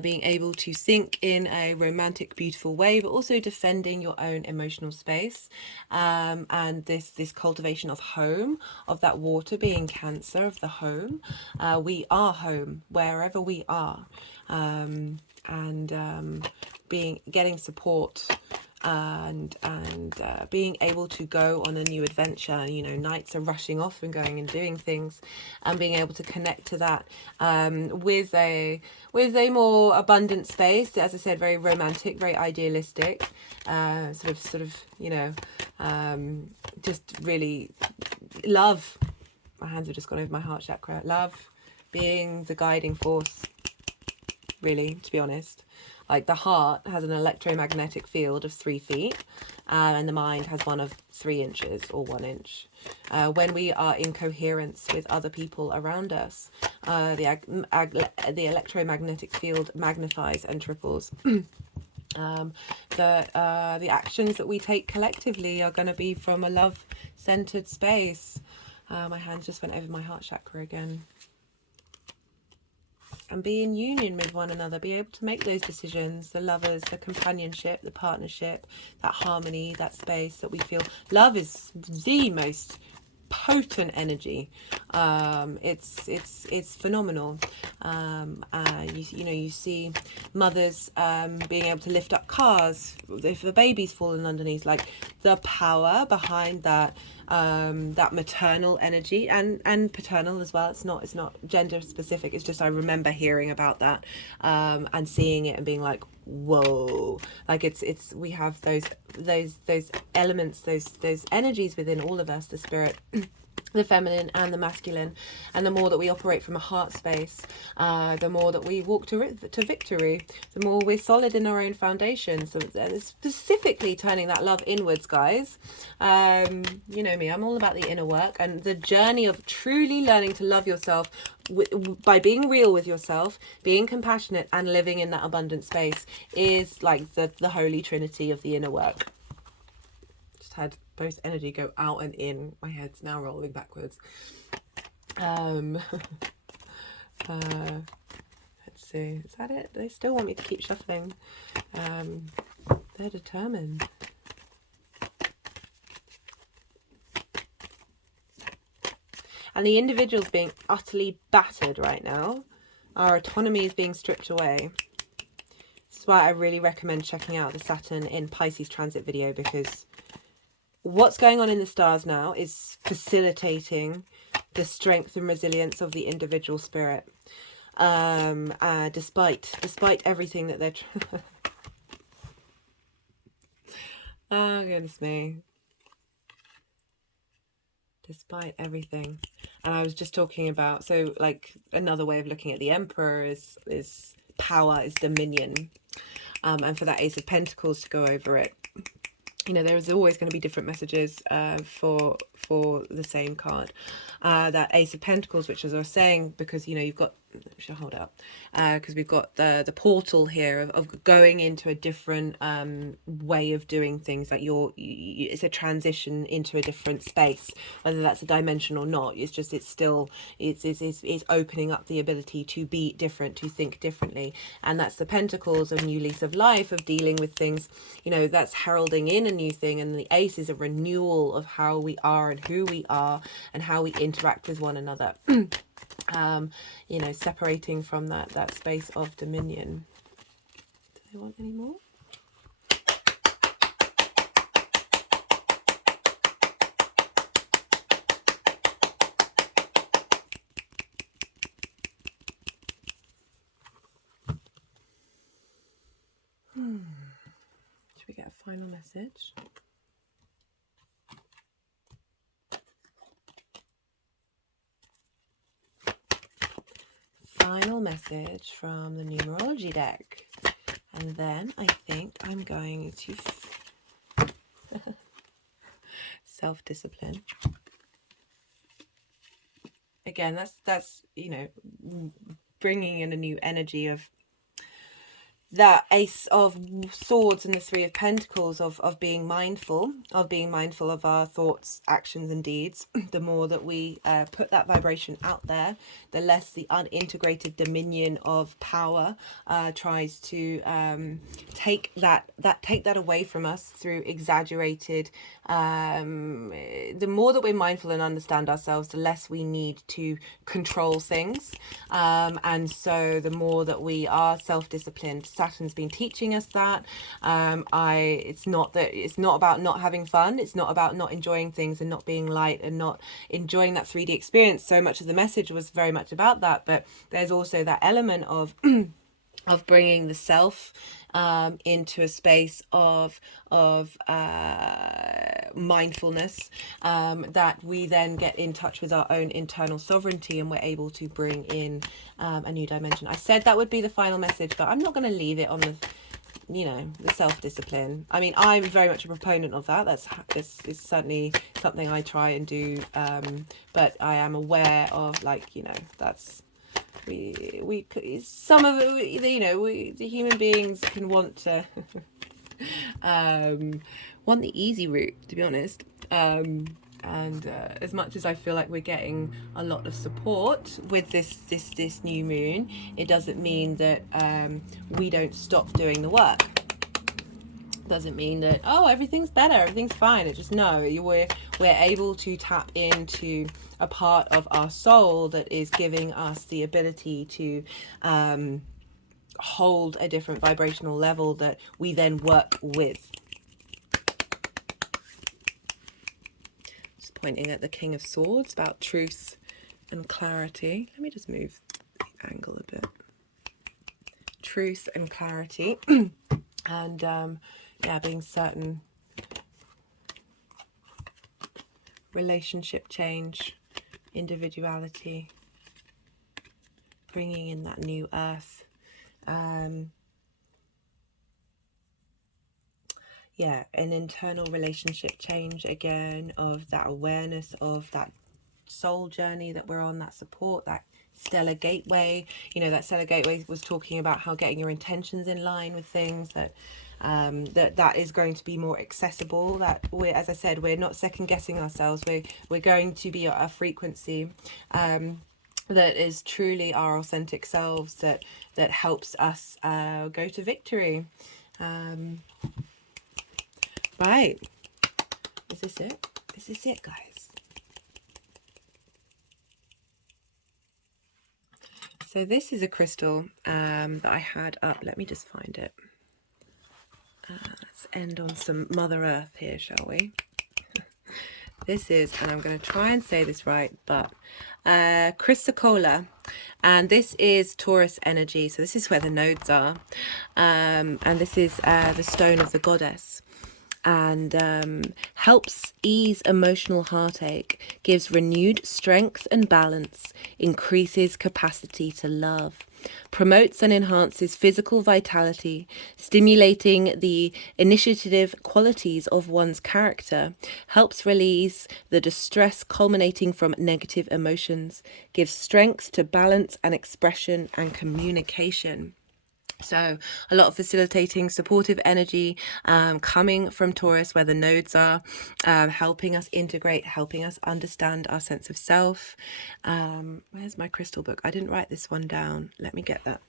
being able to think in a romantic, beautiful way, but also defending your own emotional space, and this cultivation of home, of that water being Cancer, of the home. We are home wherever we are, and getting support and being able to go on a new adventure. You know, nights are rushing off and going and doing things, and being able to connect to that with a more abundant space. As I said, very romantic, very idealistic, sort of, you know, just really love. My hands have just gone over my heart chakra. Love being the guiding force, really, to be honest. Like, the heart has an electromagnetic field of 3 feet, and the mind has one of 3 inches or 1 inch. When we are in coherence with other people around us, the electromagnetic field magnifies and triples. The actions that we take collectively are going to be from a love-centered space. My hands just went over my heart chakra again. And be in union with one another, be able to make those decisions, the lovers, the companionship, the partnership, that harmony, that space that we feel. Love is the most potent energy. It's phenomenal. You know, you see mothers being able to lift up cars if the baby's fallen underneath, like the power behind that, that maternal energy and paternal as well. It's not gender specific. It's just, I remember hearing about that and seeing it and being like, whoa, like it's we have those elements, those energies within all of us, the spirit, the feminine and the masculine. And the more that we operate from a heart space, the more that we walk to victory, the more we're solid in our own foundation. So specifically turning that love inwards, guys. You know me, I'm all about the inner work and the journey of truly learning to love yourself by being real with yourself, being compassionate and living in that abundant space is like the holy trinity of the inner work. Just had both energy go out and in. My head's now rolling backwards. Let's see, is that it? They still want me to keep shuffling. They're determined. And the individuals being utterly battered right now. Our autonomy is being stripped away. This is why I really recommend checking out the Saturn in Pisces transit video, because what's going on in the stars now is facilitating the strength and resilience of the individual spirit. Despite everything that they're oh, goodness me. Despite everything. And I was just talking about, so like another way of looking at the Emperor is power, is dominion. And for that Ace of Pentacles to go over it, you know, there is always going to be different messages for the same card. That Ace of Pentacles, which, as I was saying, because, you know, you've got, should I hold it up? Because we've got the portal here of going into a different way of doing things. Like it's a transition into a different space, whether that's a dimension or not. It's just, it's opening up the ability to be different, to think differently. And that's the Pentacles, a new lease of life, of dealing with things, you know, that's heralding in a new thing. And the Ace is a renewal of how we are and who we are and how we interact with one another. You know, separating from that space of dominion. Do they want any more? Should we get a final message? Final message from the Numerology deck, and then I think I'm going to self-discipline again. That's you know, bringing in a new energy of that Ace of Swords and the Three of Pentacles, of being mindful of our thoughts, actions and deeds. The more that we put that vibration out there, the less the unintegrated dominion of power tries to take that away from us through exaggerated. The more that we're mindful and understand ourselves, the less we need to control things, and so the more that we are self-disciplined, Saturn's been teaching us that. It's not about not having fun. It's not about not enjoying things and not being light and not enjoying that 3D experience. So much of the message was very much about that, but there's also that element of of bringing the self into a space of mindfulness, that we then get in touch with our own internal sovereignty, and we're able to bring in a new dimension. I said that would be the final message, but I'm not going to leave it on the, you know, the self-discipline. I mean, I'm very much a proponent of that. This is certainly something I try and do, but I am aware of, like, you know, that's we some of it, you know, the human beings can want to want the easy route, to be honest. And as much as I feel like we're getting a lot of support with this new moon, it doesn't mean that we don't stop doing the work. Doesn't mean that, oh, everything's better, everything's fine. It's just, no, we're able to tap into a part of our soul that is giving us the ability to hold a different vibrational level that we then work with. Just pointing at the King of Swords about truth and clarity. Let me just move the angle a bit. Truth and clarity. And yeah, being certain, relationship change, individuality, bringing in that new earth. Yeah, an internal relationship change again, of that awareness of that soul journey that we're on, that support, that stellar gateway. You know, that stellar gateway was talking about how getting your intentions in line with things, that that is going to be more accessible, that we're, as I said, we're not second guessing ourselves. We're going to be at a frequency that is truly our authentic selves, that helps us go to victory. Right, is this it? Is this it, guys? So this is a crystal that I had up. Let me just find it. Let's end on some Mother Earth here, shall we? This is, and I'm going to try and say this right, but Chrysocolla, and this is Taurus energy. So this is where the nodes are, and this is the stone of the goddess, and helps ease emotional heartache, gives renewed strength and balance, increases capacity to love, promotes and enhances physical vitality, stimulating the initiative qualities of one's character, helps release the distress culminating from negative emotions, gives strength to balance and expression and communication. So a lot of facilitating, supportive energy coming from Taurus, where the nodes are, helping us integrate, helping us understand our sense of self. Where's my crystal book? I didn't write this one down. Let me get that.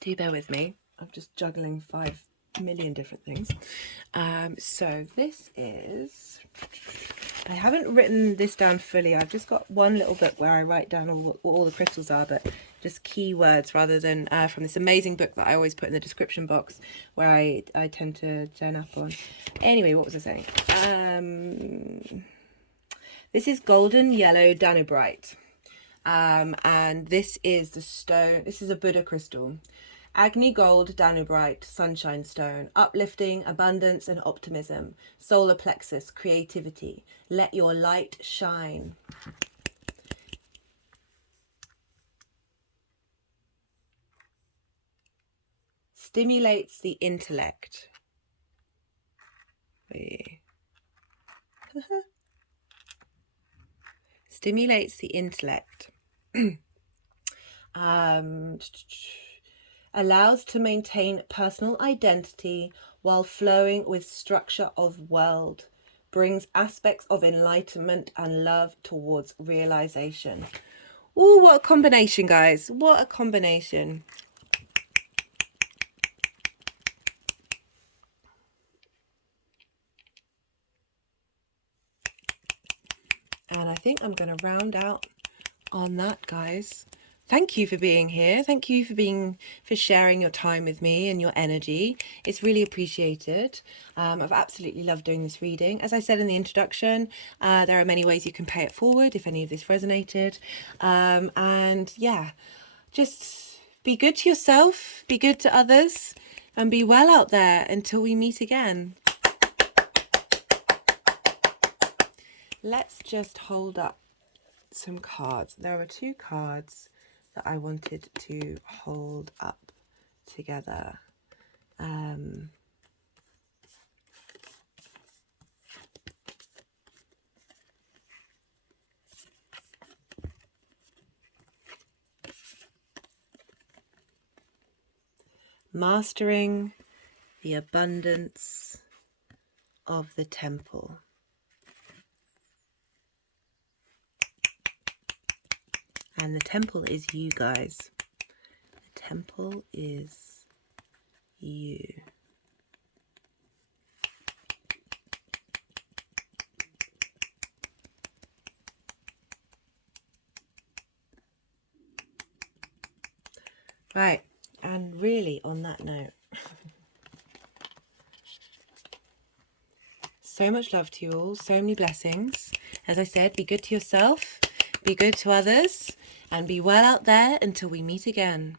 Do bear with me. I'm just juggling 5 million different things. So this is, I haven't written this down fully. I've just got one little book where I write down what all the crystals are, but just keywords rather than from this amazing book that I always put in the description box, where I tend to turn up on. Anyway, what was I saying? This is golden yellow danubite, and this is the stone. This is a Buddha crystal. Agni gold danubite, sunshine stone, uplifting, abundance and optimism, solar plexus, creativity. Let your light shine. Stimulates the intellect. Stimulates the intellect. Allows to maintain personal identity while flowing with structure of world. Brings aspects of enlightenment and love towards realization. Ooh, what a combination, guys. What a combination. And I think I'm going to round out on that, guys. Thank you for being here. Thank you for sharing your time with me and your energy. It's really appreciated. I've absolutely loved doing this reading. As I said in the introduction, there are many ways you can pay it forward if any of this resonated. And yeah, just be good to yourself, be good to others, and be well out there until we meet again. Let's just hold up some cards. There are 2 cards that I wanted to hold up together. Mastering the abundance of the temple. And the temple is you, guys. The temple is you. Right, and really on that note, so much love to you all, so many blessings. As I said, be good to yourself, be good to others, and be well out there until we meet again.